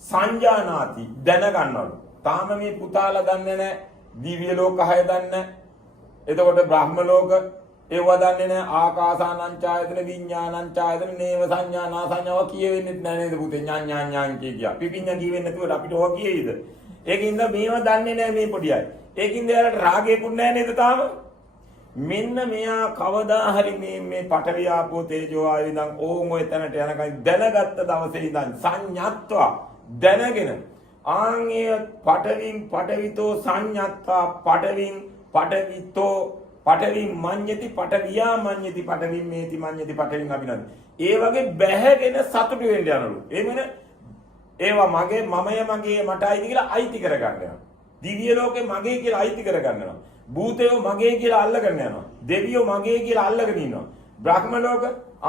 සංජානාති දැනගන්නවලු. තාම මේ පුතාලා දන්නේ නැහැ. දිව්‍ය ලෝක 6 දන්නේ නැහැ. එතකොට බ්‍රහ්ම ලෝක ඒව දන්නේ නැහැ. ආකාසානංචායතන විඥානංචායතන නේව සංඥා නා සංඥාව කියෙවෙන්නේ නැහැ නේද පුතේ? ඥාන් කිය. පිපිඤ්ඤා කියෙවෙන්නේ නැතුවට අපිට ඕක කියෙයිද? ඒකින්ද මේව දන්නේ නැහැ මේ පොඩි අය. ඒකින්ද එයාලට රාගයකුත් නැහැ නේද තාම? මෙන්න මෙයා කවදා හරි මේ පඨවි ආපෝ තේජෝ ආයෝ ඉඳන් ඕම් ඔය තැනට යනකම් දැනගත්ත දවසේ ඉඳන් සංඤත්වා දැනගෙන ආන්ගේ පඨවිතෝ සංඤත්වා පඨවිතෝ පඨවි මඤ්ඤති පඨවියා මඤ්ඤති පඨවි මේති මඤ්ඤති පඨවින් අභිනන්ද. ඒ වගේ බැහැගෙන සතුටු වෙන්න යනලු. ඒ වෙන ඒවා මගේ මමය මගේ මට අයිති කියලා අයිති කරගන්න යනවා. දිව්‍ය ලෝකේ මගේ කියලා අයිති කරගන්න යනවා. භූතයෝ මගේ කියලා අල්ලගෙන යනවා. දෙවියෝ මගේ කියලා අල්ලගෙන ඉන්නවා. බ්‍රහ්ම ලෝක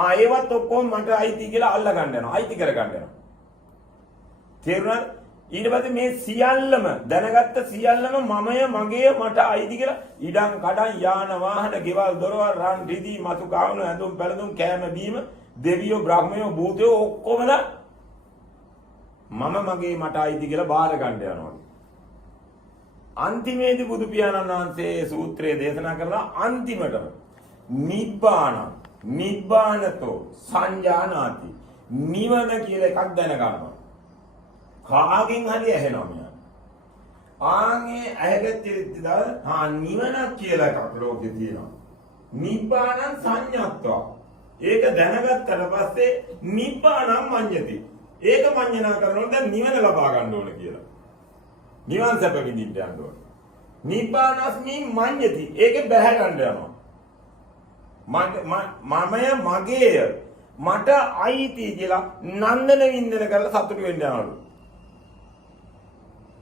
ඒවත් ඔක්කොම මට අයිති කියලා අල්ලගන්න යනවා. අයිති කරගන්න යනවා. තේරුණාද? ඊට පස්සේ මේ සියල්ලම දැනගත්ත සියල්ලම මමය මගේ මට අයිති කියලා ඉඩම් කඩම් යාන වාහන ගෙවල් දොරවල් රන් රිදී මතු කාවුන ඇඳුම් පැළඳුම් කෑම බීම දෙවියෝ බ්‍රහ්මයෝ භූතයෝ ඔක්කොමලා මම මගේ මට අයිති කියලා බාර ගන්න යනවා. අන්තිමේදී බුදු පියාණන් වහන්සේ සූත්‍රයේ දේශනා කරලා අන්තිමටම නිබ්බානතෝ සංජානාති නිවන කියලා එකක් දැනගන්නවා. කාගෙන් හරි ඇහෙනවා මෙයා. ආන්ගේ ඇහැගත්තිද නිවන කියලා එකක් ලෝකේ තියෙනවා. නිබ්බානං සංඤත්වා. ඒක දැනගත්තට පස්සේ නිබ්බානං මඤ්ඤති. ඒක මඤ්ඤණා කරනකොට දැන් නිවන ලබා ගන්න ඕන කියලා. නිවන් සැප විඳින්න යන්න ඕන. නිබ්බානස්මි මඤ්ඤති. ඒක බැහැ ගන්න යනවා. මමය මගේය මට අයිති කියලා නන්දන වින්දන කරලා සතුටු වෙන්න යනවලු.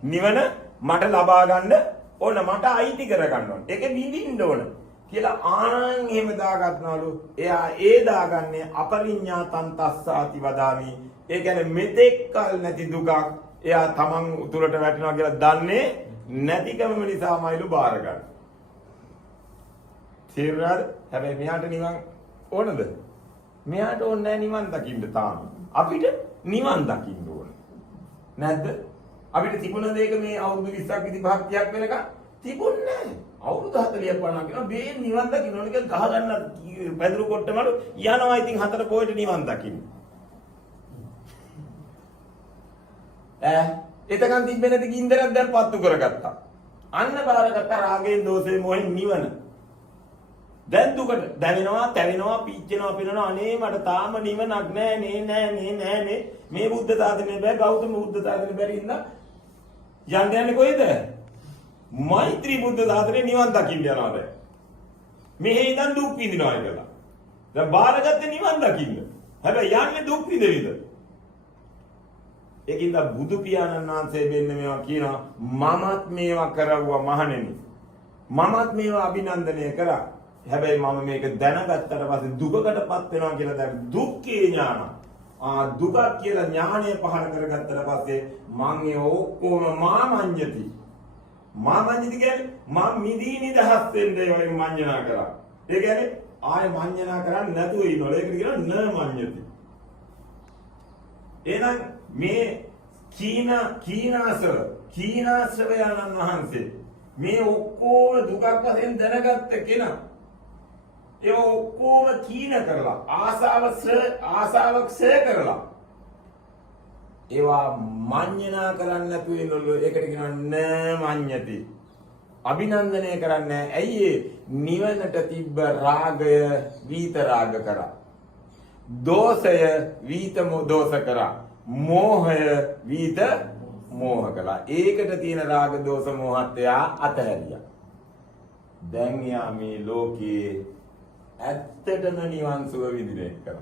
නිවන මට ලබා ගන්න ඕන මට අයිති කර ගන්න ඕන. ඒක විඳින්න ඕන කියලා ආන් එහෙම දාගන්නවලු. එයා දාගන්නේ අපරිඤ්ඤාතං තස්සාති වදාමි. ඒ කියන්නේ මෙතෙක් කල නැති දුකක් එයා තමන් උතුරට වැටෙනවා කියලා දන්නේ නැතිකම නිසාමයිලු බාර ගන්න. තේරුණාද? හැබැයි මෙයාට නිවන් ඕනද? මෙයාට ඕනේ නැහැ නිවන් දකින්න තාම. අපිට නිවන් දකින්න ඕන. නැද්ද? අපිට තිබුණ දෙයක මේ අවුරුදු 20ක් 25ක් වෙනකන් තිබුණේ නැහැ. අවුරුදු 40ක් 50ක් වෙනවා මේ නිවන් දකින්න ඕන කියලා ගහ ගන්න පැදුරු කොට්ටමලු යනවා. ඉතින් 4 පොයට නිවන් දකින්න. එතකන් තිබ්බේ නැති ගින්දරක් දැන් පත්තු කරගත්තා. අන්න බාරගත්ත රාගයෙන් දෝෂයෙන් මොහෙන් නිවන. දැන් දුකට දැවෙනවා, තැවෙනවා, පීච්චෙනවා, පිනනවා. අනේ මට තාම නිවනක් නෑ නේ. මේ බුද්ධ සාසනය බෑ, ගෞතම බුද්ධ සාසනය බැරි ඉඳලා යන්නේ කොහෙද? මෛත්‍රී බුද්ධ සාසනේ නිවන් දකින්න යනවා දැන්. මෙහෙ ඉඳන් දුක් විඳිනවා කියලා. දැන් බාරගත්තේ නිවන් දකින්න. හැබැයි යන්නේ දුක් විඳින්න. ඒකින්ද බුදු පියාණන් වහන්සේ වෙන්න මේවා කියනවා මමත් මේවා කරවුවා මහණෙනි. මමත් මේවා අභිනන්දනය කරා. හැබැයි මම මේක දැනගත්තට පස්සේ දුකකටපත් වෙනවා කියලා දැන් දුක්ඛේ ඥාන. දුක කියලා ඥානය පහළ කරගත්තට පස්සේ මං ඒ ඔක්කොම මාමඤ්ඤති. මාමඤ්ඤති කියන්නේ මම මිදී නිදහස් වෙන්නේ වගේ මඤ්ඤණා කරා. ඒ කියන්නේ ආය මඤ්ඤණා කරන්නේ නැතුව ඉන්නවල. ඒකට කියනවා න මඤ්ඤති. එහෙනම් මේ කීනාශ්‍රවයන්න් වහන්සේ මේ ඔක්කොම දුකක් වශයෙන් දැනගත්ත කෙනා ඒ ඔක්කොම කීන කරලා ආසාවක් ක්ෂය කරලා ඒවා මඤ්ඤණා කරන්නේ නැතුව ඉන්නලු. ඒකට කියනවා න මඤ්ඤති. අභිනන්දනය කරන්නේ ඇයි නිවනට තිබ්බ රාගය වීත රාග කරා. දෝෂය වීත දෝෂ කරා. මෝහය වීත මෝහ කළා. ඒකට තියෙන රාග දෝෂ මෝහත් එයා අතහැරියා. දැන් යා මේ ලෝකේ ඇත්තටම නිවන් සුව විඳින එක කරා.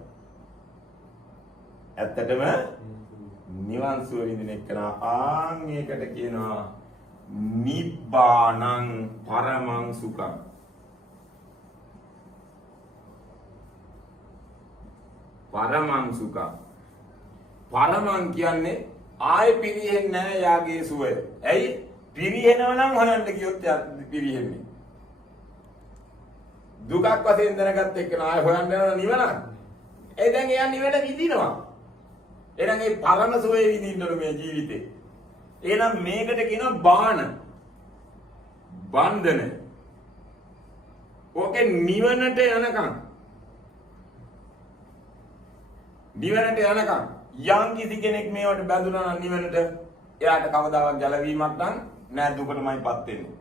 ඇත්තටම නිවන් සුව විඳින එක කරා. ආන් ඒකට කියනවා නිබ්බානං පරමං සුඛං. පරමං සුඛං. පරමං කියන්නේ ආයෙ පිරිහෙන්නේ නැහැ යාගේ සුවය. ඇයි? පිරිහෙනවා නම් හොයන්න කියොත් පිරිහෙන්නේ. දුකක් වශයෙන් දැනගත්ත එක්කන ආයෙ හොයන්න යන නිවනක්. ඒ දැන් එයා නිවන විඳිනවා. එහෙනම් ඒ පරම සුවේ විඳින්න ඕන මේ ජීවිතේ. එහෙනම් මේකට කියනවා බාන. බන්ධන. ඕකේ නිවනට යනකම්. නිවනට යනකම් යම් කිසි කෙනෙක් මේවට බැඳුනා නම් නිවනට එයාට කවදාවත් ගැලවීමක් නම් නෑ දුකටමයිපත් වෙන්නේ.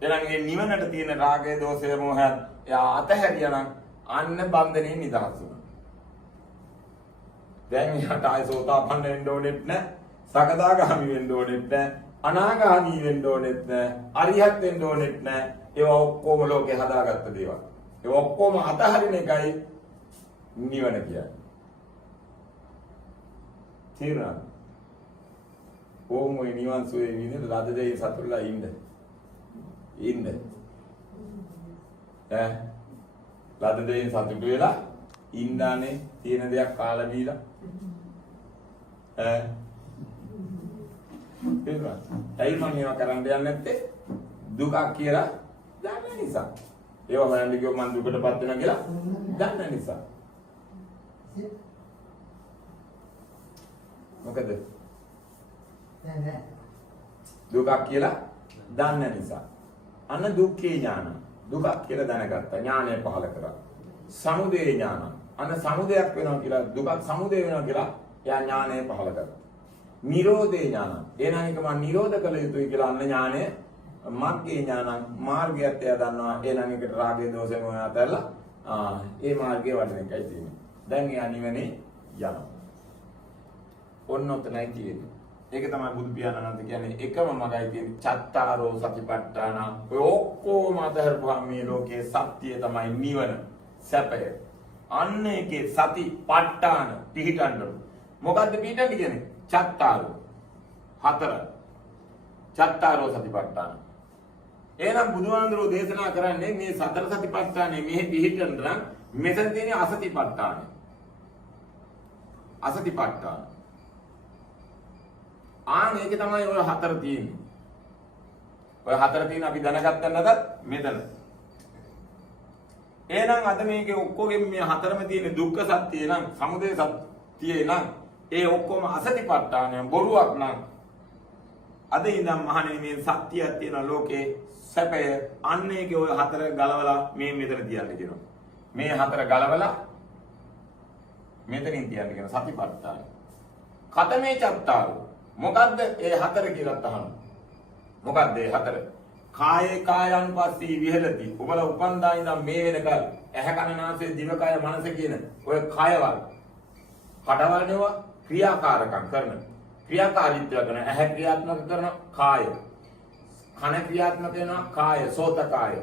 එහෙනම් මේ නිවනට තියෙන රාගය, දෝෂය, මොහය එයා අතහැරියා නම් අන්න බන්ධනෙන් නිදහස් වෙනවා. දැන් එයාට ආය සෝතාපන්න වෙන්න ඕනෙත් නෑ, සකදාගාමි වෙන්න ඕනෙත් නෑ, අනාගාමි වෙන්න ඕනෙත් නෑ, අරිහත් වෙන්න ඕනෙත් නෑ. ඒවා ඔක්කොම ලෝකේ හදාගත්ත දේවල්. ඒ ඔක්කොම අතහරින එකයි නිවන කියන්නේ. තේරුණාද? ඕම ඔය නිවන් සුවේ විඳින ලද දෙය සතුටුලා ඉන්න. ඉන්න. ලද දෙයින් සතුටු වෙලා ඉන්නානේ තියෙන දෙයක් කාලා බීලා. තේරුණාද? ඇයි මම මේවා කරන්න යන්නේ නැත්තේ? දුකක් කියලා දන්න නිසා. ඒවා හොයන්න ගියොත් මම දුකටපත් වෙනවා කියලා දන්න නිසා. මොකද? දුකක් කියලා දන්න නිසා. අන්න දුක්ඛේ ඥාන. දුකක් කියලා දැනගත්තා. ඥානය පහල කරා. සමුදය ඥාන. අන්න සමුදයක් වෙනවා කියලා දුකක් සමුදය වෙනවා කියලා එයා ඥානය පහල කරා. නිරෝධේ ඥාන. එහෙනම් එක මම නිරෝධ කළ යුතුයි කියලා අන්න ඥානය මග්ගේ ඥාන මාර්ගයත් එයා දන්නවා. එහෙනම් එකට රාගය දෝෂය මොහොත අතහැරලා ඒ මාර්ගයේ වඩන එකයි තියෙන්නේ. දැන් එයා නිවනේ යනවා. ඔන්න ඔතනයි තියෙන්නේ. ඒක තමයි බුදු පියාණන් කියන්නේ එකම මගයි තියෙන්නේ චත්තාරෝ සතිපට්ඨාන. ඔය ඔක්කොම අතහැරපුවාම මේ ලෝකයේ සත්‍යය තමයි නිවන, සැපය. අන්න ඒකේ සතිපට්ඨාන පිහිටන්න. මොකද්ද පිහිටන්න කියන්නේ? චත්තාරෝ. හතර. චත්තාරෝ සතිපට්ඨාන. එහෙනම් බුදුහාඳුරෝ දේශනා කරන්නේ මේ සතර සතිපට්ඨානේ මෙහි පිහිටන්න නම් මෙතන තියෙන අසතිපට්ඨාන. අසතිපට්ඨාන. මේක තමයි ඔය හතර තියෙන්නේ. ඔය හතර තියෙන අපි දැනගත්ත නැතත් මෙතන. එහෙනම් අද මේකේ ඔක්කොගෙම මේ හතරම තියෙන දුක්ඛ සත්‍යය නම්, සමුදය සත්‍යය නම්, ඒ ඔක්කොම අසතිපට්ඨානය බොරුවක් නම් අද ඉඳන් මහණෙනි මේ සත්‍යයක් තියෙන ලෝකේ සැපය අන්න ඒකේ ඔය හතර ගලවලා මේ මෙතන තියන්න කියනවා. මේ හතර ගලවලා මෙතනින් තියන්න කියන සතිපට්ඨානය. කතමේ චත්තාරෝ. මොකද්ද ඒ හතර කියලා අහනවා. මොකද්ද ඒ හතර? කායේ කායानुපස්සී විහෙරති. ඔබලා උපන්දා ඉඳන් මේ වෙනකල් ඇහැ කන නාසය දිවකය මනස කියන ඔය කයවල කඩවලනවා ක්‍රියාකාරකම් කරන ක්‍රියාකාරීත්වය කරන ඇහැ ක්‍රියාත්මක කරන කාය, කන ක්‍රියාත්මක වෙනවා කාය, සෝත කාය,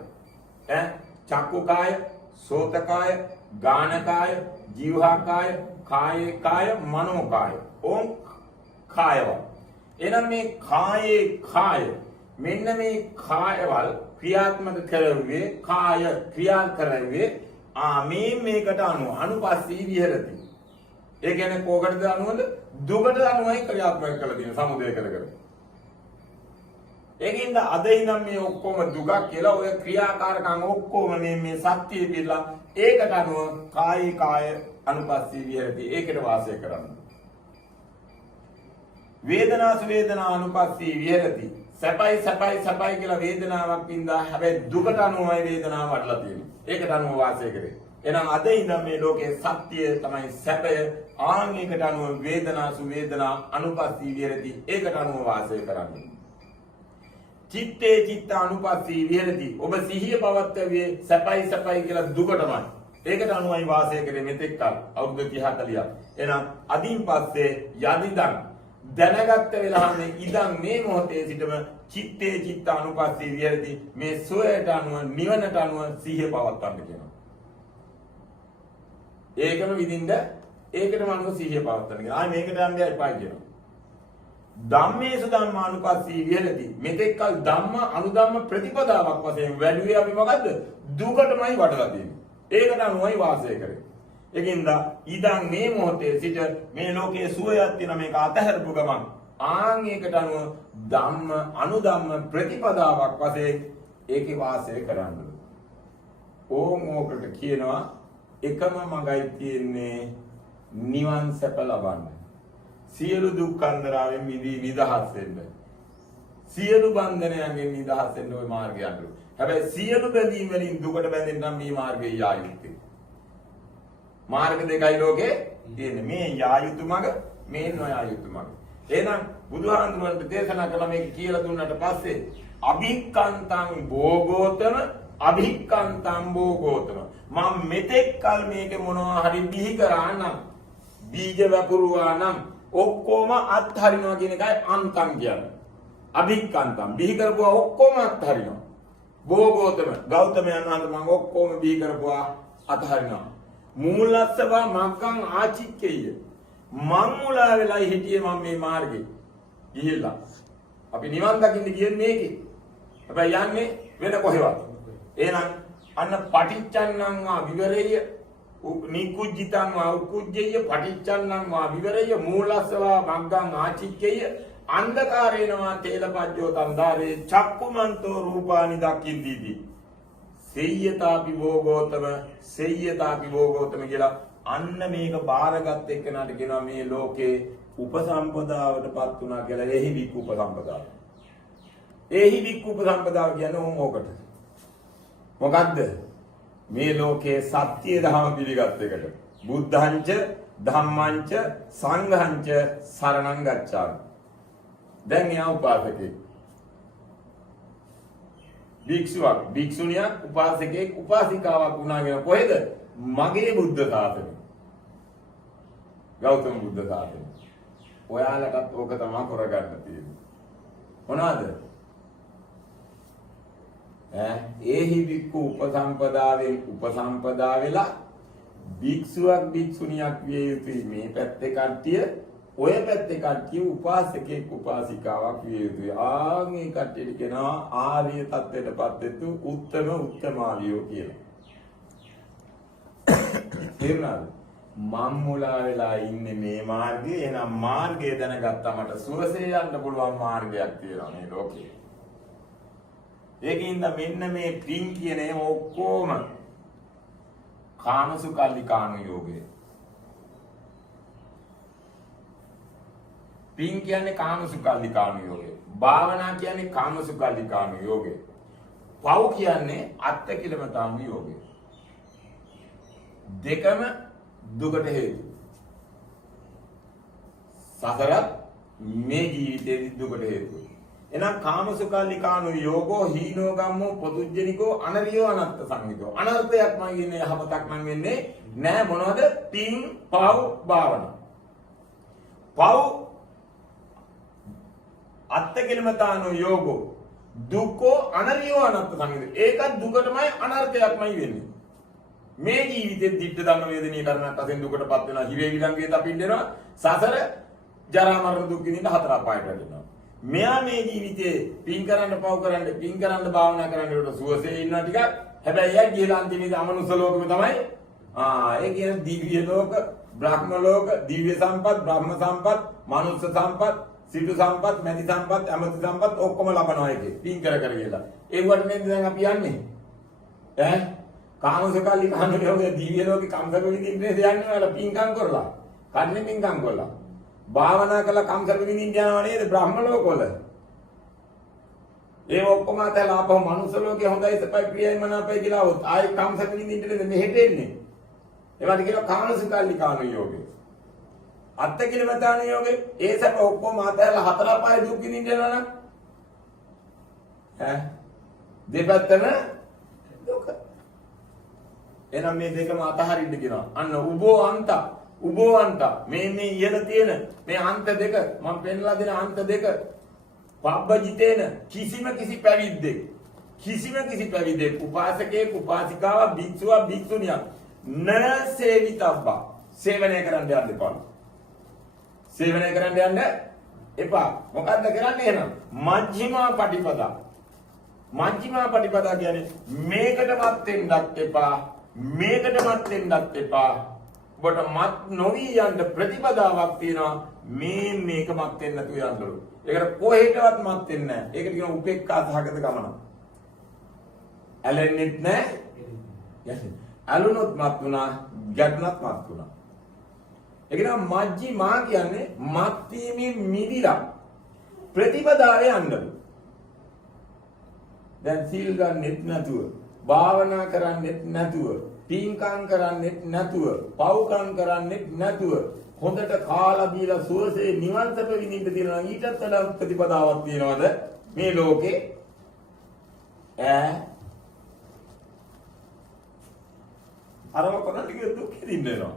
චක්කු කාය, සෝත කාය, ගාන කාය, ජීවහා කාය, කායේ කාය, මනෝ කාය. ඕම් කායවල. එහෙනම් මේ කායේ කාය මෙන්න මේ කායවල ක්‍රියාත්මක කරවේ කාය ක්‍රියා කරවේ මේකට අනුව අනුපස්සී විහෙරති. ඒ කියන්නේ කෝකටද අනුවද? දුකට අනුවයි ක්‍රියාත්මක කරලා තියෙන සමුදය කර කර. ඒකින්ද අද ඉඳන් මේ ඔක්කොම දුකක් කියලා ඔය ක්‍රියාකාරකම් ඔක්කොම මේ සත්‍යය පිළිලා ඒකට අනුව කායේ කාය අනුපස්සී විහෙරති. ඒකට වාසය කරන්නේ. වේදනාසු වේදනා අනුපස්සී විහෙරති. සැපයි සැපයි සැපයි කියලා වේදනාවක් වින්දා හැබැයි දුකට අනුවයි වේදනාව වඩලා තියෙන්නේ. ඒකට අනුව වාසය කරේ. එහෙනම් අද ඉඳන් මේ ලෝකයේ සත්‍යය තමයි සැපය. ඒකට අනුව වේදනාසු වේදනා අනුපස්සී විහෙරති. ඒකට අනුව වාසය කරන්නේ. චිත්තේ චිත්ත අනුපස්සී විහෙරති. ඔබ සිහිය පවත්වන්නේ සැපයි සැපයි කියලා දුකටමයි. ඒකට අනුවයි වාසය කරේ මෙතෙක් කල අවුරුදු 30 40ක්. එහෙනම් අදින් පස්සේ යදිදන් දැනගත්ත වෙලාවේ ඉදන් මේ මොහොතේ සිටම චිත්තේ චිත්ත අනුපස්සී විහෙරති. මේ සෝයට අනුව නිවනට අනුව සිහිය පවත්වන්න කියනවා. ඒකම විඳින්න ඒකටම අනුව සිහිය පවත්වන්න කියනවා. ආයි මේකට යන්නේ එපා කියනවා. ධම්මේසු ධම්මානුපස්සී විහෙරති. මෙතෙක් කල ධම්ම අනුධම්ම ප්‍රතිපදාවක් වශයෙන් වැඩිවේ අපි මොකද්ද? දුකටමයි වඩලා තියෙන්නේ. ඒකට අනුවයි වාසය කරේ. ඒකින්ද ඉදන් මේ මොහොතේ සිට මේ ලෝකයේ සුවයක් තියෙන මේක අතහැරපු ගමන් ආන් ඒකට අනුව ධම්ම අනුධම්ම ප්‍රතිපදාවක් වශයෙන් ඒකේ වාසය කරන්න. ඕකට කියනවා එකම මඟයි තියෙන්නේ නිවන් සැප ලබන්න. සියලු දුක් කන්දරාවෙන් මිදී නිදහස් වෙන්න. සියලු බන්ධනයන්ගෙන් නිදහස් වෙන්න ওই මාර්ගය යන්න. හැබැයි සියලු බැඳීම් වලින් දුකට බැඳෙන්න නම් මේ මාර්ගයේ යා යුත්තේ. මාර්ග දෙකයි ලෝකේ තියෙන්නේ. මේ යා යුතු මඟ, මේ නොයා යුතු මඟ. එහෙනම් බුදුහාමුදුරන්ට දේශනා කළ මේක කියලා දුන්නාට පස්සේ අභික්කන්තං භෝගෝතම අභික්කන්තං භෝගෝතම මම මෙතෙක් කල මේක මොනවා හරි බිහි කරා නම් බීජ වපුරුවා නම් ඔක්කොම අත්හරිනවා කියන එකයි අන්තං කියන්නේ. අභික්කන්තං බිහි කරපුවා ඔක්කොම අත්හරිනවා. භෝගෝතම ගෞතමයන් වහන්සේ මම ඔක්කොම බිහි කරපුවා අත්හරිනවා. මූලස්සව මග්ගං ආචික්කේය මං මුලා වෙලා හිටියේ මම මේ මාර්ගේ ගිහිල්ලා අපි නිවන් දකින්න කියන්නේ මේකේ. හැබැයි යන්නේ වෙන කොහෙවත්. එහෙනම් අන්න පටිච්චන්නං වා විවරේය නිකුජ්ජිතං වා උකුජ්ජේය පටිච්චන්නං වා විවරේය මූලස්සව මග්ගං ආචික්කේය අන්ධකාරේනවා තේලපජ්ජෝ තන්දාරේ චක්කුමන්තෝ රූපානි දක්ඛින්දීති සෙය්‍යතාපි භෝගෝතම සෙය්‍යතාපි භෝගෝතම කියලා අන්න මේක බාරගත් එක්කනට කියනවා මේ ලෝකේ උපසම්පදාවටපත් වුණා කියලා. එහි වික් උපසම්පදාව. එහි වික් උපසම්පදාව කියන්නේ ඕකට. මොකද්ද? මේ ලෝකේ සත්‍ය ධර්ම පිළිගත් එකට. බුද්ධංච ධම්මංච සංඝංච සරණං ගච්ඡාමි. දැන් එයා උපාසකෙක්. භික්ෂුවක් භික්ෂුණියක් උපාසකෙක් උපාසිකාවක් වුණා කියන කොහෙද? මගේ බුද්ධ ශාසනය. ගෞතම බුද්ධ ශාසනය. ඔයාලටත් ඕක තමයි කරගන්න තියෙන්නේ. මොනවාද? ඒහි වික්ඛු උපසම්පදා වෙලා භික්ෂුවක් භික්ෂුණියක් විය යුතුයි. මේ පැත්තේ කට්ටිය ඔය පැත්තේ කට්ටිය උපාසකෙක් උපාසිකාවක් විය යුතුයි. ආන්ගේ කට්ටියට කියනවා ආර්ය තත්ත්වයටපත් වෙතු උත්තම උත්තමාවියෝ කියලා. තේරුණාද? මම් මුලා වෙලා ඉන්නේ මේ මාර්ගයේ. එහෙනම් මාර්ගය දැනගත්තා මට සුවසේ යන්න පුළුවන් මාර්ගයක් තියෙනවා මේ ලෝකේ. ඒකින්ද මෙන්න මේ පින් කියන ඒවා ඔක්කොම කාමසුකල්ලිකාණු යෝගය. පින් කියන්නේ කාමසුකල්ලිකාණු යෝගය. භාවනා කියන්නේ කාමසුකල්ලිකාණු යෝගය. පව් කියන්නේ අත්තිකිලමතාණු යෝගය. දෙකම දුකට හේතු. සසරත් මේ ජීවිතේදී දුකට හේතු. එහෙනම් කාමසුකල්ලිකාණු යෝගෝ හීනෝ ගම්මෝ පොදුජ්ජනිකෝ අනරියෝ අනත්ත සංහිතෝ. අනර්ථයක් නම් ඉන්නේ යහපතක් නම් වෙන්නේ නෑ. මොනවද? පින් පව් භාවනා. පව් අත්තිකිලමතාණු යෝගෝ දුක්ඛෝ අනරියෝ අනත්ත සංහිතෝ. ඒකත් දුකටමයි අනර්ථයක්මයි වෙන්නේ. මේ ජීවිතේ දිට්ඨ ධම්ම වේදනීය කරණත් අතෙන් දුකටපත් වෙනවා. හිරේ විලංගේ තපින්නවා. සසර ජරා මරණ දුක් විඳින්න හතර අපායට වැටෙනවා. මෙයා මේ ජීවිතේ පින් කරන්න පව් කරන්න පින් කරන්න භාවනා කරන්න උඩ සුවසේ ඉන්නවා ටිකක්. හැබැයි එයා ගිහලා අන්තිමේදී අමනුෂ්‍ය ලෝකෙම තමයි. ඒ කියන්නේ දිව්‍ය ලෝක, බ්‍රහ්ම ලෝක, දිව්‍ය සම්පත්, බ්‍රහ්ම සම්පත්, මනුෂ්‍ය සම්පත්, සිටු සම්පත්, මැදි සම්පත්, අමති සම්පත් ඔක්කොම ලබනවා ඒකේ. පින් කර කර ගිහලා. ඒවට නේද දැන් අපි යන්නේ. කාමසුකල්ලිකාණු යෝගයේ දිව්‍ය ලෝකේ කම්සක විඳින්න යන්නේ වල පින්කම් කරලා. කන්නේ පින්කම් කරලා. භාවනා කළා කම්සක විඳින්න යනවා නේද බ්‍රහ්ම ලෝකවල. ඒ ඔක්කොම අතලා ආපහු මනුස්ස ලෝකේ හොඳයි සපයි ප්‍රියයි මනාපයි කියලා આવොත් ආයි කම්සක විඳින්න නේද මෙහෙට එන්නේ. ඒවට කියනවා කාමසුකල්ලිකාණු යෝගය. අත්තිකිලමතාණු යෝගය ඒ සප ඔක්කොම අතලා හතර පහේ දුක් විඳින්න යනවා නම් ඈ දෙපැත්තම දුක. එහෙනම් මේ දෙකම අතහරින්න කියනවා. අන්න උබෝ අන්ත මේ ඉහළ තියෙන මේ අන්ත දෙක මම පෙන්ලා දෙන අන්ත දෙක පබ්බජිතේන කිසි පැවිද්දෙක් උපාසකයෙක් උපාසිකාවක් භික්ෂුවක් භික්ෂුණියක් නසේවිතබ්බා සේවනය කරන්න යන්න එපා. සේවනය කරන්න යන්න එපා. මොකද්ද කරන්නේ එහෙනම්? මජ්ක්‍ධිමා පටිපදා කියන්නේ මේකටවත් වෙන්නත් එපා මේකටවත් වෙන්නත් එපා. ඔබට මත් නොවි යන්න ප්‍රතිපදාවක් තියෙනවා. මේකමත් වෙන්න නැතුව යන්නලු. ඒකට කොහෙටවත් මත් වෙන්නේ නැහැ. ඒකට කියන උපේක්ඛා සහගත ගමන. ඇලෙන්නෙත් නැහැ. ඇලුනොත් මත් වුණා, ගැටුණත් මත් වුණා. ඒක නම් මජ්ක්‍ධිමා කියන්නේ මත් වීමෙන් මිදිලා ප්‍රතිපදාවේ යන්නලු. දැන් සීල් ගන්නෙත් නැතුව, භාවනා කරන්නෙත් නැතුව, පින්කම් කරන්නෙත් නැතුව, පව්කම් කරන්නෙත් නැතුව හොඳට කාලා බීලා සුවසේ නිවන් සැප විඳින්න තියෙනවා. ඊටත් වඩා ප්‍රතිපදාවක් තියනවද මේ ලෝකේ? අරම කොනටික දුක් හිතින්නවා.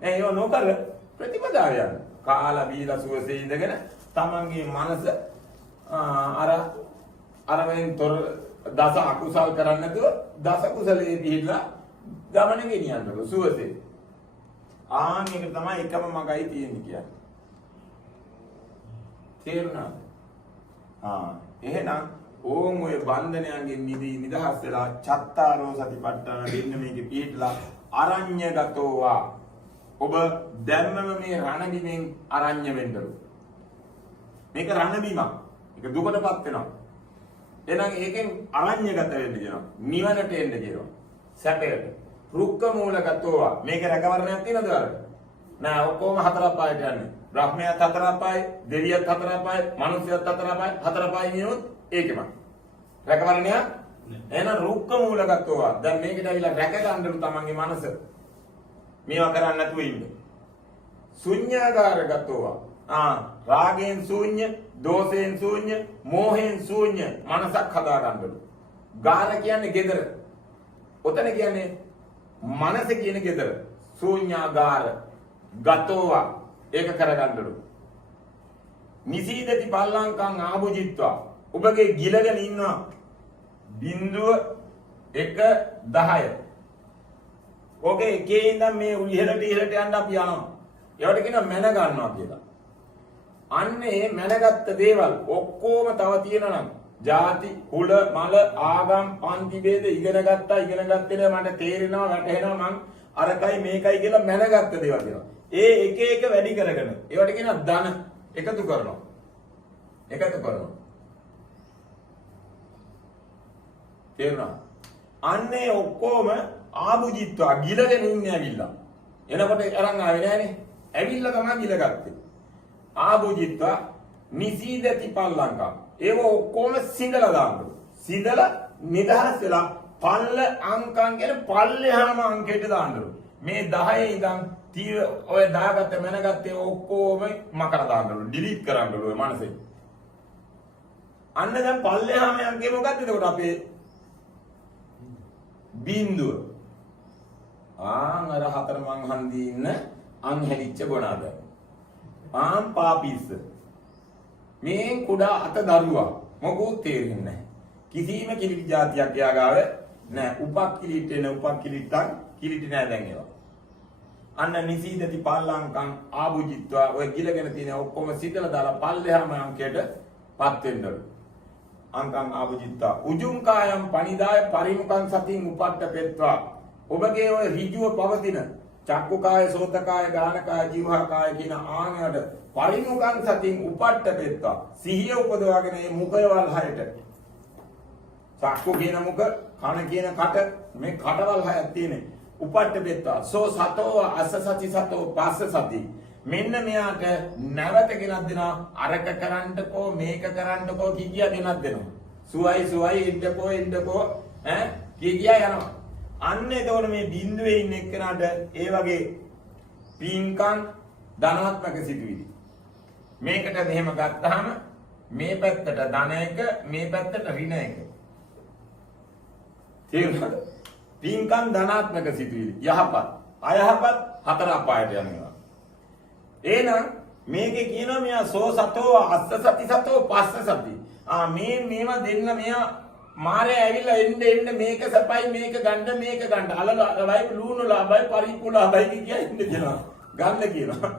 නෑ ඒව නොකර ප්‍රතිපදාව යන්න. කාලා බීලා සුවසේ ඉඳගෙන තමන්ගේ මනස අරවෙන් තොර දස අකුසල් කරන්නේ නැතුව දස කුසලයේ පිහිටලා ගමන ගෙනියන්නලු සුවසේ. මේක තමයි එකම මගයි තියෙන්නේ කියන්නේ. තේරුණාද? එහෙනම් ඕම් ඔය බන්ධනයන්ගෙන් නිදහස් වෙලා චත්තාරෝ සතිපට්ඨාන දෙන්න මේකේ පිහිටලා අරඤ්‍යගතෝවා. ඔබ ධර්මම මේ රණබිමෙන් අරඤ්‍ය වෙන්නලු. මේක රණබිමක්. ඒක දුකටපත් වෙනවා. එහෙනම් ඒකෙන් අරඤ්‍යගත වෙන්න කියනවා. නිවනට එන්න කියනවා. සැපයට. රුක්ක මූලගතෝවා. මේක රැකවරණයක් තියෙනවද ඔයාලට? නෑ ඔක්කොම හතර පායට යන්නේ. බ්‍රහ්මයාත් හතර පායි, දෙවියත් හතර පායි, මනුස්සයත් හතර පායි, හතර පායි නියොත් ඒකෙම. රැකවරණයක් එහෙනම් රුක්ක මූලගතෝවා. දැන් මේකට ඇවිල්ලා රැක ගන්නලු තමන්ගේ මනස. මේවා කරන්නේ නැතුව ඉන්න. ශුන්‍යාගාරගතෝවා. රාගයෙන් ශූන්‍ය, දෝෂයෙන් ශූන්‍ය, මෝහයෙන් ශූන්‍ය මනසක් හදා ගන්නලු. ගාන කියන්නේ ගෙදර. ඔතන කියන්නේ මනස කියන ගෙදර. ශූන්‍යාගාර ගතෝවා. ඒක කරගන්නලු. නිසීදති පල්ලංකං ආභුජිත්වා. ඔබගේ ගිලගෙන ඉන්නවා 0 1 10. ඔගේ එකේ ඉඳන් මේ ඉහළට යන්න අපි යනවා. ඒවට කියනවා මැන ගන්නවා කියලා. අන්නේ මැනගත්ත දේවල් ඔක්කොම තව තියෙනවා නම් ಜಾති කුල මල ආගම් පන්ති ભેද ඉගෙන ගත්තේ නෑ මට තේරෙනවා වැටහෙනවා මං අරකයි මේකයි කියලා මැනගත්ත දේවල් කියනවා. ඒ එක එක වැඩි කරගෙන ඒවට කියනවා ධන එකතු කරනවා. තේරුණා? අන්නේ ඔක්කොම ආභුජිත්වා ගිලගෙන ඉන්නේ ඇවිල්ලා. එනකොට අරන් ආවේ නෑනේ. ඇවිල්ලා තමයි ගිලගත්තේ. ආභුජිත්වා නිසීදති පල්ලංකම්. ඒව ඔක්කොම සිඳලා දාන්නු. සිඳලා නිදහස් වෙලා පල්ල අංකම් කියන පල්ලෙහාම අංකයට දාන්නු. මේ 10 ඉඳන් ඔය දාගත්ත මැනගත්තේ ඔක්කොම මකර දාන්නු. ඩිලීට් කරන්නු ඔය මනසේ. අන්න දැන් පල්ලෙහාම අංකේ මොකක්ද එතකොට අපේ බිඳුව. අර හතර මං හන්දියේ ඉන්න අං හැලිච්ච ගොනාද. පාපිස්ස. මේ කුඩා අත දරුවා මොකුත් තේරෙන්නේ නැහැ. කිසිම කිලිටි જાතියක් යාගාව නැහැ. උපක් කිලිට්ටක් කිලිටි නැහැ දැන් ඒවා. අන්න නිසීදති පල්ලංකම් ආභුජිත්වා ඔය ගිලගෙන තියෙන ඔක්කොම සිතලා දාලා පල්ලෙහාම අංකයට පත් වෙන්නලු. අංකම් ආභුජිත්වා උජුං කායම් පනිදාය පරිමුඛං සතින් උපට්ඨපෙත්වා. ඔබගේ ඔය ඍජුව පවතින චක්කු කාය, සෝත කාය, ගාන කාය, ජීවහා කාය කියන ආංගවල පරිමුඛං සතින් උපට්ඨපෙත්වා. සිහිය උපදවාගෙන මේ මුඛයවල් හයට. චක්කු කියන මුඛ, කන කියන කට, මේ කටවල් හයක් තියෙන්නේ. උපට්ඨපෙත්වා. සෝ සතෝ අස්ස සති සතෝ පස්ස සති. මෙන්න මෙයාට නැවත ගෙනත් දෙනවා. අරක කරන්නකෝ මේක කරන්නකෝ කියා ගෙනත් දෙනවා. සුවයි ඉන්නකෝ කියා යනවා. අන්න එතකොට මේ බිඳුවේ ඉන්න එක්කනට ඒ වගේ පින්කම් ධනාත්මක සිදුවිලි. මේකට මෙහෙම ගත්තාම මේ පැත්තට ධන එක, මේ පැත්තට ඍණ එක. තේරුණාද? පින්කම් ධනාත්මක සිතුවිලි. යහපත්, අයහපත් හතර අපායට යනවා. එහෙනම් මේකේ කියනවා මෙයා සෝ සතෝ අස්ස සති සතෝ පස්ස සති. මේවා දෙන්න මෙයා මාරේ ඇවිල්ලා එන්න මේක සපයි මේක ගන්න අලල ලබයි ලුණු ලබයි පරිප්පු ලබයි කියන්නේ කියනවා. ගන්න කියනවා.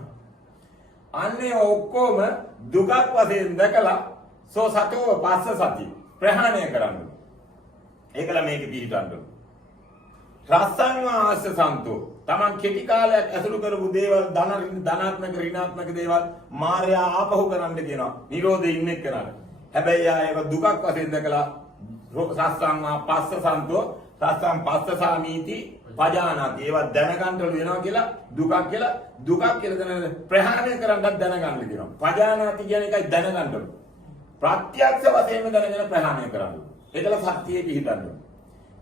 අන්නේ ඔක්කොම දුකක් වශයෙන් දැකලා සෝ සතෝ පස්ස සති ප්‍රහාණය කරන්න. ඒකල මේක පිළිටන්න. රසං ආස සන්තෝ තමන් කෙටි කාලයක් ඇසුරු කරපු දේවල් ධනාත්මක ඍණාත්මක දේවල් මායя ආපහු කරන්න කියනවා. නිරෝධේ ඉන්නේ කරන්න. හැබැයි ඒක දුකක් වශයෙන් දැකලා රසං පස්ස සන්තෝ රසං පස්ස සාමීති පජානාති. ඒවා දැනගන්නලු වෙනවා කියලා දුකක් කියලා දැන ප්‍රහාණය කරන්නත් දැනගන්න කියනවා. පජානාති කියන එකයි දැනගන්නලු. ප්‍රත්‍යක්ෂ වශයෙන්ම දැනගෙන ප්‍රහාණය කරන්න. ඒකල සත්‍යයේ පිහිටන්න.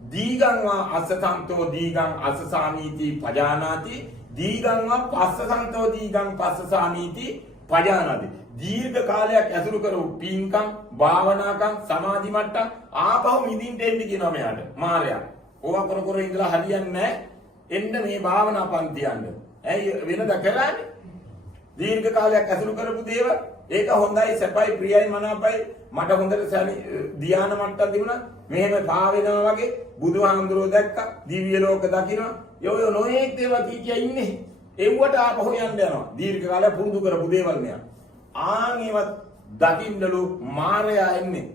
දීගං වා අස්සසන්තෝ දීගං අස්සසාමීති පජානාති දීගං වා පස්සසන්තෝ දීගං පස්සසාමීති පජානාති. දීර්ඝ කාලයක් ඇසුරු කරපු පින්කම් භාවනාකම් සමාධි මට්ටම් ආපහු මිදින්ට එන්න කියනවා මෙයාට මාරයා. ඕවා කර ඉඳලා හරියන්නේ නැහැ. එන්න මේ භාවනා පන්ති යන්න. ඇයි වෙනද කරන්නේ? දීර්ඝ කාලයක් ඇසුරු කරපු දේවල් ඒක හොඳයි සැපයි ප්‍රියයි මනාපයි මට හොඳට ධ්‍යාන මට්ටම් තිබුණා. මෙහෙම පාවෙනවා වගේ බුදුහාමුදුරුවෝ දැක්කා දිව්‍ය ලෝක දකින්නවා. යෝ නොඑක් දේවල් කීකියා ඉන්නේ. ඒවට ආපහු යන්න යනවා. දීර්ඝ කාලයක් පුරුදු කරපු දේවල් මෙයා. ඒවත් දකින්නලු මායя එන්නේ.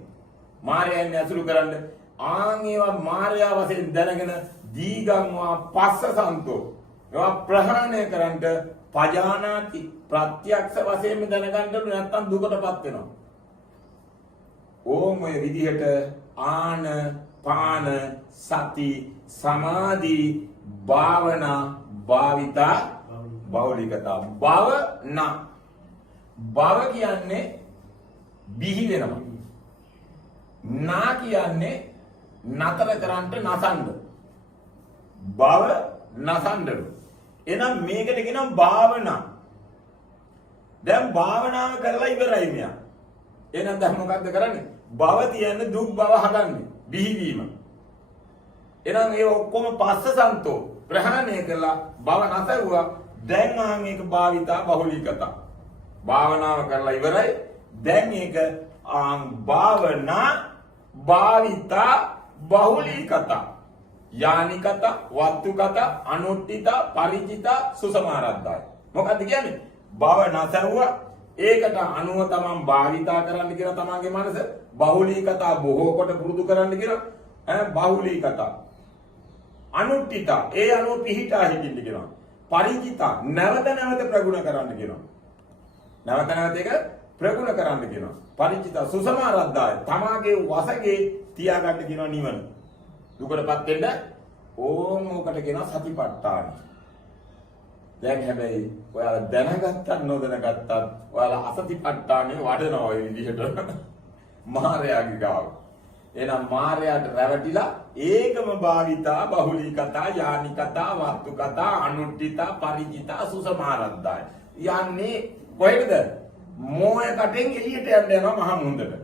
මායя එන්නේ අසුරු කරන්න. ඒවා මායя වශයෙන් දැනගෙන දීගම්වා පස්සසන්තෝ. ඒවා ප්‍රහාණය කරන්න පජානාති ප්‍රත්‍යක්ෂ වශයෙන්ම දැනගන්නලු නැත්තම් දුකටපත් වෙනවා. ඕම ඔය විදිහට ආන පාන සති සමාධි භාවනා භාවිතා බෞලිකතා භවනා භව කියන්නේ බිහි වෙනවා. නා කියන්නේ නතර කරන්ට නසන්න. භව නසන්න. එහෙනම් මේකට කියනවා භාවනා. දැන් භාවනාව කරලා ඉවරයි මෙයා. එහෙනම් දැන් මොකද්ද කරන්නේ? භව කියන්නේ දුක් භව හදන්නේ. බිහිවීම. එහෙනම් ඒ ඔක්කොම පස්සසන්තෝ ප්‍රහාණය කළා භව නැසුවා. දැන් මේක භාවිතා බහුලීකතා. භාවනාව කරලා ඉවරයි. දැන් මේක භාවනා භාවිතා බහුලීකතා. යානිකත වත්තුකත අනුට්ඨිත පරිචිත සුසමාරද්ධාය. මොකද්ද කියන්නේ? භව නැසුවා. ඒකට අනුව තමන් භාවිතා කරන්න කියන තමන්ගේ මනස බහුලීකතා බොහෝ කොට පුරුදු කරන්න කියන බහුලීකතා. අනුට්ඨිත ඒ අනුව පිහිටා හිටින්න කියනවා. පරිචිත නැවත නැවත ප්‍රගුණ කරන්න කියනවා. නැවත නැවත ඒක ප්‍රගුණ කරන්න කියනවා. පරිචිත සුසමාරද්ධාය තමාගේ වශයේ තියාගන්න කියනවා නිවන. දුකටපත් වෙන්න ඕකට කියනවා සතිපට්ඨාන. දැන් හැබැයි ඔයාලා දැනගත්තත් නොදැනගත්තත් ඔයාලා අසතිපට්ඨානේ වඩනවා ඔය විදිහට මායාවේ ගාව. එහෙනම් මායාවට රැවටිලා ඒකම භාවිතා බහුලීකතා යානිකතා වත්තුකතා අනුට්ඨිතා පරිචිතා සුසමාරද්ධාය. යන්නේ කොහෙද? මෝය කටෙන් එළියට යන්න යනවා මහා මුහුදට.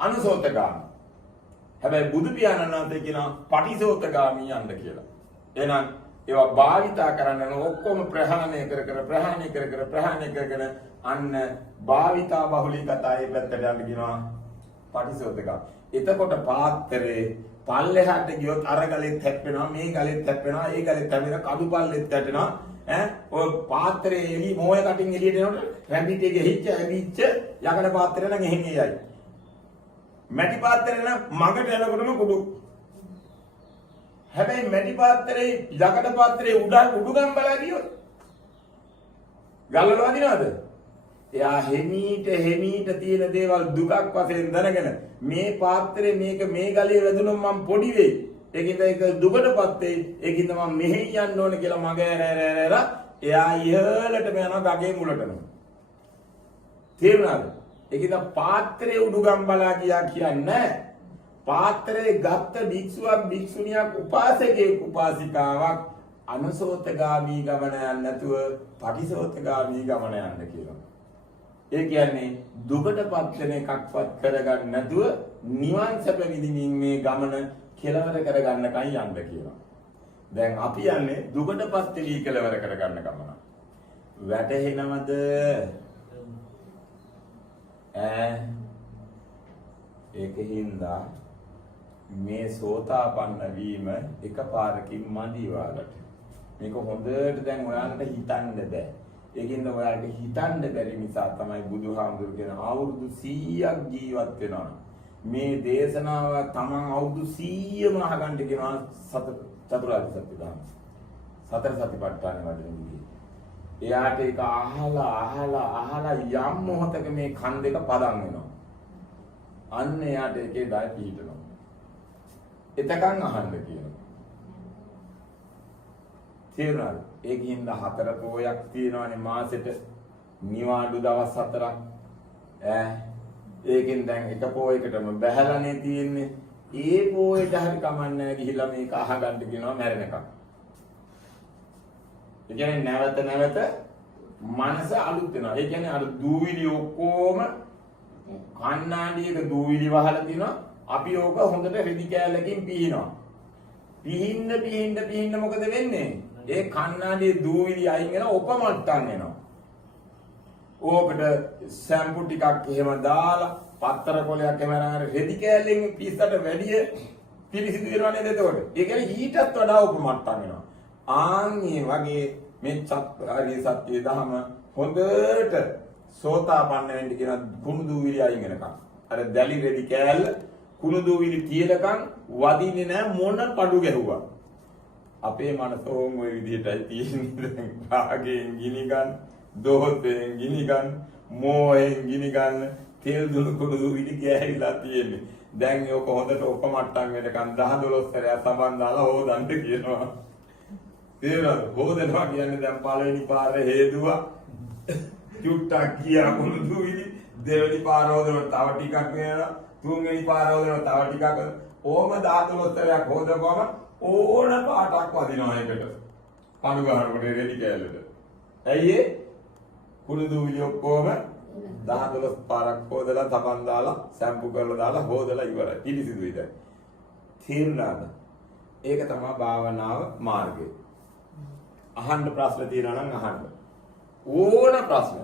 අනුසෝතගාමී. හැබැයි බුදු පියාණන් වහන්සේ කියනවා පටිසෝතගාමී යන්න කියලා. එහෙනම් ඒවා භාවිතා කරන්න ඔක්කොම ප්‍රහාණය කරගෙන අන්න භාවිතා බහුලීකතාවේ පැත්තට යන්න කියනවා පටිසෝතගාමී. එතකොට පාත්‍රේ පල්ලෙහාට ගියොත් අර ගලෙත් හැප්පෙනවා මේ ගලෙත් හැප්පෙනවා ඒ ගලෙත් හැපෙනවා කඩු පල්ලෙත් හැපෙනවා. ඔය පාත්‍රේ එළි මෝය කටින් එළියට එනකොට රැඹිටේ ගෙහිච්ච ඇවිච්ච යකඩ පාත්‍රේ නම් එහෙන් එයයි. මැටි පාත්‍රේ නම් මගට එනකොටම කුඩු. හැබැයි මැටි පාත්‍රේ යකඩ පාත්‍රේ උඩුගම් බලා ගියොත් ගල්වල වදිනවද? එයා හෙමීට තියෙන දේවල් දුකක් වශයෙන් දැනගෙන මේ පාත්‍රේ මේක මේ ගලේ වැදුනොත් මම පොඩි වෙයි. ඒකින්ද ඒක දුකටපත් වෙයි. ඒකින්ද මම මෙහෙ යන්න ඕනේ කියලා මග ඇර එයා ඉහළටම යනවා ගගේ මුලටම. තේරුණාද? ඒකින්ද පාත්‍රයේ උඩුගම් බලා ගියා කියන්නේ පාත්‍රයේ ගත්ත භික්ෂුවක් භික්ෂුණියක් උපාසකයෙක් උපාසිකාවක් අනුසෝතගාමී ගමන යන්නේ නැතුව පටිසෝතගාමී ගමන යන්න කියලා. ඒ කියන්නේ දුකටපත් වෙන එකක්වත් කරගන්න නැතුව නිවන් සැප විඳින්න මේ ගමන කෙලවර කරගන්න කයි යන්න කියනවා. දැන් අපි යන්නේ දුකටපත් වෙවි කෙලවර කරගන්න ගමන. වැටහෙනවද? ඒකින්ද මේ සෝතාපන්න වීම එකපාරකින් මදි වාලට. මේක හොඳට දැන් ඔයාලට හිතන්න බෑ. ඒකින්ද ඔයාලට හිතන්න බැරි නිසා තමයි බුදුහාමුදුරු කියන අවුරුදු 100ක් ජීවත් වෙනවා. මේ දේශනාව තමන් අවුරුදු 100ම අහගන්න කියනවා චතුරාර්ය සත්‍ය ධර්ම. සතර සතිපට්ඨාන වඩන විදිහ. එයාට ඒක අහලා යම් මොහොතක මේ කන් දෙක පදම් වෙනවා. අන්න එයාට ඒකේ ඩයි පිහිටනවා. එතකන් අහන්න කියනවා. තේරුණාද? ඒකින්ද 4 පොයක් තියෙනවානේ මාසෙට. නිවාඩු දවස් 4ක්. ඒකෙන් දැන් එක පොයකටම බැහැලානේ තියෙන්නේ. ඒ පොයට හරි කමන්නේ ගිහිල්ලා මේක අහගන්න කියනවා මැරෙනකම්. ඒ කියන්නේ නැවත මනස අලුත් වෙනවා. ඒ කියන්නේ අර දූවිලි ඔක්කොම කන්නාඩියක දූවිලි වහලා තිනවා. අපි ඕක හොඳට රෙදි කෑල්ලකින් පිහිනවා. පිහින්න මොකද වෙන්නේ? ඒ කන්නාඩියේ දූවිලි අයින් වෙන ඔපමට්ටම් වෙනවා. ඕකට සැම්පු ටිකක් එහෙම දාලා පත්තර කොලයක් එහෙම අරගෙන රෙදි කෑල්ලෙන් පිස්සට වැඩිය පිරිසිදු වෙනවා නේද එතකොට? ඒ කියන්නේ ඊටත් වඩා උපමට්ටම් වෙනවා. ආන්ගේ වගේ මේ චතුරාර්ය සත්‍ය දහම හොඳට සෝතාපන්න වෙන්න කියන කුණු දූවිලි අයින් වෙනකම්. අර දැලි රෙදි කෑල්ල කුණු දූවිලි තියලකම් වදින්නේ නැහැ මොන පඩු ගැහුවා. අපේ මනස ඕම් ওই විදිහටයි තියෙන්නේ. දැන් රාගයෙන් ගිනි ගන්න, දෝෂයෙන් ගිනි ගන්න, මෝහයෙන් ගිනි ගන්න, තෙල් දුණු කුණු දූවිලි ගෑවිලා තියෙන්නේ. දැන් මේක හොඳට ඔපමට්ටම් වෙනකම් 10-12 සැරයක් සමන් දාලා හොදන්න කියනවා. තේරෙනවද? හොදනවා කියන්නේ දැන් පළවෙනි පාරේ හේදුවා. චුට්ටක් ගියා කුණු දූවිලි. දෙවෙනි පාර හොදනකොට තව ටිකක් වෙනවා. තුන්වෙනි පාර හොදනකොට තව ටිකක්. ඕම 10-12 සැරයක් හොදපුවම ඕන පාටක් වදිනවා එකට. පණු ගන්නකොට රෙදි කෑල්ලට. ඇයි ඒ? කුණු දූවිලි ඔක්කොම 10-12 පාරක් හොදලා තපන් දාලා සැම්පු කරලා දාලා හොදලා ඉවරයි. පිළිසිදුයි දැන්. තේරුණාද? ඒක තමයි භාවනාව මාර්ගය. අහන්න ප්‍රශ්න තියෙනවා නම් අහන්න. ඕන ප්‍රශ්න.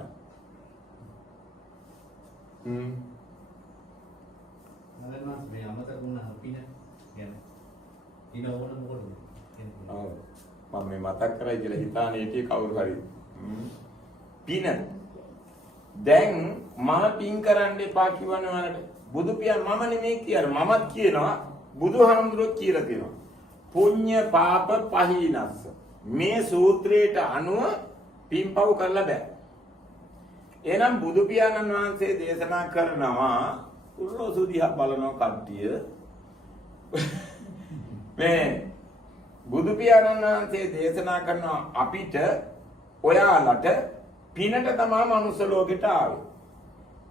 නේද මේ අමතක වුණා අපින يعني ඉන ඕන මොකටද? ඔව්. මම මේ මතක් කරයි කියලා හිතානේ හිටියේ කවුරු හරි. පින. දැන් මම පින් කරන්න එපා කියවනේ වලට. බුදු පියන් මම නෙමෙයි කියන්නේ. මමත් කියනවා බුදුහාමුදුරුවෝ කියලා තියෙනවා. පුඤ්ඤ පාප පහිනස්ස. මේ සූත්‍රයට අනුව පින්පව් කරලා බෑ. එහෙනම් බුදු පියාණන් වහන්සේ දේශනා කරනවා උරලෝසු දිහා බලනවා කට්ටිය. මේ බුදු පියාණන් වහන්සේ දේශනා කරනවා අපිට ඔයාලට පිනට තමයි මනුස්ස ලෝකෙට ආවේ.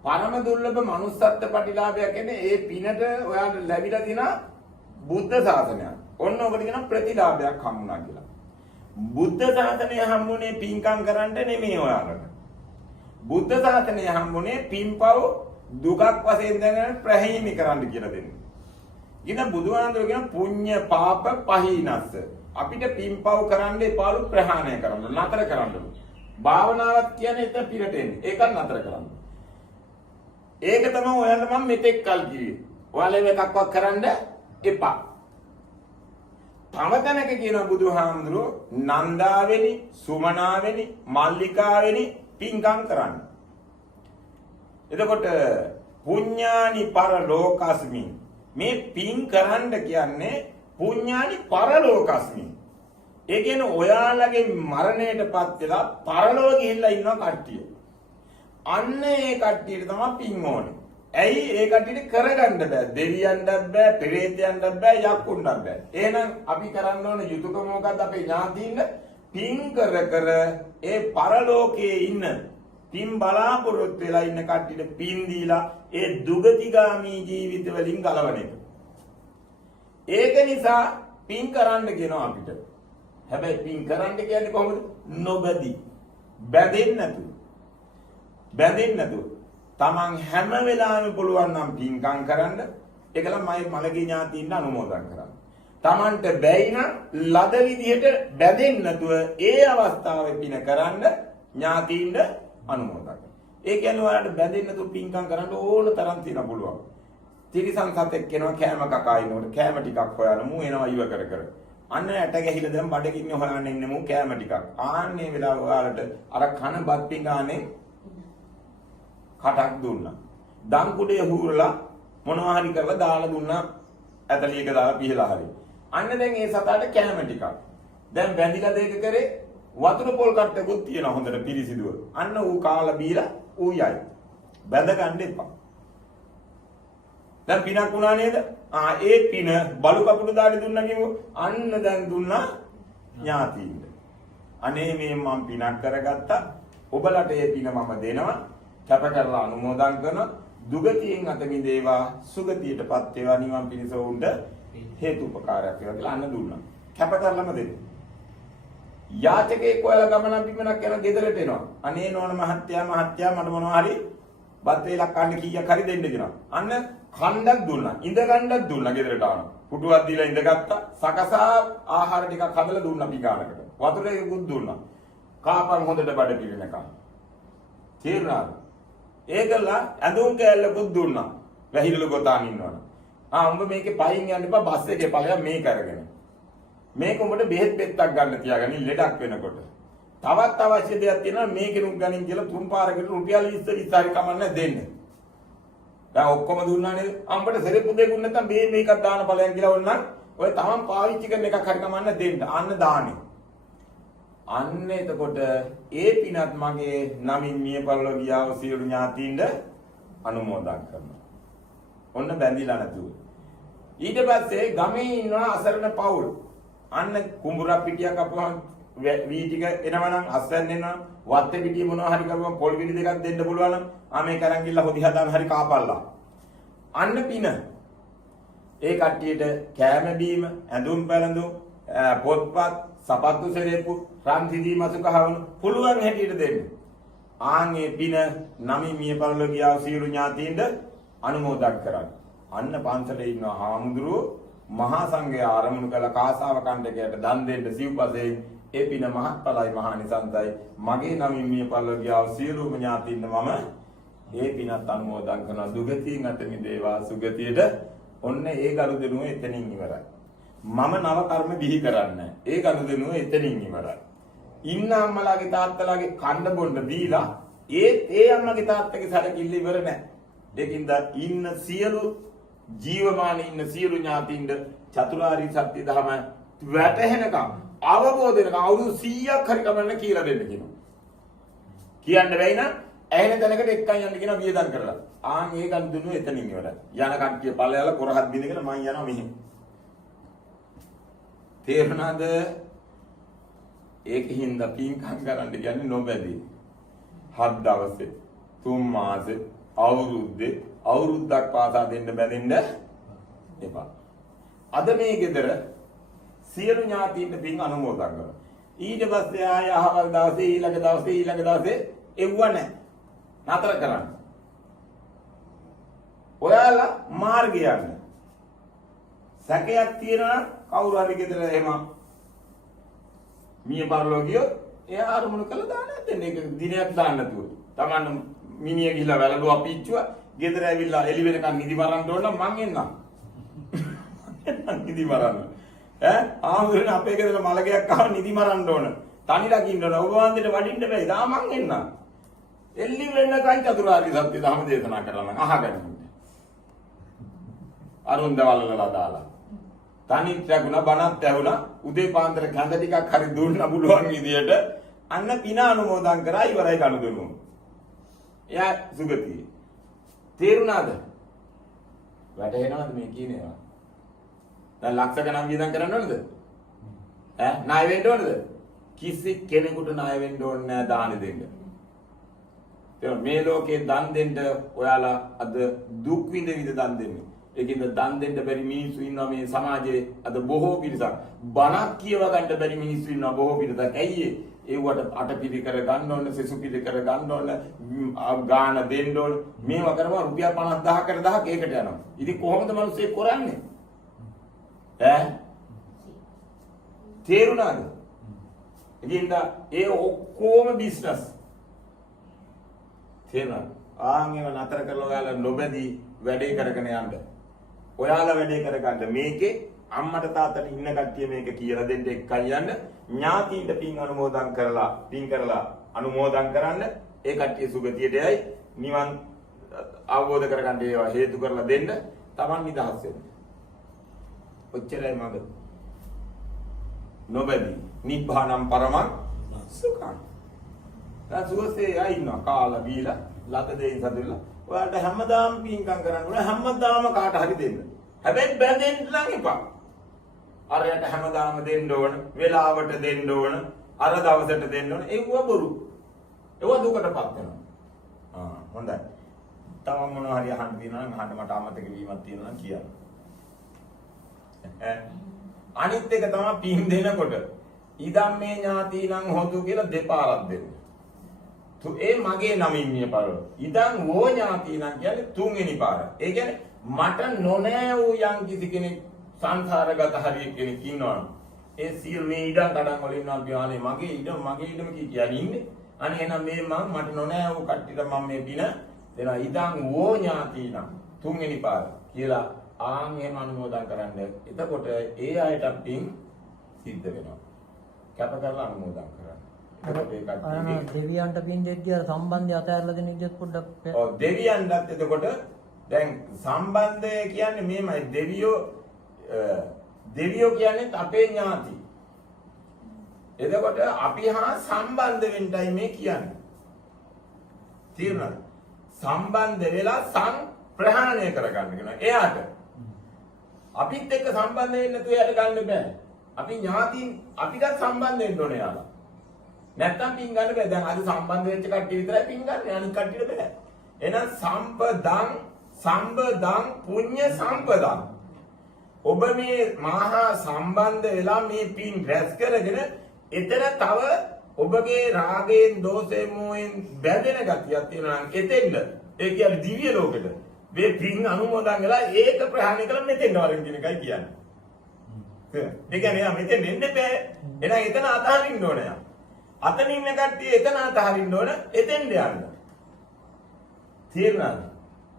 පරම දුර්ලභ manussත්ත්ව ප්‍රතිලාභය කියන්නේ ඒ පිනට ඔයාලට ලැබිලා තියෙන බුද්ධ ශාසනය. ඔන්න ඔකට කියන ප්‍රතිලාභයක් හම්බුණා කියලා. බුද්ධ ශාසනය හම්බුනේ පින්කම් කරන්න නෙමෙයි ඔයාලට. බුද්ධ ශාසනය හම්බුනේ පින්පව් දුකක් වශයෙන් දැනගෙන ප්‍රහීණි කරන්න කියලා දෙන්නේ. ඊට බුදුහාමුදුරුවෝ කියන පුඤ්ඤ පාප පහිනස්ස. අපිට පින්පව් කරන්න එපාලු ප්‍රහාණය කරන්න නතර කරන්න. භාවනාවක් කියන්නේ එතන පිරට එන්නේ. ඒකත් නතර කරන්න. ඒක තමයි ඔයාලට මම මෙතෙක් කල් කිව්වේ. ඔයාලා එකක්වත් කරන්න එපා. තව තැනක කියන බුදුහාමුදුරුවෝ නන්දාවෙනි, සුමනාවෙනි, මල්ලිකාවෙනි පින්කම් කරන්න. එතකොට පුඤ්ඤානි පරලෝකස්මින් මේ පින් කරන්න කියන්නේ පුඤ්ඤානි පරලෝකස්මින්. ඒ කියන්නේ ඔයාලගේ මරණයටපත් වෙලා පරලෝක ගිහිල්ලා ඉන්න කට්ටිය. අන්න ඒ කට්ටියට තමයි පින් ඕනේ. ඇයි ඒ කට්ටියට කරගන්න බෑ. දෙවියන්ට බෑ, පෙරේතයන්ට බෑ, යක්කුන්ට බෑ. එහෙනම් අපි කරන්න ඕන යුතුයකම මොකද්ද? අපේ ඥාතියින්ද පින් කර කර ඒ පරලෝකයේ ඉන්න පින් බලාපොරොත්තු වෙලා ඉන්න කට්ටියට පින් දීලා ඒ දුගතිගාමී ජීවිත වලින් ගලවන එක. ඒක නිසා පින් කරන්න කියනවා අපිට. හැබැයි පින් කරන්න කියන්නේ කොහොමද? නොබැදී. බැඳෙන්නේ නැතුව. බැඳෙන්නේ නැතුව. Taman හැම වෙලාවෙම පුළුවන් නම් පින්කම් කරන්න. ඒකල මලගේ ඥාතියින් අනුමෝදන් කරන්න. Tamanට බැයි නම් ලද විදිහට බැඳෙන්නේ නැතුව ඒ අවස්ථාවේ පින කරන්න ඥාතියින් අනුමෝදන් කරන්න. ඒ කියන්නේ ඔයාලට බැඳෙන්නේ නැතුව පින්කම් කරන්න ඕන තරම් තියෙන පුළුවන්. තිරිසන් සතෙක් කෙනවා කෑම කකා ඉනකොට කෑම ටිකක් හොයන මූ එනවා ඉව කර කර. අන්න ඇට ගැහිලා දැන් බඩගින්න හොයන්න ඉන්නේ මූ කෑම ටිකක්. ආන්නේ වෙලාව ඔයාලට අර කන බත් පිඟානේ කටක් දුන්නා. දන් කුඩේ හූරලා මොනවා හරි කරලා දාලා දුන්නා. ඇතලියක දාලා පිහලා හරි. අන්න දැන් ඒ සතාට කෑම ටිකක්. දැන් බැඳිලා දෙක කරේ වතුර පොල් කට්ටකුත් තියෙනවා හොඳට පිරිසිදුව. අන්න ඌ කාලා බීලා ඌ යයි. බැඳ ගන්න එපා. දැන් පිනක් වුණා නේද? ඒ පින බලු කපුටු දාලි දුන්නා කිව්ව. අන්න දැන් දුන්නා ඥාතියින්ද. අනේ මේ මම පිනක් කරගත්තා. ඔබලට ඒ පින මම දෙනවා. කැප කරලා අනුමෝදන් කරන දුගතියෙන් අත මිදේවා සුගතියටපත් වේවා නිවන් පිණිස උන්ට හේතු උපකාරයක් වේවා කියලා අන්න දුන්නා. කැප කරලම දෙන්න. යාචකේ කොයලා ගමන බිමනක් යන ගෙදරට එනවා. අනේ නෝන මහත්තයා මට මොනවා හරි බත් වේලක් කන්න කීයක් හරි දෙන්න දෙනවා. අන්න කණ්ඩක් දුන්නා. ඉඳ ගන්නක් දුන්නා ගෙදරට ආන. පුටුවක් දීලා ඉඳගත්තා. සකසා ආහාර ටිකක් හදලා දුන්නා පිටානකට. වතුර එකකුත් දුන්නා. කාපන් හොඳට බඩ පිරෙනකම්. තේරුණාද? ඒකල ඇඳුම් කෑල්ලකුත් දුන්නා. වැහිරළු ගොතාන් ඉන්නවනේ. උඹ මේකේ පයින් යන්න එපා බස් එකේ ඵලයක් මේක අරගෙන. මේක උඹට බෙහෙත් පෙත්තක් ගන්න තියාගන්න ලෙඩක් වෙනකොට. තවත් අවශ්‍ය දෙයක් තියෙනවා මේකෙනුත් ගනින් කියලා තුන් පාරකට රුපියල් 20 හරි කමන්න දෙන්න. දැන් ඔක්කොම දුන්නා නේද? උඹට සෙරෙප්පු දෙකුත් නැත්නම් මේකක් දාන ඵලයක් කියලා ඕනනම් ඔය තමන් පාවිච්චි කරන එකක් හරි කමන්න දෙන්න. අන්න දාන්නේ. අන්න එතකොට ඒ පිනත් මගේ නමින් මිය පරලෝ ගියාව සියලු ඥාතීන්ට අනුමෝදන් කරනවා. ඔන්න බැඳිලා නැතුව. ඊට පස්සේ ගමේ ඉන්න අසරණ පවුල්. අන්න කුඹුරක් පිටියක් අපුවම වී ටික එනවනම් අස්සෙන් එනවා. වත්තේ පිටිය මොනවා හරි කරුවම පොල් විලි දෙකක් දෙන්න පුළුවන් නම් මේ කරන් ගිහලා හොදි හදාන හරි කාපල්ලා. අන්න පින. ඒ කට්ටියට කෑම බීම, ඇඳුම් පැළඳුම්, පොත්පත්, සපත්තු සෙරෙප්පු, රන් දිදී මසු කහවණු පුළුවන් හැටියට දෙන්න. ආන්ගේ පින නමින් මිය පරලෝ ගියා සියලු ඥාතීන්ට අනුමෝදන් කරන්න. අන්න පන්සලේ ඉන්න හාමුදුරුවෝ මහා සංඝයා ආරමුණු කළ කාසාව කණ්ඩකයට දන් දෙන්න සිව්පසේ ඒ පින මහත්ඵලයි මහානිසංසයි. මගේ නමින් මිය පරලෝ ගියා සියලුම ඥාතීන්ට මම ඒ පිනත් අනුමෝදන් කරනවා. දුගතියෙන් අත මිදේවා සුගතියට. ඔන්න ඒ ගනුදෙනුව එතනින් ඉවරයි. මම නව කර්ම බිහි කරන්නේ. ඒ ගනුදෙනුව එතනින් ඉවරයි. ඉන්න අම්මලාගේ තාත්තලාගේ කන්න බොන්න දීලා ඒ අම්මගේ තාත්තගේ සැලකිල්ල ඉවර නැහැ. ඒකින්ද ඉන්න සියලු ජීවමාන ඉන්න සියලු ඥාතියින්ද චතුරාර්ය සත්‍ය ධර්ම වැටහෙනකම් අවබෝධ වෙනකම් අවුරුදු 100ක් හරි කමන්න කියලා දෙන්න කියනවා. කියන්න බැයි නම් ඇහෙන තැනකට එක්කන් යන්න කියනවා වියදම් කරලා. ඒ ගනුදෙනුව එතනින් ඉවරයි. යන කට්ටිය ඵලයල කොරහත් බින්දගෙන මං යනවා මෙහෙම. තේරුණාද? ඒකින්ද පින්කම් කරන්න කියන්නේ නොබැදී. 7 දවසේ, 3 මාසේ, අවුරුද්දේ අවුරුද්දක් පාසා දෙන්න බැඳෙන්න එපා. අද මේ ගෙදර සියලු ඥාතීන්ට පින් අනුමෝදන් කරනවා. ඊට පස්සේ ආය අහවල් දවසේ ඊළඟ දවසේ එව්ව නැහැ. නතර කරන්න. ඔයාලා මාර්ගය යන්න. සැකයක් තියෙනවා කවුරු හරි ගෙදර එහෙම මිය පරලෝ ගියොත් එයා අරමුණු කළා දාන්න දෙන්න. ඒක දිනයක් දාන්න නැතුව. Taman මිනිය ගිහලා වැළඳුවා පිච්චුවා. ගෙදර ඇවිල්ලා එළි වෙනකන් නිදි මරන්න ඕන නම් මං එන්නම්. නිදි මරන්න. ආමුදුරන අපේ ගෙදර මලගයක් ආව නිදි මරන්න ඕන. තනි ලකින්න ඕන. ඔබ වන්දේට වඩින්න බෑ. දා මං එන්නම්. එල්ලි වෙනකන් චතුරාර්ය සත්‍ය ධර්ම දේශනා කරලා මං අහගන්න. අරුන්ද වලලලා දාලා. තනිත් රැගුණා බණත් ඇහුණා. උදේ පාන්දර කැඳ ටිකක් හරි දුන්න පුළුවන් විදියට අන්න පින අනුමෝදන් කරා ඉවරයි කනුදෙනු. එයා සුගතියි. තේරුණාද? වැටහෙනවද මේ කියනවා? දැන් ලක්ෂ ගණන් වියදම් කරන්න ඕනද? ණය වෙන්න ඕනද? කිසි කෙනෙකුට ණය වෙන්න ඕනේ නැහැ දාන දෙන්න. මේ ලෝකේ දන් දෙන්න ඔයාලා අද දුක් විඳ දන් දෙන්නේ. ඒකින්ද දන් දෙන්න බැරි මිනිස්සු ඉන්නවා මේ සමාජයේ අද බොහෝ පිරිසක්. බණක් කියව ගන්න බැරි මිනිස්සු ඉන්නවා බොහෝ පිරිසක්. ඇයි ඒවට අටපිරි කර ගන්න ඕන, සෙසුපිරි කර ගන්න ඕන, ගාන දෙන්න ඕන. මේවා කරනවා රුපියල් 50,000කට ඒකට යනවා. ඉතින් කොහොමද මිනිස්සු කරන්නේ? තේරුණාද? ඉතින් ඒ ඔක්කොම බිස්නස්. තේරුණාද? ආන්ගේව නතර කරලා ඔයාලා නොබැදී වැඩේ කරගෙන යන්න. ඔයාලා වැඩේ කරගන්න මේකේ අම්මට තාත්තට ඉන්න කට්ටිය මේක කියලා දෙන්න එක්කන් යන්න. ඥාතියින්ට පින් කරලා අනුමෝදන් කරන්න. ඒ කට්ටිය සුගතියට යයි. නිවන් අවබෝධ කරගන්න ඒවා හේතු කරලා දෙන්න. Taman නිදහස් වෙන්න. ඔච්චරයි මඟ. නොබැදී නිබ්බානම් පරමං සුඛං. සුවසේ ආයින්නවා කාලා බීලා ලත දෙයින් සතුටුලා. ඔයාලට හැමදාම පින්කම් කරන්න ඕනේ. හැමදාම කාට හරි දෙන්න. හැබැයි බැඳෙන්න නම් එපා. අරයට හැමදාම දෙන්න ඕන, වෙලාවට දෙන්න ඕන, අර දවසට දෙන්න ඕන. ඒව බොරු. ඒව දුකටපත් වෙනවා. හොඳයි. තව මොනවා හරි අහන්න තියෙනවා නම් අහන්න, මට අමතක වීමක් තියෙනවා නම් කියන්න. අනිත් එක තමයි පින් දෙනකොට ඉදම් මේ ඥාතිනම් හොතු කියලා දෙපාරක් දෙන්න. ඒ මගේ නමින් නියපර. ඉදම් වෝ ඥාතිනම් කියන්නේ තුන්වෙනි පාර. ඒ කියන්නේ මට නොනෑ වූ යම් කිසි කෙනෙක් සංසාරගත හරිය කෙනෙක් ඉන්නවා. ඒ සියලු මේ ඉඩම් කඩම් වල ඉන්නවා කියන්නේ මගේ ඉඩම කියන්නේ ඉන්නේ. අනේ එහෙනම් මේ මට නොනෑ වූ කට්ටියට මම මේ පින දෙනවා. ඉදම් වෝ ඥාතිනම් තුන්වෙනි පාර කියලා ආන් එහෙම අනුමෝදන් කරන්න. එතකොට ඒ අයට පින් සිද්ධ වෙනවා. කැප කරලා අනුමෝදන් කරන්න. දෙවියන්ට පින් දෙද්දී අර සම්බන්ධය අතහැරලා දෙන විදිහත් පොඩ්ඩක්. ඔව් දෙවියන්ටත් එතකොට දැන් සම්බන්ධය කියන්නේ මේමයි. දෙවියෝ කියන්නේ අපේ ඥාති. එතකොට අපි හා සම්බන්ධ වෙන්නයි මේ කියන්නේ. තේරුණාද? සම්බන්ධ වෙලා ප්‍රහාණය කරගන්න කියනවා. එයාට අපිත් එක්ක සම්බන්ධ වෙන්න තු එයාට ගන්න බෑ. අපි ඥාතින් අපිටත් සම්බන්ධ වෙන්න ඕනේ යාලා. නැත්තම් පින් ගන්න බෑ. දැන් අද සම්බන්ධ වෙච්ච කට්ටිය විතරයි පින් ගන්න. අනිත් කට්ටියට බෑ. එහෙනම් සම්පදං පුඤ්ඤ සම්පදං. ඔබ මේ මහා සම්බන්ධ වෙලා මේ පින් රැස් කරගෙන එතන තව ඔබගේ රාගයෙන්, දෝෂයෙන්, මොහෙන් බැඳෙන ගතියක් තියෙනවා නම් එතෙන්ද ඒ කියන්නේ දිව්‍ය ලෝකෙට මේ පින් අනුමෝදන් වෙලා ඒක ප්‍රහාණය කළ මෙතෙන්ද වරින් කියන එකයි කියන්නේ. ඒ කියන්නේ යා මෙතෙන් එන්න බෑ. එහෙනම් එතන අතහරින්න ඕනේ යා. අතන ඉන්න කට්ටිය එතන අතහරින්න ඕන, එතෙන්ද යන්න. තේරුණාද?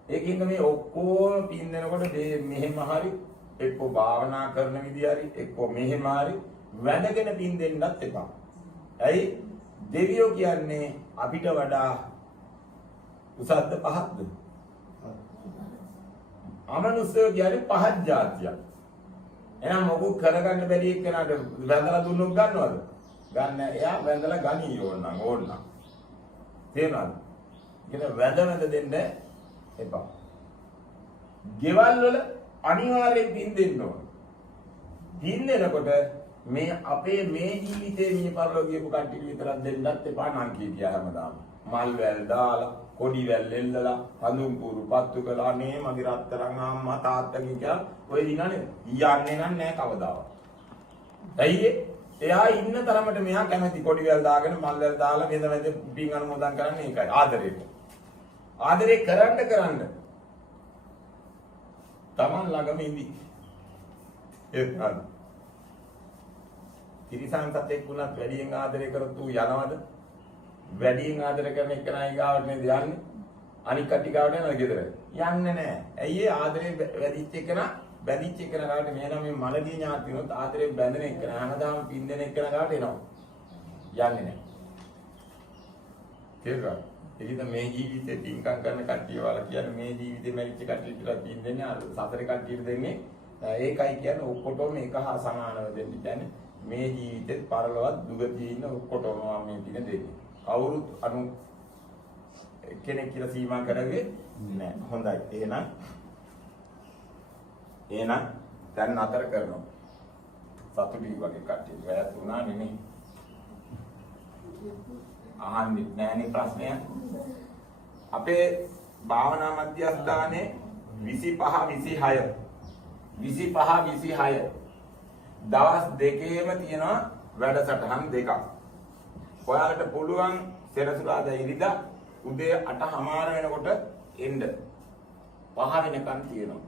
ඒකින්ද මේ ඔක්කොම පින් දෙනකොට මෙහෙම හරි එක්ක භාවනා කරන විදිය හරි එක්ක මෙහෙම හරි වැඳගෙන පින් දෙන්නත් එපා. ඇයි? දෙවියෝ කියන්නේ අපිට වඩා උසස්ද පහත්ද? අමනුෂ්‍යෝ කියන්නේ පහත් જાතියක්. එහෙනම් මොකක් කරගන්න බැරි එක්කනට වැඳලා දුන්නොත් ගන්නවද? ගන්න. එයා වැඳලා ගනී ඕනනම්. තේරුණාද? ඉතින් වැඳ දෙන්න එපා. ගෙවල් වල අනිවාර්යෙන් පින් දෙන්න ඕන. පින් දෙනකොට මේ අපේ මේ ජීවිතේ මේ පරලෝකීය කට්ටිය විතරක් දෙන්නත් එපා නම් කියතියා හැමදාම. මල් වැල් දාලා, කොඩි වැල් එල්ලලා, හඳුන් කුරු පත්තු කළා නේ මගේ රත්තරන් අම්මා තාත්තා කියලා ඔය දිනනේ යන්නේ නැහැ කවදාවත්. ඇයි එයා ඉන්න තරමට මෙයා කැමති කොඩි වැල් දාගෙන මල් වැල් දාලා වෙන පින් අනුමෝදන් කරන්නේ ඒකයි ආදරේට. ආදරේ කරන්න තමන් ළඟම ඉඳි. ඒක හරි. තිරිසන් සතෙක් වුණත් වැඩියෙන් ආදරය කරත් ඌ යනවද? වැඩියෙන් ආදර කරන එක නයි ගාවට නේද යන්නේ? අනික් කටි ගාවට යනවද ගෙදර? යන්නේ නැහැ. ඇයි ඒ ආදරේ වැඩිච්ච එකන බැඳිච්ච එකන ගාවට මෙහෙනම් මේ මලදී ඥාතිනොත් ආදරේ බැඳෙන එකන හැමදාම පින් දෙන එකන ගාවට එනවා. යන්නේ නැහැ. තේරුණා? එළිද මේ ජීවිතේ පින්කම් කරන කට්ටිය වල කියන්නේ මේ ජීවිතේ මැරිච්ච කට්ටිය කියලා පින් දෙන්නේ අර සතර කට්ටියට දෙන්නේ ඒකයි කියන්නේ ඔක්කොටම එක හා සමානව දෙන්න කියන්නේ මේ ජීවිතෙත් පරලොවත් දුගතියේ ඉන්න ඔක්කොටම මේ පින දෙන්නේ කවුරුත් අනු කෙනෙක් කියලා සීමා කරන්නේ නැහැ. හොඳයි. එහෙනම් දැන් අතර කරනවා සතුටුයි වගේ කට්ටිය වැයත් උනා නෙමෙයි. අහන්නේ නැණි ප්‍රශ්නය. අපේ භාවනා මධ්‍යස්ථානයේ 25 26 දවස් දෙකේම තියෙනවා වැඩසටහන් දෙකක්. ඔයාලට පුළුවන් සෙනසුරාදා ඉරිදා උදේ 8:00 වෙනකොට එන්න. 5 වෙනකන් තියෙනවා.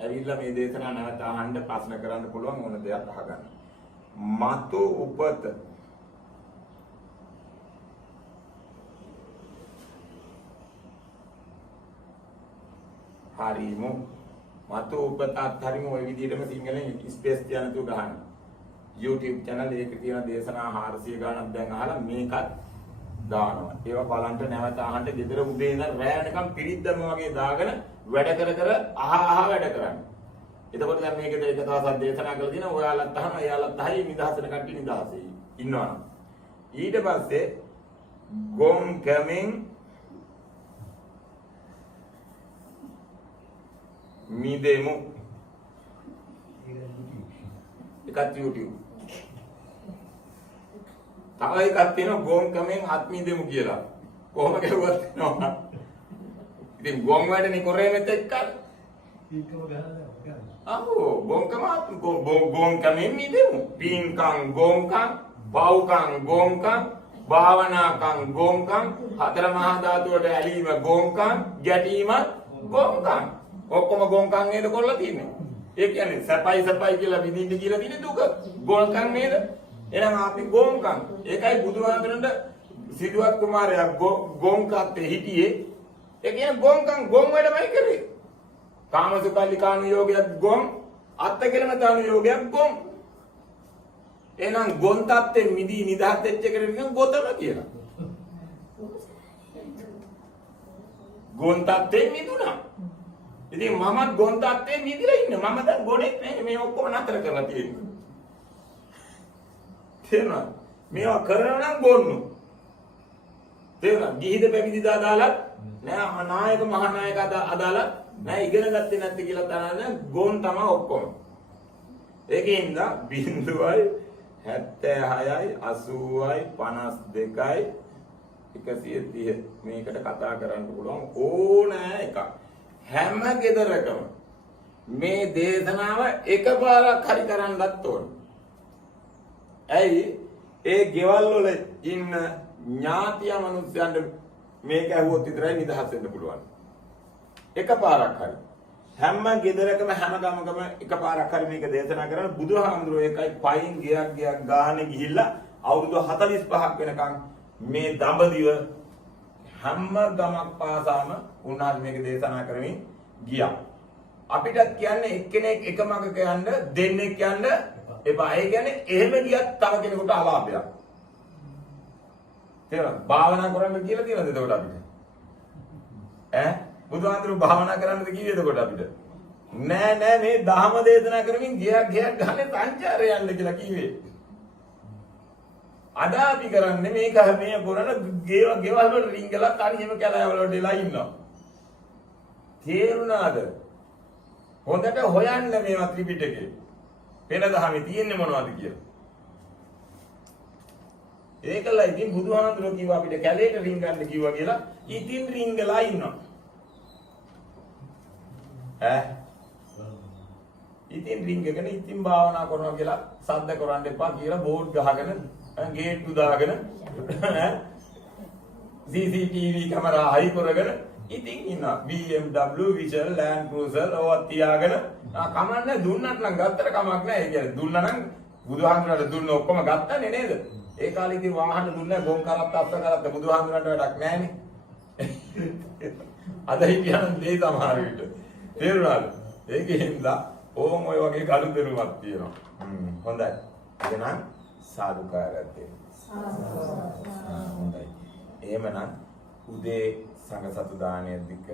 ඇවිල්ලා මේ දේශනාව නැවත අහන්න ප්‍රශ්න කරන්න පුළුවන් ඕන දෙයක් අහගන්න. මතු උපත හරිමු. මතු උපතත් හරිමු ඔය විදිහටම සිංහලෙන් ස්පේස් තියන තු ගහන්න. YouTube channel එකේ තියෙන දේශනා 400 ගණනක් දැන් අහලා මේකත් දානවා. ඒවා බලන්න නැවත අහන්න ගෙදර උදේ ඉඳන් රැ වෙනකම් පිරිද්දම වගේ දාගෙන වැඩ කර වැඩ කරන්න. එතකොට දැන් මේකද එක දවසක් දේශනා කරලා දිනා ඔයාලත් අහන එයාලත් අහයි නිදහසන කට්ටිය නිදහසේ ඉන්නවා. ඊට පස්සේ ගොම් කමින් මිදෙමු. එකත් YouTube. තව එකක් තියෙනවා ගොම් කමෙන් අත් මිදෙමු කියලා. කොහොම ගැහුවත් වෙනවා. ඉතින් ගොම් වැඩනේ කරේ මෙතෙක් කල්. ඒකම ගහලා අහෝ ගොම් කමෙන් මිදෙමු. පින්කම් ගොම්කම්, බෞකම් ගොම්කම්, භාවනාකම් ගොම්කම්, හතර මහා ධාතුවට ඇලීම ගොම්කම්, ගැටීමත් ගොම්කම්. ඔක්කොම ගොම්කම් නේද කරලා තියෙන්නේ. ඒ කියන්නේ සපයි කියලා විඳින්න කියලා තියෙන දුක ගොම්කම් නේද? එහෙනම් අපි ගොම්කම්. ඒකයි බුදුහාමරන්ට සිදුවත් කුමාරයා ගොම්කත්තේ හිටියේ. ඒ කියන්නේ ගොම්කම් ගොම් වැඩමයි කරේ. කාමසුකල්ලිකාණු යෝගයක් ගොම්, අත්තකලමතාණු යෝගයක් ගොම්. එහෙනම් ගොන් තත්ත්වෙ මිදී නිදහස් වෙච්ච එකට නිකන් ගොතම කියලා. ගොන් තත්ත්වෙ මිදුණා. ඉතින් මමත් ගොන් තත්ත්වෙ මිදිලා ඉන්න. මම දැන් ගොනෙක් නේ මේ ඔක්කොම නතර කරලා තියෙන්නේ. තේරුණා? මේවා කරනවා නම් ගොන්නු. තේරුණා? ගිහිද පැවිදිද අදාළත් නෑ, නායක මහානායක අදාළත් නෑ, ඉගෙන ගත්තේ නැත්te කියලා තනන ගොන් තමයි ඔක්කොම. ඒකෙන්ද 0යි 76යි 80යි 52යි 130 මේකට කතා කරන්න පුළුවන් ඕනෑ එකක්. හැම ගෙදරකම මේ දේශනාව එකපාරක් හරි කරන්නත් ඕන. ඇයි ඒ ගෙවල් වල ඉන්න ඥාතිය මිනිස්සුන්ට මේක ඇහුවොත් විතරයි නිදහස් වෙන්න පුළුවන්. එකපාරක් හරි. හැම ගෙදරකම හැම ගමකම එකපාරක් හරි මේක දේශනා කරන බුදුහාමුදුරුවෝ ඒකයි පයින් ගියක් ගානේ ගිහිල්ලා අවුරුදු 45ක් වෙනකන් මේ දඹදිව හැම ගමක් පාසාම උන්වහන්සේ මේක දේශනා කරමින් ගියා. අපිටත් කියන්නේ එක්කෙනෙක් එක මගක යන්න දෙන්නෙක් යන්න එපා. ඒ කියන්නේ එහෙම ගියත් තව කෙනෙකුට අලාභයක්. තේරෙනවද? භාවනා කරන්න කියලා තියෙනවද එතකොට අපිට? බුදුහාමුදුරුවෝ භාවනා කරන්නද කිව්වේ එතකොට අපිට? නෑ මේ ධර්ම දේශනා කරමින් ගියක් ගානේ සංචාරය යන්න කියලා කිව්වේ. අද අපි කරන්නේ මේක මේ කරන ගෙවල් වල රින්ගලා තනියම කැලෑවල වලට එලා ඉන්නවා. තේරුණාද? හොඳට හොයන්න මේවා ත්‍රිපිටකේ. වෙන දහමේ තියෙන්නේ මොනවද කියලා. ඒකලා ඉතින් බුදුහාමුදුරුවෝ කිව්වා අපිට කැලේට රින්ගන්න කිව්වා කියලා. ඉතින් රින්ගලා ඉන්නවා. ඉතින් රින්ගගෙන ඉතින් භාවනා කරනවා කියලා සද්ද කරන්න එපා කියලා බෝඩ් ගහගෙන ගේට්ටු දාගෙන CCTV කැමරා හයි කරගෙන ඉතින් ඉන්නවා. BMW Vision Land Cruiser ඔවා තියාගෙන කමන්නේ දුන්නත් නම් ගත්තට කමක් නැහැ. ඒ කියන්නේ දුන්නා නම් බුදුහාමුදුරන්ට දුන්න ඔක්කොම ගත්තනේ නේද? ඒ කාලේ ඉතින් වාහන දුන්නේ ගොන් කරත් අස්ස කරත් බුදුහාමුදුරන්ට වැඩක් නැහැනේ. අද හිටියනම් දෙයි සමහර විට. තේරුණාද? ඒකෙන්ද ඕම් ඔය වගේ ගලු දෙරුමක් තියෙනවා. හොඳයි. එහෙනම් සාදුකාරයක් දෙන්න. හොඳයි. එහෙමනම් උදේ සංඝ සතු දානය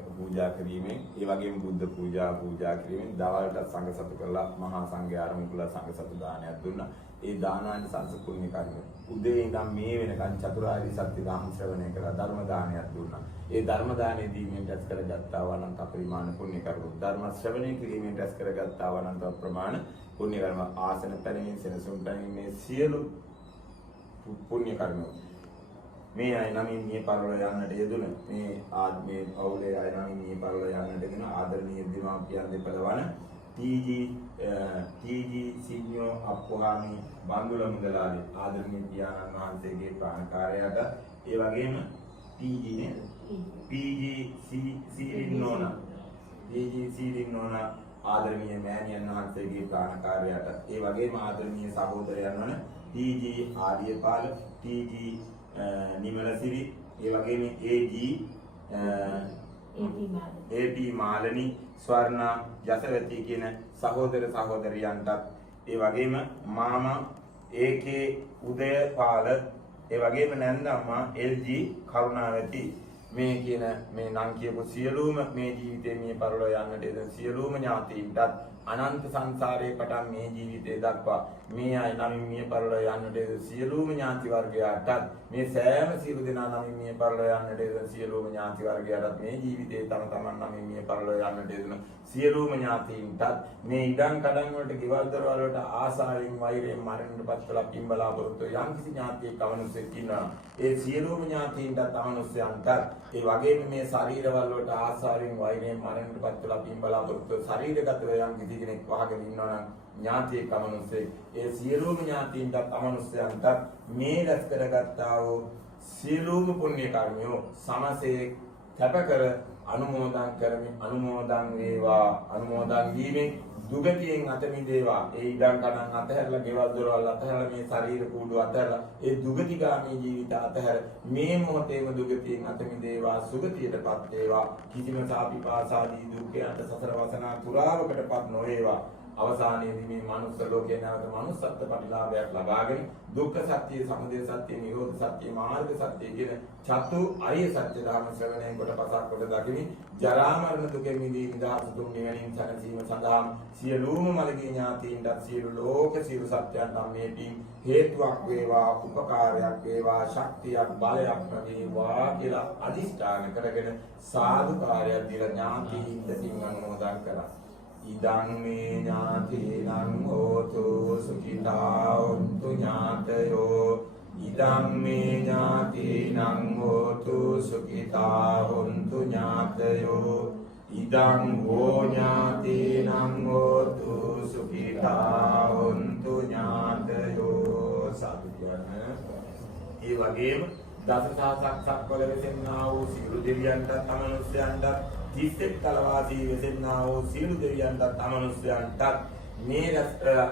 පූජා කිරීමෙන්, ඒ වගේම බුද්ධ පූජා කිරීමෙන් දවල්ට සංඝ සතු කරලා මහා සංඝයා ආරම්භ සංඝ සතු දානයක් දුන්නා. ඒ දානාන්ට සංසප්පුණ්‍ය කර්ම. උදේ ඉඳන් මේ වෙනකන් චතුරාර්ය සත්‍ය ධර්ම ශ්‍රවණය කරලා ධර්ම දානයක් දුන්නා. ඒ ධර්ම දානය දීමෙන් රැස් කරගත්තා වනන්ත අපරිමාණ පුණ්‍ය කර්ම. ධර්ම ශ්‍රවණය කිරීමෙන් රැස් කරගත්තා වනන්ත ප්‍රමාණ පුණ්‍ය කර්ම. ආසන පැනීම සෙනසුන් පැනීම මේ සියලු පුණ්‍ය කර්ම. මේ අය නමින් මේ පරලෝ යන්නට යෙදුන මේ ආත්මේ පවුලේ අය නමින් මේ පරලෝ යන්නට දෙන ආදරණීය දෙමාපියන් දෙපළවන ටීජී සිඤ්ඤෝ අප්පුහාමි බන්දුල මුදලාලි ආදරණීය පියාණන් වහන්සේගේ ප්‍රාණකාරයාට ඒ වගේම ටීජී නේද පීජී සීරින්නෝනා ආදරණීය මෑණියන් වහන්සේගේ ප්‍රාණකාරයාට ඒ වගේම ආදරණීය සහෝදරයන් වන ටීජී ආර්යපාල ටීජී නිමලසිරි ඒ වගේම ඒපී මාලනි ස්වර්ණා යසවති කියන සහෝදර සහෝදරියන්ටත් ඒ වගේම මාමා ඒකේ උදයපාල ඒ වගේම නැන්දම්මා එල්ජී කරුණාවති මේ කියන මේ නම් කියපු සියලුම මේ ජීවිතේ මේ පරලෝ යන්නට එන සියලුම ඥාතීන්ටත් අනන්ත සංසාරේ පටන් මේ ජීවිතේ දක්වා මේ අය නමින් මිය පරලෝ යන්නට එන සියලුම ඥාති වර්ගයාටත් මේ සෑම සියලු දෙනා නමින් මිය පරලෝ යන්නට එන සියලුම ඥාති වර්ගයාටත් මේ ජීවිතේ තම තමන් නමින් මිය පරලෝ යන්නට එන සියලුම ඥාතීන්ටත් මේ ඉඩම් කඩම් වලට ගෙවල් දොරවල් වලට ආසාවෙන් වෛරයෙන් මරණයට පත්වලා පින්බලාපොරොත්තු යම් කිසි ඥාතියෙක් අවනුස්සෙක් ඉන්නවා ඒ සියලුම ඥාතීන්ටත් අවනුස්සයන්ටත් ඒ වගේම මේ ශරීරවල වලට ආසාවෙන් වෛරයෙන් මරණයට පත්වලා පින්බලාපොරොත්තු ශරීරගතව යම් කිසි කෙනෙක් වහගෙන ඉන්නවා නම් ඥාතියෙක් අවනුස්සෙක් ඒ සියලුම ඥාතීන්ටත් අවනුස්සයන්ටත් මේ රැස් කරගත්තා වූ සියලුම පුණ්‍ය කර්මයෝ සමසේ කැපකර අනුමෝදන් කරමින් අනුමෝදන් වේවා අනුමෝදන් වීමෙන් දුගතියෙන් අත මිදේවා ඒ ඉඩම් කඩම් අතහැරලා ගෙවල් දොරවල් අතහැරලා මේ ශරීර කූඩු අතහැරලා ඒ දුගතිගාමී ජීවිත අතහැර මේ මොහොතේම දුගතියෙන් අත මිදේවා සුගතියටපත් වේවා කිසිම සාපිපාසාදී දුක්ඛයන්ට සසර වසනා පුරාවකටපත් නොවේවා අවසානයේදී මේ මනුස්ස ලෝකේ නැවත මනුස්සත්ව ප්‍රතිලාභයක් ලබාගෙන දුක්ඛ සත්‍ය, සමුදය සත්‍ය, නිරෝධ සත්‍ය, මාර්ග සත්‍ය කියන චතු අරිය සත්‍ය ධර්ම ශ්‍රවණයෙන් කොට පසක් කොට දකිමින් ජරා මරණ දුකෙන් මිදී නිදහස් තුන් නිවනින් සැනසීම සඳහා සියලුම මළගිය ඥාතීන්ට සියලු ලෝක සියලු සත්‍යයන්ට මේ පින් හේතුවක් වේවා, උපකාරයක් වේවා, ශක්තියක් බලයක් වේවා කියලා අදිෂ්ඨාන කරගෙන සාදුකාරයක් දීලා ඥාතීන්ට පින් අනුමෝදන් කරා. ඉදං මේ ඥාතීනං හෝතු සුඛිතා හොන්තු ඥාතයෝ ඉදං මේ ඥාතීනං හෝතු සුඛිතා හොන්තු ඥාතයෝ ඉදං හෝ ඥාතීනං හෝතු සුඛිතා හොන්තු ඥාතයෝ සාදුයන ඒ වගේම දසසහසක් සක්වල වෙසෙන්නා වූ සියලු දෙවියන්ට අමනුෂ්‍යයන්ට තිස්සෙක් කලවාසී වෙසෙන්නා වූ සියලු දෙවියන්ටත් අමනුෂ්‍යයන්ටත් මේ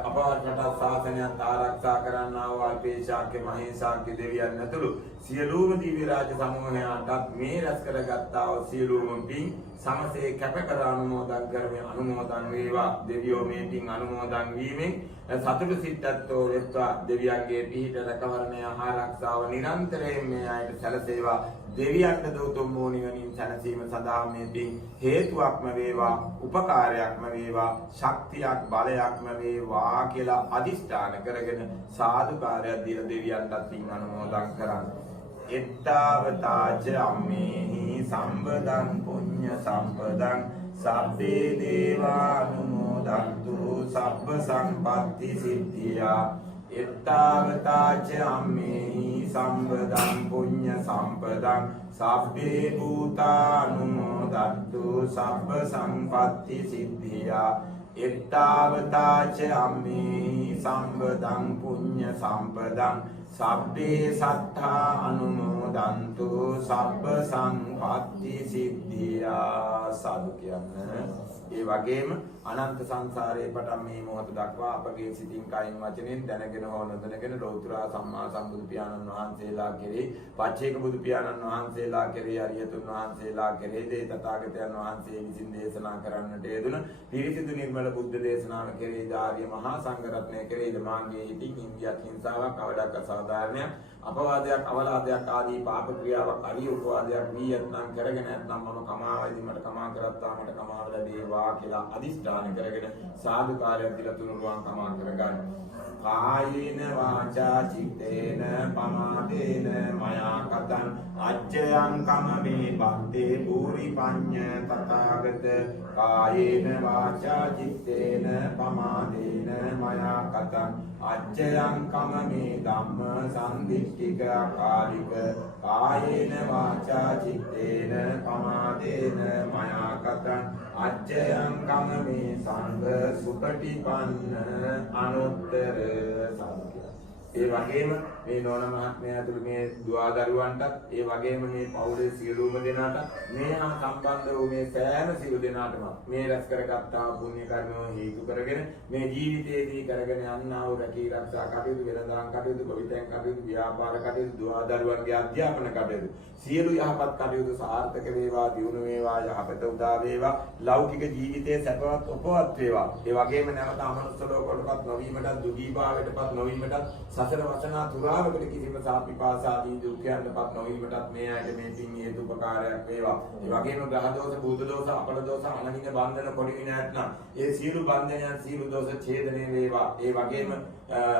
අපවර්ණට ශාසනයත් ආරක්ෂා කරන්නා වූ අල්පේශාක්‍ය මහේශාක්‍ය දෙවියන් ඇතුළු සියලුම දිව්‍ය රාජ සමූහයන්ටත් මේ රැස් කරගත්තා වූ සියලුම පින් සමසේ කැප කර අනුමෝදන් කරමින් අනුමෝදන් වේවා දෙවියෝ මේ පින් අනුමෝදන් වීමෙන් සතුටු සිතත්ෝ වෙත්වා දෙවියන්ගේ පිහිට රැකවරණය ආරක්ෂාව නිරන්තරයෙන් මේ අයට සැලසේවා දෙවියන්ට දෝතුම් වූ නිවනින් සැනසීම සඳහා මේ පින් හේතුවක්ම වේවා උපකාරයක්ම වේවා ශක්තියක් බලයක්ම වේවා කියලා අදිෂ්ඨාන කරගෙන සාදුකාරයක් දීලා දෙවියන්ටත් පින් අනුමෝදන් කරන්න. එත්තාවතාච අම්මේහි සම්බදං පුඤ්ඤ සම්පදං සබ්බේ දේවානුමෝදන්තු සබ්බ සම්පatti සිද්ධියා එත්තාවතාච අම්මේහි සම්බදං පුඤ්ඤ සම්පදං සබ්බේ භූතානුමෝදන්තු සබ්බ සම්පatti සිද්ධියා එත්තාවතාච අම්මේහි සම්බදං පුඤ්ඤ සම්පදං සබ්බේ සත්තා අනුමෝදන්තු සබ්බ සංපatti සිද්ධියා සාදු කියන්නේ ඒ වගේම අනන්ත සංසාරයේ පටන් මේ මොහොත දක්වා අපගේ සිතින් කයින් වචනෙන් දැනගෙන හෝ නොදැනගෙන ලෞතර සම්මා සම්බුදු පියාණන් වහන්සේලා කෙරෙහි පච්චේක බුදු පියාණන් වහන්සේලා කෙරෙහි අරියතුන් වහන්සේලා කෙරෙහි දේ තථාගතයන් වහන්සේ විසින් දේශනා කරන්නට යෙදුන පිරිසිදු නිර්මල බුද්ධ දේශනාව කෙරෙහි ආර්ය මහා සංඝ රත්නය කෙරෙහි මාගේ ඉතින් ඉන්දියාත් හිංසාවක් අවඩක් අසාධාරණයක් අපවාදයක් අවලාදයක් ආදී පාප ක්‍රියාවක් අරිය උපවාදයක් වී යත්නම් කරගෙන නැත්නම් මම කමාවයිදී මට කමා කරත්තා මට කමාව ලැබේවා කියලා අදිෂ්ඨාන කරගෙන සාදුකාරයක් දීලා තුනුරුවන් කමා කරගන්න. කායේන වාචා චිත්තේන පමාදේන මයා කතං අච්චයං කම මේ භක්තේ භූරි පඤ්ඤ තථාගත කායේන වාචා චිත්තේන පමාදේන මයා කතං අච්චයං කම මේ ධම්ම සම්දිට්ඨික කාලික කායේන වාචා චිත්තේන පමාදේන මයා කතං අච්චයං කමමේ සංඝ සුපටිපන්න අනුත්තර සාධුකය. ඒ වගේම මේ නෝන මහත්මයා ඇතුළු මේ දුවා දරුවන්ටත් ඒ වගේම මේ පවුලේ සියලුම දෙනාට මේ හා සම්බන්ධ වූ මේ සෑම සියලු දෙනාටම මේ රැස් කරගත්තා පුණ්‍ය කර්මය හේතු කරගෙන මේ ජීවිතයේදී කරගෙන යන්නා වූ රැකී ආරක්ෂා කටයුතු වෙනදාන් කටයුතු ගොවිතැන් කටයුතු ව්‍යාපාර කටයුතු දුවා දරුවන්ගේ අධ්‍යාපන කටයුතු සියලු යහපත් කටයුතු සාර්ථක වේවා දියුණු වේවා යහපත උදා වේවා ලෞකික ජීවිතයේ සැපවත් උපවත් වේවා ඒ වගේම නැවත අමනුෂ්‍ය ලෝකවලටපත් නොවීමටත් දුගීභාවයටපත් නොවීමටත් සසර වසනා තුරාවකට කිසිම සාපිපාසාදී දුක්ඛයන්ටපත් නොවීමටත් මේ ඇයට මේ පින් හේතු උපකාරයක් වේවා. ඒ වගේම ග්‍රහ දෝෂ, භූත දෝෂ, අපල දෝෂ, අනහින බන්ධන කොටි විනාශන ඒ සියලු බන්ධනයන් සියලු දෝෂ ඡේදනය වේවා. ඒ වගේම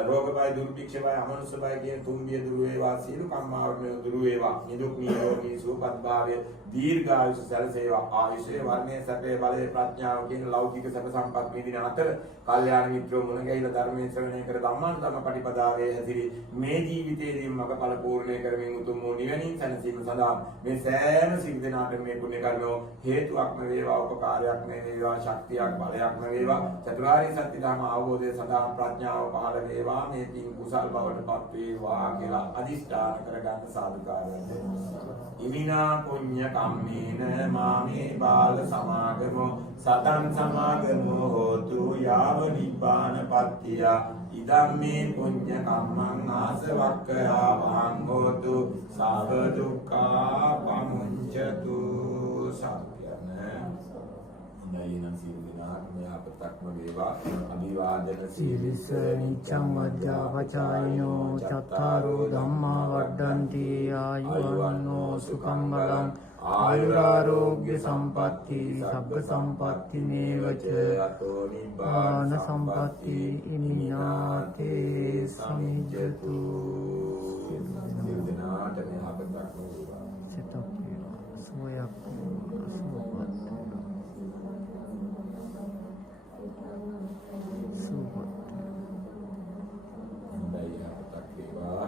රෝග බය, දුර්භික්ෂ බය, අමනුෂ්‍ය බය කියන තුන්බිය දුරු වේවා. සියලු කම්මාවරණය දුරු වේවා. නිදුක් නිරෝගී සුවපත් භාවය, දීර්ඝායුෂ සැලසේවා. ආයුෂයේ වර්ණයේ සැපේ බලයේ ප්‍රඥාව කියන ලෞකික සැප සම්පත් විඳින අතර කල්යාණ මිත්‍රෝ මුණ ගැහිලා ධර්මයේ ශ්‍රවණය කර ධම්මාන ධම්ම පටිපදාවේ හැසිරි මේ ජීවිතයේදී මඟඵල පූර්ණය කරමින් උතුම් වූ නිවනින් සැනසීම සඳහා මේ සෑම සිල් දෙනාට මේ පුණ්‍ය කර්මය හේතුවක්ම වේවා, උපකාරයක්ම වේවා, ශක්තියක් බලයක්ම වේවා. චතුරාර්ය සත්‍ය ධර්ම අවබෝධය සඳහා ප්‍රඥාව පහළ වේවා. මේ පින් කුසල් බවටපත් වේවා කියලා අදිෂ්ඨාන කරගන්න සාදුකාරය දෙන්න. ඉමිනා පුඤ්ඤ කම්මේන මාමේ බාල සමාගමෝ සතං සමාගමෝ හෝතු යාව නිබ්බාන පත්තිය ඉදම්මේ පුඤ්ඤ කම්මං ආසවක්ඛයා වහං හෝතු සාව දුක්ඛා පමුඤ්චතු සත්‍යන ඉඳයිනම් සීලනාක් මෙයාපතක්ම වේවා අභිවාදන සීලිස නිච්ඡං වජ්ජාපචායිනෝ චත්තාරෝ ධම්මා වඩ්ඩන්ති ආයුවන්නෝ සුඛං බලං ආයුරාෝග්‍ය සම්පatti සබ්බ සම්පatti මේවච අතෝ ආන සම්පatti ඉනියාතේ සමිජ්ජතු සීලනාට මෙයාපතක්ම වේවා සිතක් වේවා සෝයක් වේවා සෝපත් සෝපත් ඉඳයිපතක් වේවා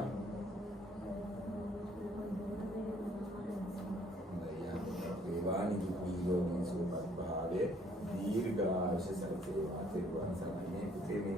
නිරෝගී සුවපත් භාවයේ දීර්ඝායුෂ සැලසේවා. තෙරුවන් සරණයි. පුතේ මේ